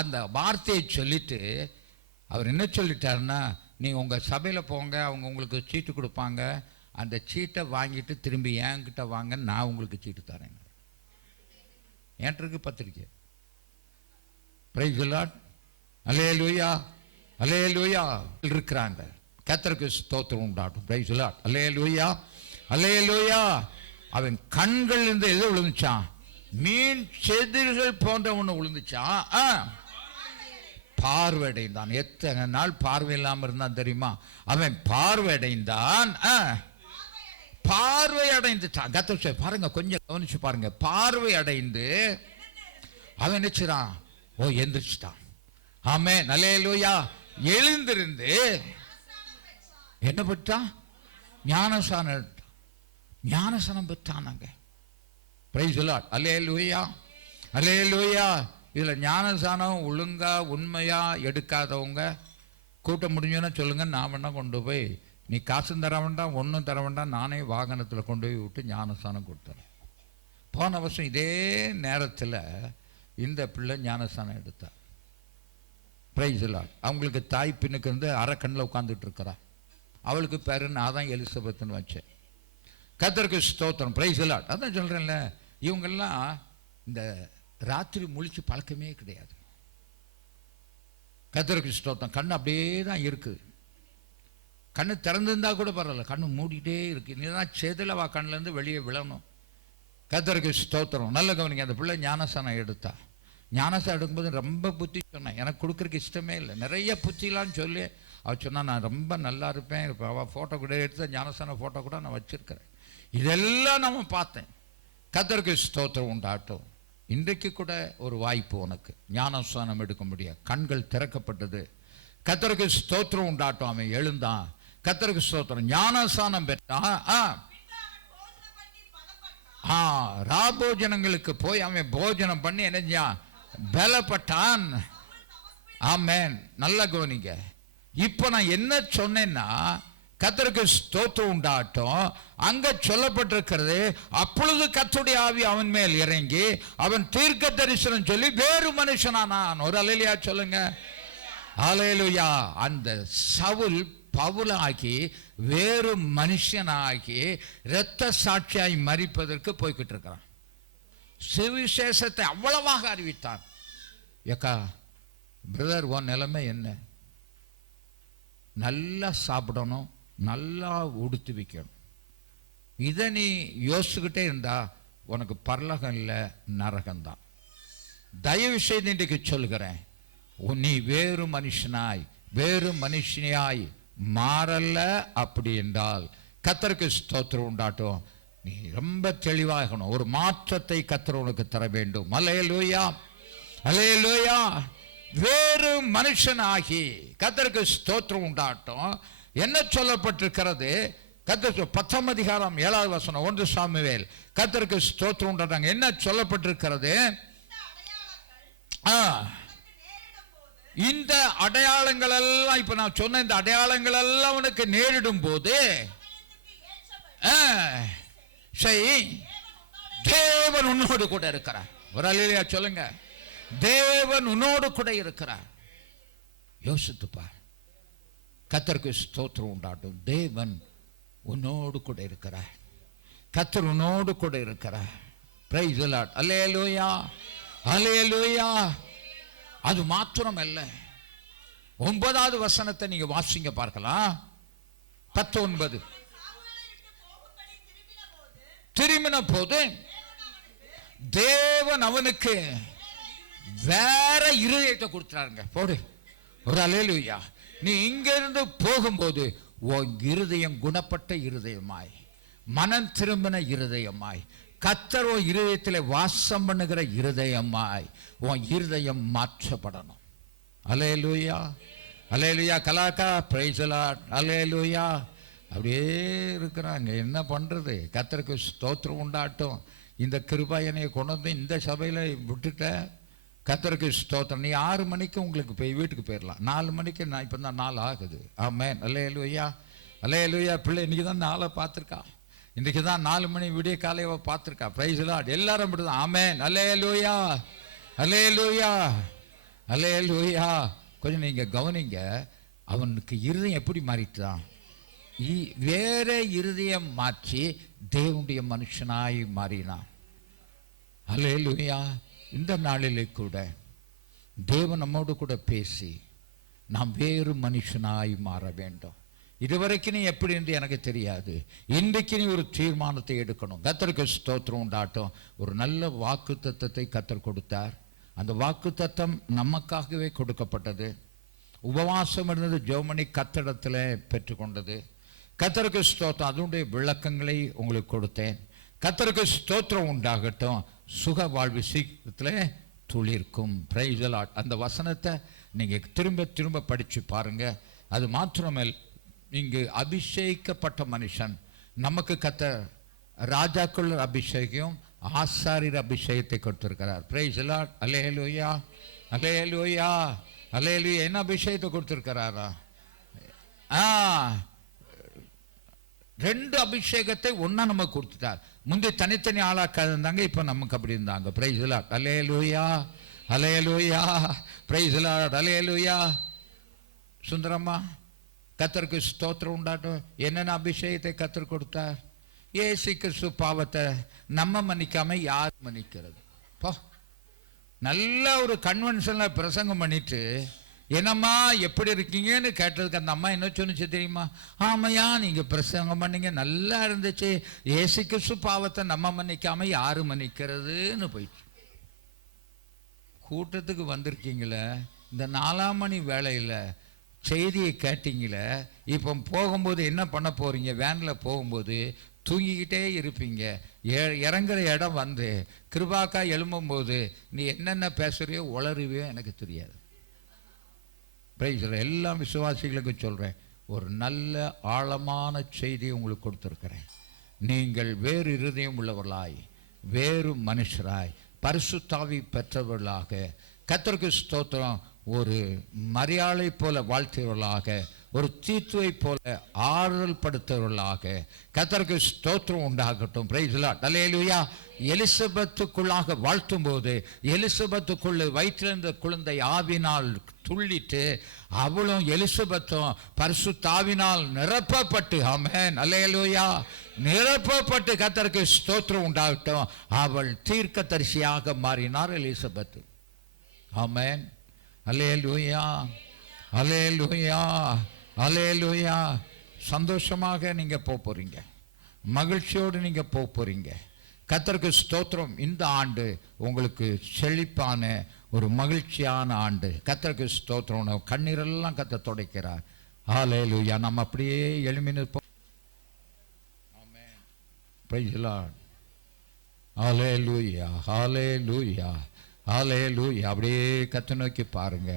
அந்த வார்த்தையை சொல்லிட்டு அவர் என்ன சொல்லிட்டாருன்னா, நீங்கள் உங்கள் சபையில் போங்க, அவங்க உங்களுக்கு சீட்டு கொடுப்பாங்க, அந்த சீட்டை வாங்கிட்டு திரும்பி என்கிட்ட வாங்க, நான் உங்களுக்கு சீட்டு தரேன். ஏன்ட்டு பத்திரிக்கை. Praise the Lord. அல்லேலூயா. அல்லேலூயா. இருக்கிறாங்க. கர்த்தருக்கு ஸ்தோத்திரம் உண்டாட்டும். Praise the Lord. அல்லேலூயா. அல்லேலூயா. அவன் கண்கள் இருந்து எது விழுந்துச்சான்? மீன் செதில்கள் போன்ற ஒன்று விழுந்துச்சான். பார்வையடைந்தான். எத்தனை நாள் பார்வை இல்லாமல் இருந்தான் தெரியுமா? அவன் பார்வையடைந்தான். பார்வை அடைந்துட்டான். கர்த்தர் பாருங்க, கொஞ்சம் கவனிச்சு பாருங்க. பார்வை அடைந்து அவன் நினைச்சான், எந்திரிச்சிட்டான். ஆமென். அல்லேலூயா. எழுந்திருந்து என்ன பெற்றான்? ஞானசானம். ஞானசானம் பெற்றானாங்க. Price the Lord. அல்லேலூயா. அல்லேலூயா. இதில் ஞானசானம் ஒழுங்கா உண்மையா எடுக்காதவங்க கூட்டம் முடிஞ்சோன்னா சொல்லுங்க, நான் வேணா கொண்டு போய், நீ காசும் தர வேண்டாம், ஒன்றும் தர வேண்டாம், நானே வாகனத்தில் கொண்டு போய் விட்டு ஞானசானம் கொடுத்துறேன். போன வருஷம் இதே நேரத்தில் இந்த பிள்ளை ஞானசானம் எடுத்தா. Price the Lord. அவங்களுக்கு தாய் பின்னுக்கு வந்து அரைக்கண்ணில் உட்காந்துட்டு இருக்கிறா. அவளுக்கு பேரு நான் தான் எலிசபெத்துன்னு வச்சேன். கர்த்தருக்கு ஸ்தோத்திரம். Price the Lord. அதான் சொல்கிறேன்ல, இவங்கெல்லாம் இந்த ராத்திரி முழிச்சு பழக்கமே கிடையாது. கர்த்தருக்கு ஸ்தோத்திரம். கண்ணு அப்படியே தான் இருக்குது. கண்ணு திறந்துருந்தா கூட பரவாயில்ல, கண்ணு மூடிட்டே இருக்கு. நீ தான் செதிலவா கண்ணிலேருந்து வெளியே விழணும். கர்த்தருக்கு ஸ்தோத்திரம். நல்ல கவனிங்க. அந்த பிள்ளை ஞானசானம் எடுத்தா. ஞானசானம் எடுக்கும்போது ரொம்ப புத்தி சொன்னேன். எனக்கு கொடுக்குறக்கு இஷ்டமே இல்லை. நிறைய புத்திலான்னு சொல்லி அவள் சொன்னால் நான் ரொம்ப நல்லா இருப்பேன். இப்போ அவள் ஃபோட்டோ கூட எடுத்த ஞானசான ஃபோட்டோ கூட நான் வச்சுருக்கிறேன். இதெல்லாம் நம்ம பார்த்தேன். கர்த்தருக்கு ஸ்தோத்திரம் உண்டாட்டும். இன்றைக்கு கூட ஒரு வாய்ப்பு உனக்கு ஞானஸ்தானம் எடுக்க முடியாது. கண்கள் திறக்கப்பட்டது. கர்த்தருக்கு ஸ்தோத்திரம் உண்டாட்டும். அவன் எழுந்தான். கர்த்தருக்கு ஸ்தோத்திரம். ஞானஸ்தானம் பெற்றான். ராபோஜனங்களுக்கு போய் அவன் போஜனம் பண்ணி என்ன பலப்பட்டான். ஆமென். நல்ல கவனிங்க. இப்ப நான் என்ன சொன்னேன்னா, கர்த்தருக்கு ஸ்தோத்திரம் உண்டாட்டும், அங்க சொல்லப்பட்டிருக்கிறது, அப்பொழுது கர்த்தருடைய ஆவி அவன் மேல் இறங்கி அவன் தீர்க்க தரிசனம் சொல்லி வேறு மனுஷனானான். ஒரு அல்லேலூயா சொல்லுங்க. அல்லேலூயா. அந்த சவுல் பவுலாகி வேறு மனுஷனாகி இரத்த சாட்சியாய் மரிப்பதற்கு போய்கிட்டு இருக்கிறான். சுவிசேஷத்தை அவ்வளவாக அறிவித்தான். ஏக்கா பிரதர், உன் நிலைமை என்ன? நல்லா சாப்பிடணும், நல்லா உடுத்து வைக்கணும். இதை நீ யோசிச்சுக்கிட்டே இருந்தா உனக்கு பரலகம் இல்லை, நரகம்தான். தயவு செய்து இன்றைக்கு சொல்கிறேன், நீ வேறு மனுஷனாய் வேறு மனுஷனாய் மாறல்ல. அப்படி என்றால் கர்த்தருக்கு ஸ்தோத்திரம் உண்டாட்டும். நீ ரொம்ப தெளிவாகணும். ஒரு மாற்றத்தை கர்த்தர் உனக்கு தர வேண்டும். அல்லேலூயா, அல்லேலூயா. வேறு மனுஷனாகி கர்த்தருக்கு ஸ்தோத்திரம் உண்டாட்டும். என்ன சொல்லப்பட்டிருக்கிறது? கர்த்தர் 10ஆம் அதிகாரம் 7வது வசனம், 1 சாமுவேல். கர்த்தருக்கு ஸ்தோத்திரம் உண்டாட்டாங்க. என்ன சொல்லப்பட்டிருக்கிறது? இந்த அடையாளங்கள் எல்லாம், இப்ப நான் சொன்ன இந்த அடையாளங்கள் எல்லாம் உனக்கு நேரிடும் போது தேவன் உன்னோடு கூட இருக்கிறார். ஒரு அல்லேலூயா சொல்லுங்க. தேவன் உன்னோடு கூட இருக்கிறார். யோசித்துப்பார். கர்த்தருக்கு ஸ்தோத்திரம் உண்டாட்டும். தேவன் உன்னோடு கூட இருக்கிறார். கர்த்தர் உன்னோடு கூட இருக்கிறார். Praise the Lord. அல்லேலூயா, அல்லேலூயா. அது மாத்திரம் அல்ல, 9வது வசனத்தை நீங்க வாசிங்க பார்க்கலாம். 19. திரும்பின போது தேவன் அவனுக்கு வேற இருதயத்தை கொடுத்தாருங்க. போடு ஒரு அல்லேலூயா. நீ இங்க இருந்து போகும்போது உன் இருதயம் குணப்பட்ட இருதயமாய், மனம் திரும்பின இருதயமாய், கர்த்தர் உன் இருதயத்தில் வாசம் பண்ணுகிற இருதயமாய் உன் இருதயம் மாற்றப்படணும். அல்லேலூயா, அல்லேலூயா. கலாக்கா பிரைஸ் தி லார்ட். அல்லேலூயா. அப்படியே இருக்கிறாங்க. என்ன பண்றது? கர்த்தருக்கு ஸ்தோத்திரம் உண்டாட்டும். இந்த கிருபையனை கொண்டு வந்து இந்த சபையில விட்டுட்ட. கர்த்தருக்கு ஸ்தோத்திரம். நீ 6 மணிக்கு உங்களுக்கு போய் வீட்டுக்கு போயிடலாம். 4 மணிக்கு நான் இப்போ தான் 4 ஆகுது. ஆமென். அல்லேலூயா, அல்லேலூயா. பிள்ளை இன்னைக்கு தான் 4 பார்த்துருக்கா. இன்றைக்கு தான் 4 மணி விடிய காலையை பார்த்துருக்கா. Price the Lord. எல்லாரும் இப்படிதான். ஆமென். அல்லேலூயா, அல்லேலூயா, அல்லேலூயா. கொஞ்சம் நீங்க கவனிங்க. அவனுக்கு இருதயம் எப்படி மாறிட்டான்? வேற இருதயம் மாற்றி தேவனுடைய மனுஷனாய் மாறினான். அல்லேலூயா. இந்த நாளிலே கூட தேவன் நம்மோடு கூட பேசி நாம் வேறு மனுஷனாய் மாற வேண்டும். இதுவரைக்கும் நீ எப்படி என்று எனக்கு தெரியாது. இன்றைக்கு நீ ஒரு தீர்மானத்தை எடுக்கணும். கர்த்தருக்கு ஸ்தோத்திரம் உண்டாட்டும். ஒரு நல்ல வாக்குத்தத்தத்தை கர்த்தர் கொடுத்தார். அந்த வாக்குத்தத்தம் நமக்காகவே கொடுக்கப்பட்டது. உபவாசம் இருந்தது, ஜெபமணி கர்த்தரிடத்தில் பெற்றுக்கொண்டது. கர்த்தருக்கு ஸ்தோத்திரம். அதனுடைய விளக்கங்களை உங்களுக்கு கொடுத்தேன். கர்த்தருக்கு ஸ்தோத்திரம் உண்டாகட்டும். சுக வாழ்வு சீக்கிரத்தில் துளிர்க்கும். Price the Lord. அந்த வசனத்தை நீங்க திரும்ப திரும்ப படிச்சு பாருங்க. அது மாத்திரமல்ல, இங்கு அபிஷேகிக்கப்பட்ட மனுஷன் நமக்கு கர்த்தர் ராஜாக்கள் அபிஷேகம், ஆசாரியர் அபிஷேகத்தை கொடுத்திருக்கிறார். Praise the Lord. அல்லேலூயா, அல்லேலூயா, அல்லேலூயா. என்ன அபிஷேகத்தை கொடுத்திருக்கிறாரா? 2 அபிஷேகத்தை ஒன்னா நமக்கு கொடுத்துட்டார். முந்தைய தனித்தனி ஆளாக்க இருந்தாங்க, இப்ப நமக்கு அப்படி இருந்தாங்க. Praise the Lord. அல்லேலூயா, அல்லேலூயா. Praise the Lord. அல்லேலூயா. சுந்தரம்மா, கர்த்தருக்கு ஸ்தோத்திரம் உண்டாட்டும். என்னென்ன அபிஷேகத்தை கர்த்தர் கொடுத்தார்? இயேசு கிறிஸ்து பாவத்தை நம்ம மன்னிக்காம யார் மன்னிக்கிறது? நல்ல ஒரு கன்வென்ஷன்ல பிரசங்கம் பண்ணிட்டு என்னம்மா எப்படி இருக்கீங்கன்னு கேட்டதுக்கு அந்த அம்மா என்ன சொன்னிச்சு தெரியுமா? ஆமையா, நீங்க பிரசங்கம் பண்ணீங்க, நல்லா இருந்துச்சு. இயேசு கிறிஸ்து பாவத்தை நம்ம மன்னிக்காம யாரு மன்னிக்கிறதுன்னு போயிட்டு. கூட்டத்துக்கு வந்திருக்கீங்களே, இந்த 4ஆம் மணி வேளையில செய்தியை கேட்டீங்களே, இப்போ போகும்போது என்ன பண்ண போறீங்க? வேன்ல போகும்போது தூங்கிக்கிட்டே இருப்பீங்க. இறங்குற இடம் வந்து கிருபாக்கா எழும்பும் போது நீ என்னென்ன பேசுறியோ உளறுவியோ எனக்கு தெரியாது. எல்லா விசுவாசிகளுக்கும் சொல்றேன், ஒரு நல்ல ஆழமான செய்தியை உங்களுக்கு கொடுத்திருக்கிறேன். நீங்கள் வேறு இருதயம் உள்ளவர்களாய், வேறு மனுஷராய், பரிசுத்த ஆவி பெற்றவர்களாக, கர்த்தருக்கு ஸ்தோத்திரம், ஒரு மரியாதை போல வாழ்த்துவர்களாக, ஒரு தீத்துவை போல ஆறுதல் படுத்துவர்களாக. கர்த்தருக்கு ஸ்தோத்திரம் உண்டாகட்டும். Price the Lord. அல்லேலூயா. எலிசபெத்துக்குள்ளாக வாழ்த்தும் போது எலிசபெத்துக்குள்ள வயிற்றிலிருந்த குழந்தை ஆவினால் துள்ளிட்டு அவளும் எலிசபெத்தும் பரிசுத்த ஆவினால் நிரப்பப்பட்டு, ஆமென் அல்லேலூயா, நிரப்பப்பட்டு கர்த்தருக்கு ஸ்தோத்திரம் உண்டாகட்டும், அவள் தீர்க்கதரிசியாக மாறினார் எலிசபெத். ஆமென் அல்லேலூயா, அல்லேலூயா, அல்லேலூயா. சந்தோஷமாக நீங்க போறீங்க, மகிழ்ச்சியோடு நீங்க போறீங்க. கர்த்தருக்கு ஸ்தோத்திரம். இந்த ஆண்டு உங்களுக்கு செழிப்பான ஒரு மகிழ்ச்சியான ஆண்டு. கர்த்தருக்கு ஸ்தோத்திரம். கண்ணீரெல்லாம் கர்த்தர் துடைக்கிறார். ஹல்லேலூயா. நம்ம அப்படியே எழும்பி நிற்போம். ஆமென். Praise the lord. ஹல்லேலூயா, ஹல்லேலூயா, ஹல்லேலூயா. அப்படியே கர்த்தரை நோக்கி பாருங்க.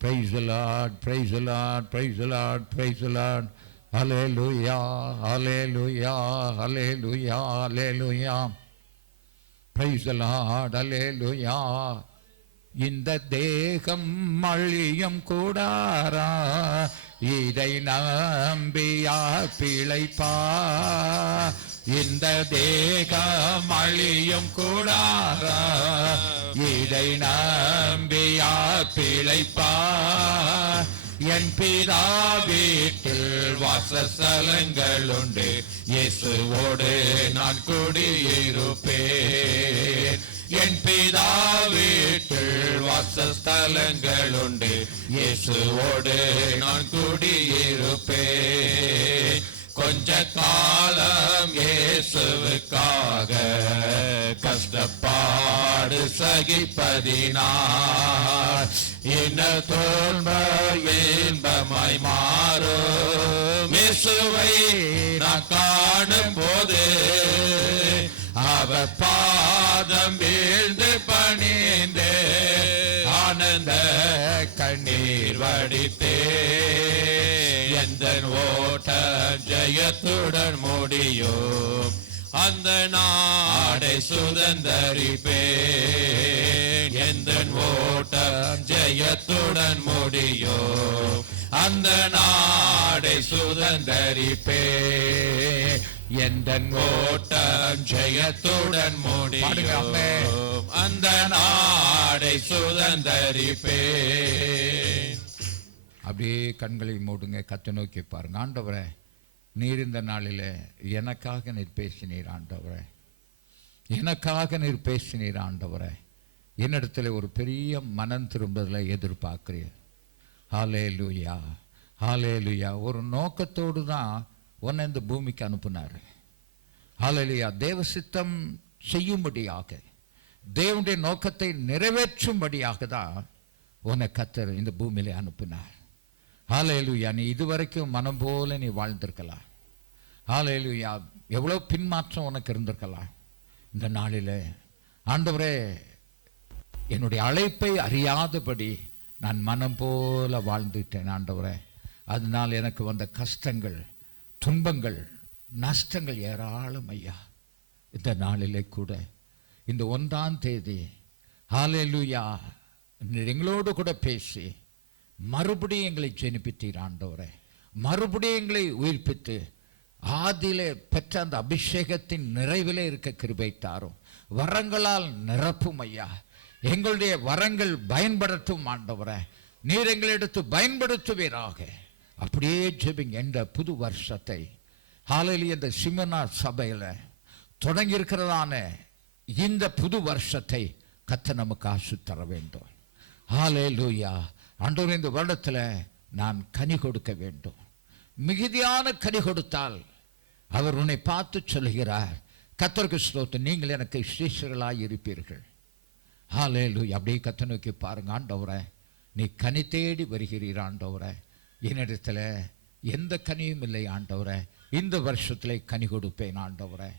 Praise the lord, praise the lord, praise the lord, praise the lord. ஹல்லேலூயா, ஹல்லேலூயா, ஹல்லேலூயா, ஹல்லேலூயா. பிரைஸ் தி லார்ட், ஹல்லேலூயா. இந்த தேகம் அழியும் கூடாரா, இதை நம்பியா பிழைப்பா. இந்த தேகம் அழியும் கூடாரா, இதை நம்பியா பிழைப்பா. என் பிதா வீட்டில் வாசஸ்தலங்கள் உண்டு, இயேசுவோடு நான் குடியிருப்பேன். என் பிதா வீட்டில் வாசஸ்தலங்கள் உண்டு, இயேசுவோடு நான் குடியிருப்பேன். கொஞ்ச காலம் இயேசுவுக்காக கஷ்டப்பாடு சகிப்பதினார் என்ன தோல்வ இன்பமாய் மாறும். இயேசுவை நான் காணும் போது அவர் பாதம் வீழ்ந்து பணிந்து ஆனந்த கண்ணீர் வடித்தே. எந்த ஓட்டம் ஜெயத்துடன் முடியும், அந்த நாடை சுதந்தரிப்பேன். எந்த ஓட்டம் ஜெயத்துடன் முடியும், அந்த நாடை சுதந்தரிப்பேன். எந்த ஓட்டம் ஜெயத்துடன் முடியும், அந்த நாடை சுதந்தரிப்பேன். அப்படியே கண்களை மூடுங்க, கத்தை நோக்கி பாருங்க. ஆண்டவரே, நீர் இந்த நாளில் எனக்காக நீர் பேசினீர் ஆண்டவரே, எனக்காக நீர் பேசினீர் ஆண்டவரே. என்னிடத்துல ஒரு பெரிய மனம் திரும்புதலை எதிர்பார்க்கிறீர். ஹல்லேலூயா, ஹல்லேலூயா. ஒரு நோக்கத்தோடு தான் உன்னை இந்த பூமிக்கு அனுப்புனார். ஹல்லேலூயா. தேவ சித்தம் செய்யும்படியாக, தேவனுடைய நோக்கத்தை நிறைவேற்றும்படியாக தான் உன்னை கர்த்தர் இந்த பூமியிலே அனுப்பினார். ஹல்லேலூயா. நீ இதுவரைக்கும் மனம் போல நீ வாழ்ந்திருக்கலாம். ஹல்லேலூயா. எவ்வளோ பின்மாற்றம் உனக்கு இருந்திருக்கலாம். இந்த நாளில் ஆண்டவரே, என்னுடைய அழைப்பை அறியாதபடி நான் மனம் போல வாழ்ந்துட்டேன் ஆண்டவரே. அதனால் எனக்கு வந்த கஷ்டங்கள், துன்பங்கள், நஷ்டங்கள் ஏராளம் ஐயா. இந்த நாளிலே கூட இந்த 1ஆம் தேதி ஹல்லேலூயா எங்களோடு கூட பேசி மறுபடியும் எங்களை ஜெனிப்பித்தீர் ஆண்டவரே. மறுபடியும் எங்களை உயிர்ப்பித்து ஆதியிலே பெற்ற அந்த அபிஷேகத்தின் நிறைவிலே இருக்க கிருபை தாரும். வரங்களால் நிரப்பும் ஐயா. எங்களுடைய வரங்கள் பயன்படுத்தும் ஆண்டவரே. நீர் எங்களிடத்து பயன்படுத்துவீராக. அப்படியே ஜெபிங்க. இந்த புது வருஷத்தை ஹல்லேலூயா இந்த சிமனா சபையில் தொடங்கி இருக்கிறதான இந்த புது வருஷத்தை கர்த்தர் நமக்கு ஆசீர்வதித்து தர வேண்டும். ஹல்லேலூயா. ஆண்டவரே, இந்த வருடத்தில் நான் கனி கொடுக்க வேண்டும். மிகுதியான கனி கொடுத்தால் அவர் உன்னை பார்த்து சொல்கிறார், கர்த்தருக்கு ஸ்தோத்திரம், நீங்கள் எனக்கு சீஷர்களாய் இருப்பீர்கள். ஹல்லேலூயா. அப்படியே கர்த்தரை நோக்கி பாருங்க. ஆண்டவரே, நீ கனி தேடி வருகிறீர் ஆண்டவரே. என்னிடத்தில் எந்த கனியும் இல்லை ஆண்டவரே. இந்த வருஷத்திலே கனி கொடுப்பேன் ஆண்டவரே.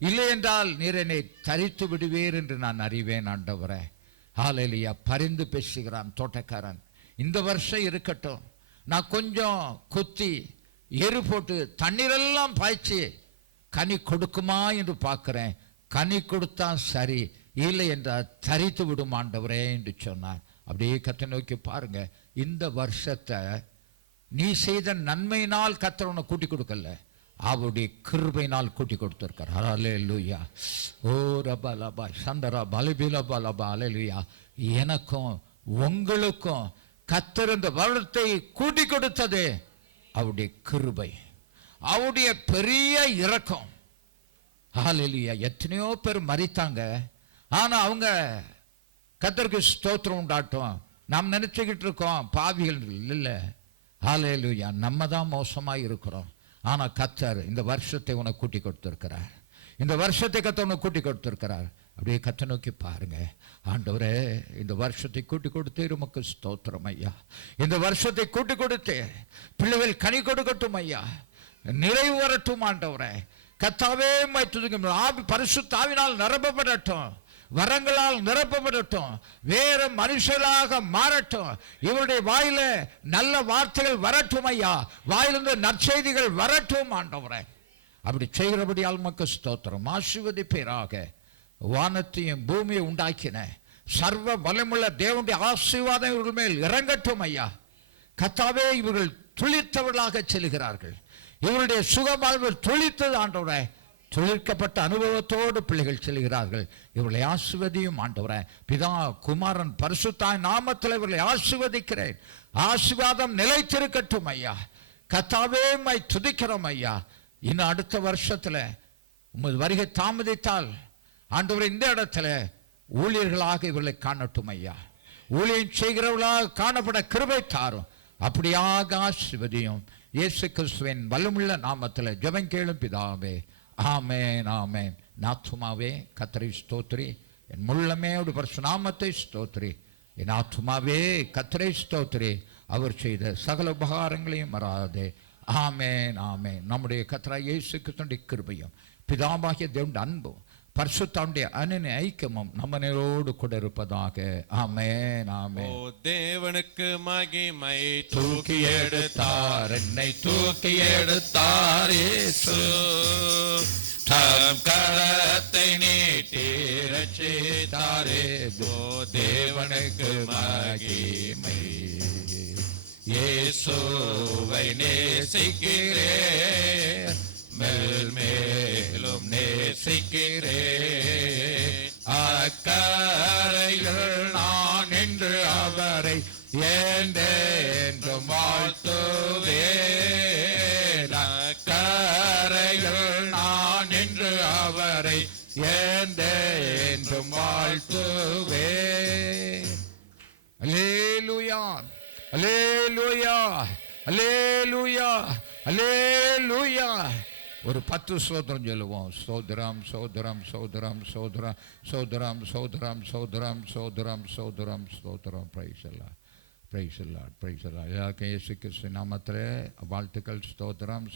இல்லை என்றால் நீர் என்னை தரித்து விடுவீர் என்று நான் அறிவேன் ஆண்டவரே. ஹல்லேலூயா. பரிந்து பேசுகிறான் தோட்டக்காரன். இந்த வருஷம் இருக்கட்டும், நான் கொஞ்சம் கொத்தி எரு போட்டு தண்ணீரெல்லாம் பாய்ச்சி கனி கொடுக்குமா என்று பார்க்கிறேன். கனி கொடுத்தா சரி, இல்லை என்றால் தரித்து விடும் ஆண்டவரே என்று சொன்னார். அப்படியே கர்த்தரை நோக்கி பாருங்க. இந்த வருஷத்தை நீ செய்த நன்மையினால் கர்த்தர் உன்னை கூட்டி கொடுக்கல, அவருடைய கிருபையினால் கூட்டி கொடுத்திருக்கார். ஹல்லேலூயா. ஓ ரபா லபா சந்தரா பலபில பலபா ஹல்லேலூயா. எனக்கும் உங்களுக்கும் கர்த்தர் இந்த வருடத்தை கூட்டி கொடுத்தது அவருடைய கிருபை, அவருடைய பெரிய இரக்கம். ஹல்லேலூயா. எத்தனையோ பேர் மரித்தாங்க, ஆனா அவங்க கர்த்தருக்கு ஸ்தோத்திரம் உண்டாட்டும். நாம் நினைச்சுக்கிட்டு இருக்கோம் பாவிகள் இல்லை. ஹல்லேலூயா. நம்ம தான் மோசமாக இருக்கிறோம். ஆனால் கர்த்தர் இந்த வருஷத்தை உனக்கு கூட்டி கொடுத்திருக்கிறார். இந்த வருஷத்தை கர்த்தர் உனக்கு கூட்டி கொடுத்திருக்கிறார். அப்படியே கர்த்தரை நோக்கி பாருங்க. ஆண்டவரே, இந்த வருஷத்தை கூட்டி கொடுத்து உமக்கு ஸ்தோத்திரம் ஐயா. இந்த வருஷத்தை கூட்டி கொடுத்து பிள்ளைகள் கனி கொடுக்கட்டும் ஐயா, நிறைவு வரட்டும் ஆண்டவரே. கர்த்தாவே பரிசுத்த ஆவியினால் நிரப்பப்படட்டும், வரங்களால் நிரப்பப்படட்டும், வேற மனுஷர்களாக மாறட்டும். இவருடைய வாயில நல்ல வார்த்தைகள் வரட்டும் ஐயா, வாயிலிருந்து நற்செய்திகள் வரட்டும் ஆண்டவரே. அப்படி செய்கிறபடியால் உமக்கு ஸ்தோத்திரம். ஆசீர்வதிப்பீராக. வானத்தையும் பூமியை உண்டாக்கின சர்வ வல்லமுள்ள தேவனுடைய ஆசீர்வாதம் இவர்கள் மேல் இறங்கட்டும் ஐயா. கர்த்தாவே, இவர்கள் துளிர்த்தவர்களாக செல்கிறார்கள். இவருடைய சுகமாழ்வு துளித்தது ஆண்டவரே. துளிர்க்கப்பட்ட அனுபவத்தோடு பிள்ளைகள் செல்கிறார்கள். இவர்களை ஆசீர்வதியும் ஆண்டவரே. பிதா குமாரன் பரிசுத்தாய் நாமத்தில் இவர்களை ஆசீர்வதிக்கிறேன். ஆசீர்வாதம் நிலைத்திருக்கட்டும் ஐயா. கர்த்தாவே, உம்மை துதிக்கிறோம் ஐயா. இன்னும் அடுத்த வருஷத்துல உமது வருகை தாமதித்தால் ஆண்டவரே, இந்த இடத்துல ஊழியர்களாக இவர்களை காணட்டும் ஐயா. ஊழியம் செய்கிறவர்களாக காணப்பட கிருபை தாரும். அப்படியாக ஆசீர்வதியும். இயேசு கிறிஸ்துவின் வல்லமுள்ள நாமத்தில் ஜெபம் கேளும் பிதாவே. ஆமென், ஆமென். நாத்துமாவே கர்த்தரை ஸ்தோத்திரி, என் முள்ளமே ஒரு பரிசு நாமத்தை ஸ்தோத்திரி. என் ஆத்துமாவே கர்த்தரை ஸ்தோத்திரி, அவர் செய்த சகல உபகாரங்களையும் மறாதே. ஆமென், ஆமென். நம்முடைய கர்த்தராகிய இயேசு கிறிஸ்துவின் கிருபையும் பிதாவாகிய தேவனுடைய அன்பும் பரிசுத்தாவுடைய அன்பின் ஐக்கியமும் நம்மனோடு கூட இருப்பதாக. ஆமென், ஆமென். ஓ தேவனுக்கு மகிமை. தூக்கி எடுத்தார், என்னை தூக்கி எடுத்தார் இயேசு. தம் கரத்தை நீட்டி ரட்சித்தாரே. ஓ தேவனுக்கு மகிமை. இயேசுவை நேசிக்கிறேன், மேல் மேலும் நேசிக்கிறேன். அக்கரையில் நான் என்று அவரை என்றும் வாழ்த்துவேன். அக்கரையில் நான் என்று அவரை என்றும் வாழ்த்துவேன். அல்லேலூயா, அல்லேலூயா, அல்லேலூயா, அல்லேலூயா. ஒரு 10 ஸ்தோத்திரம் சொல்லுவோம். சோதரம் சோதரம் சோதரம் சோதரம் சோதரம் சோதரம் சோதரம் சோதரம் சோதரம் ஸ்தோத்திரம். பிரைஸ் எல்லாம், பிரைஸ் எல்லாம், பிரைஸ் எல்லாம். எல்லாருக்கும் இயேசு கிறிஸ்து நாமத்திலே வாழ்த்துக்கள். ஸ்தோத்திரம்.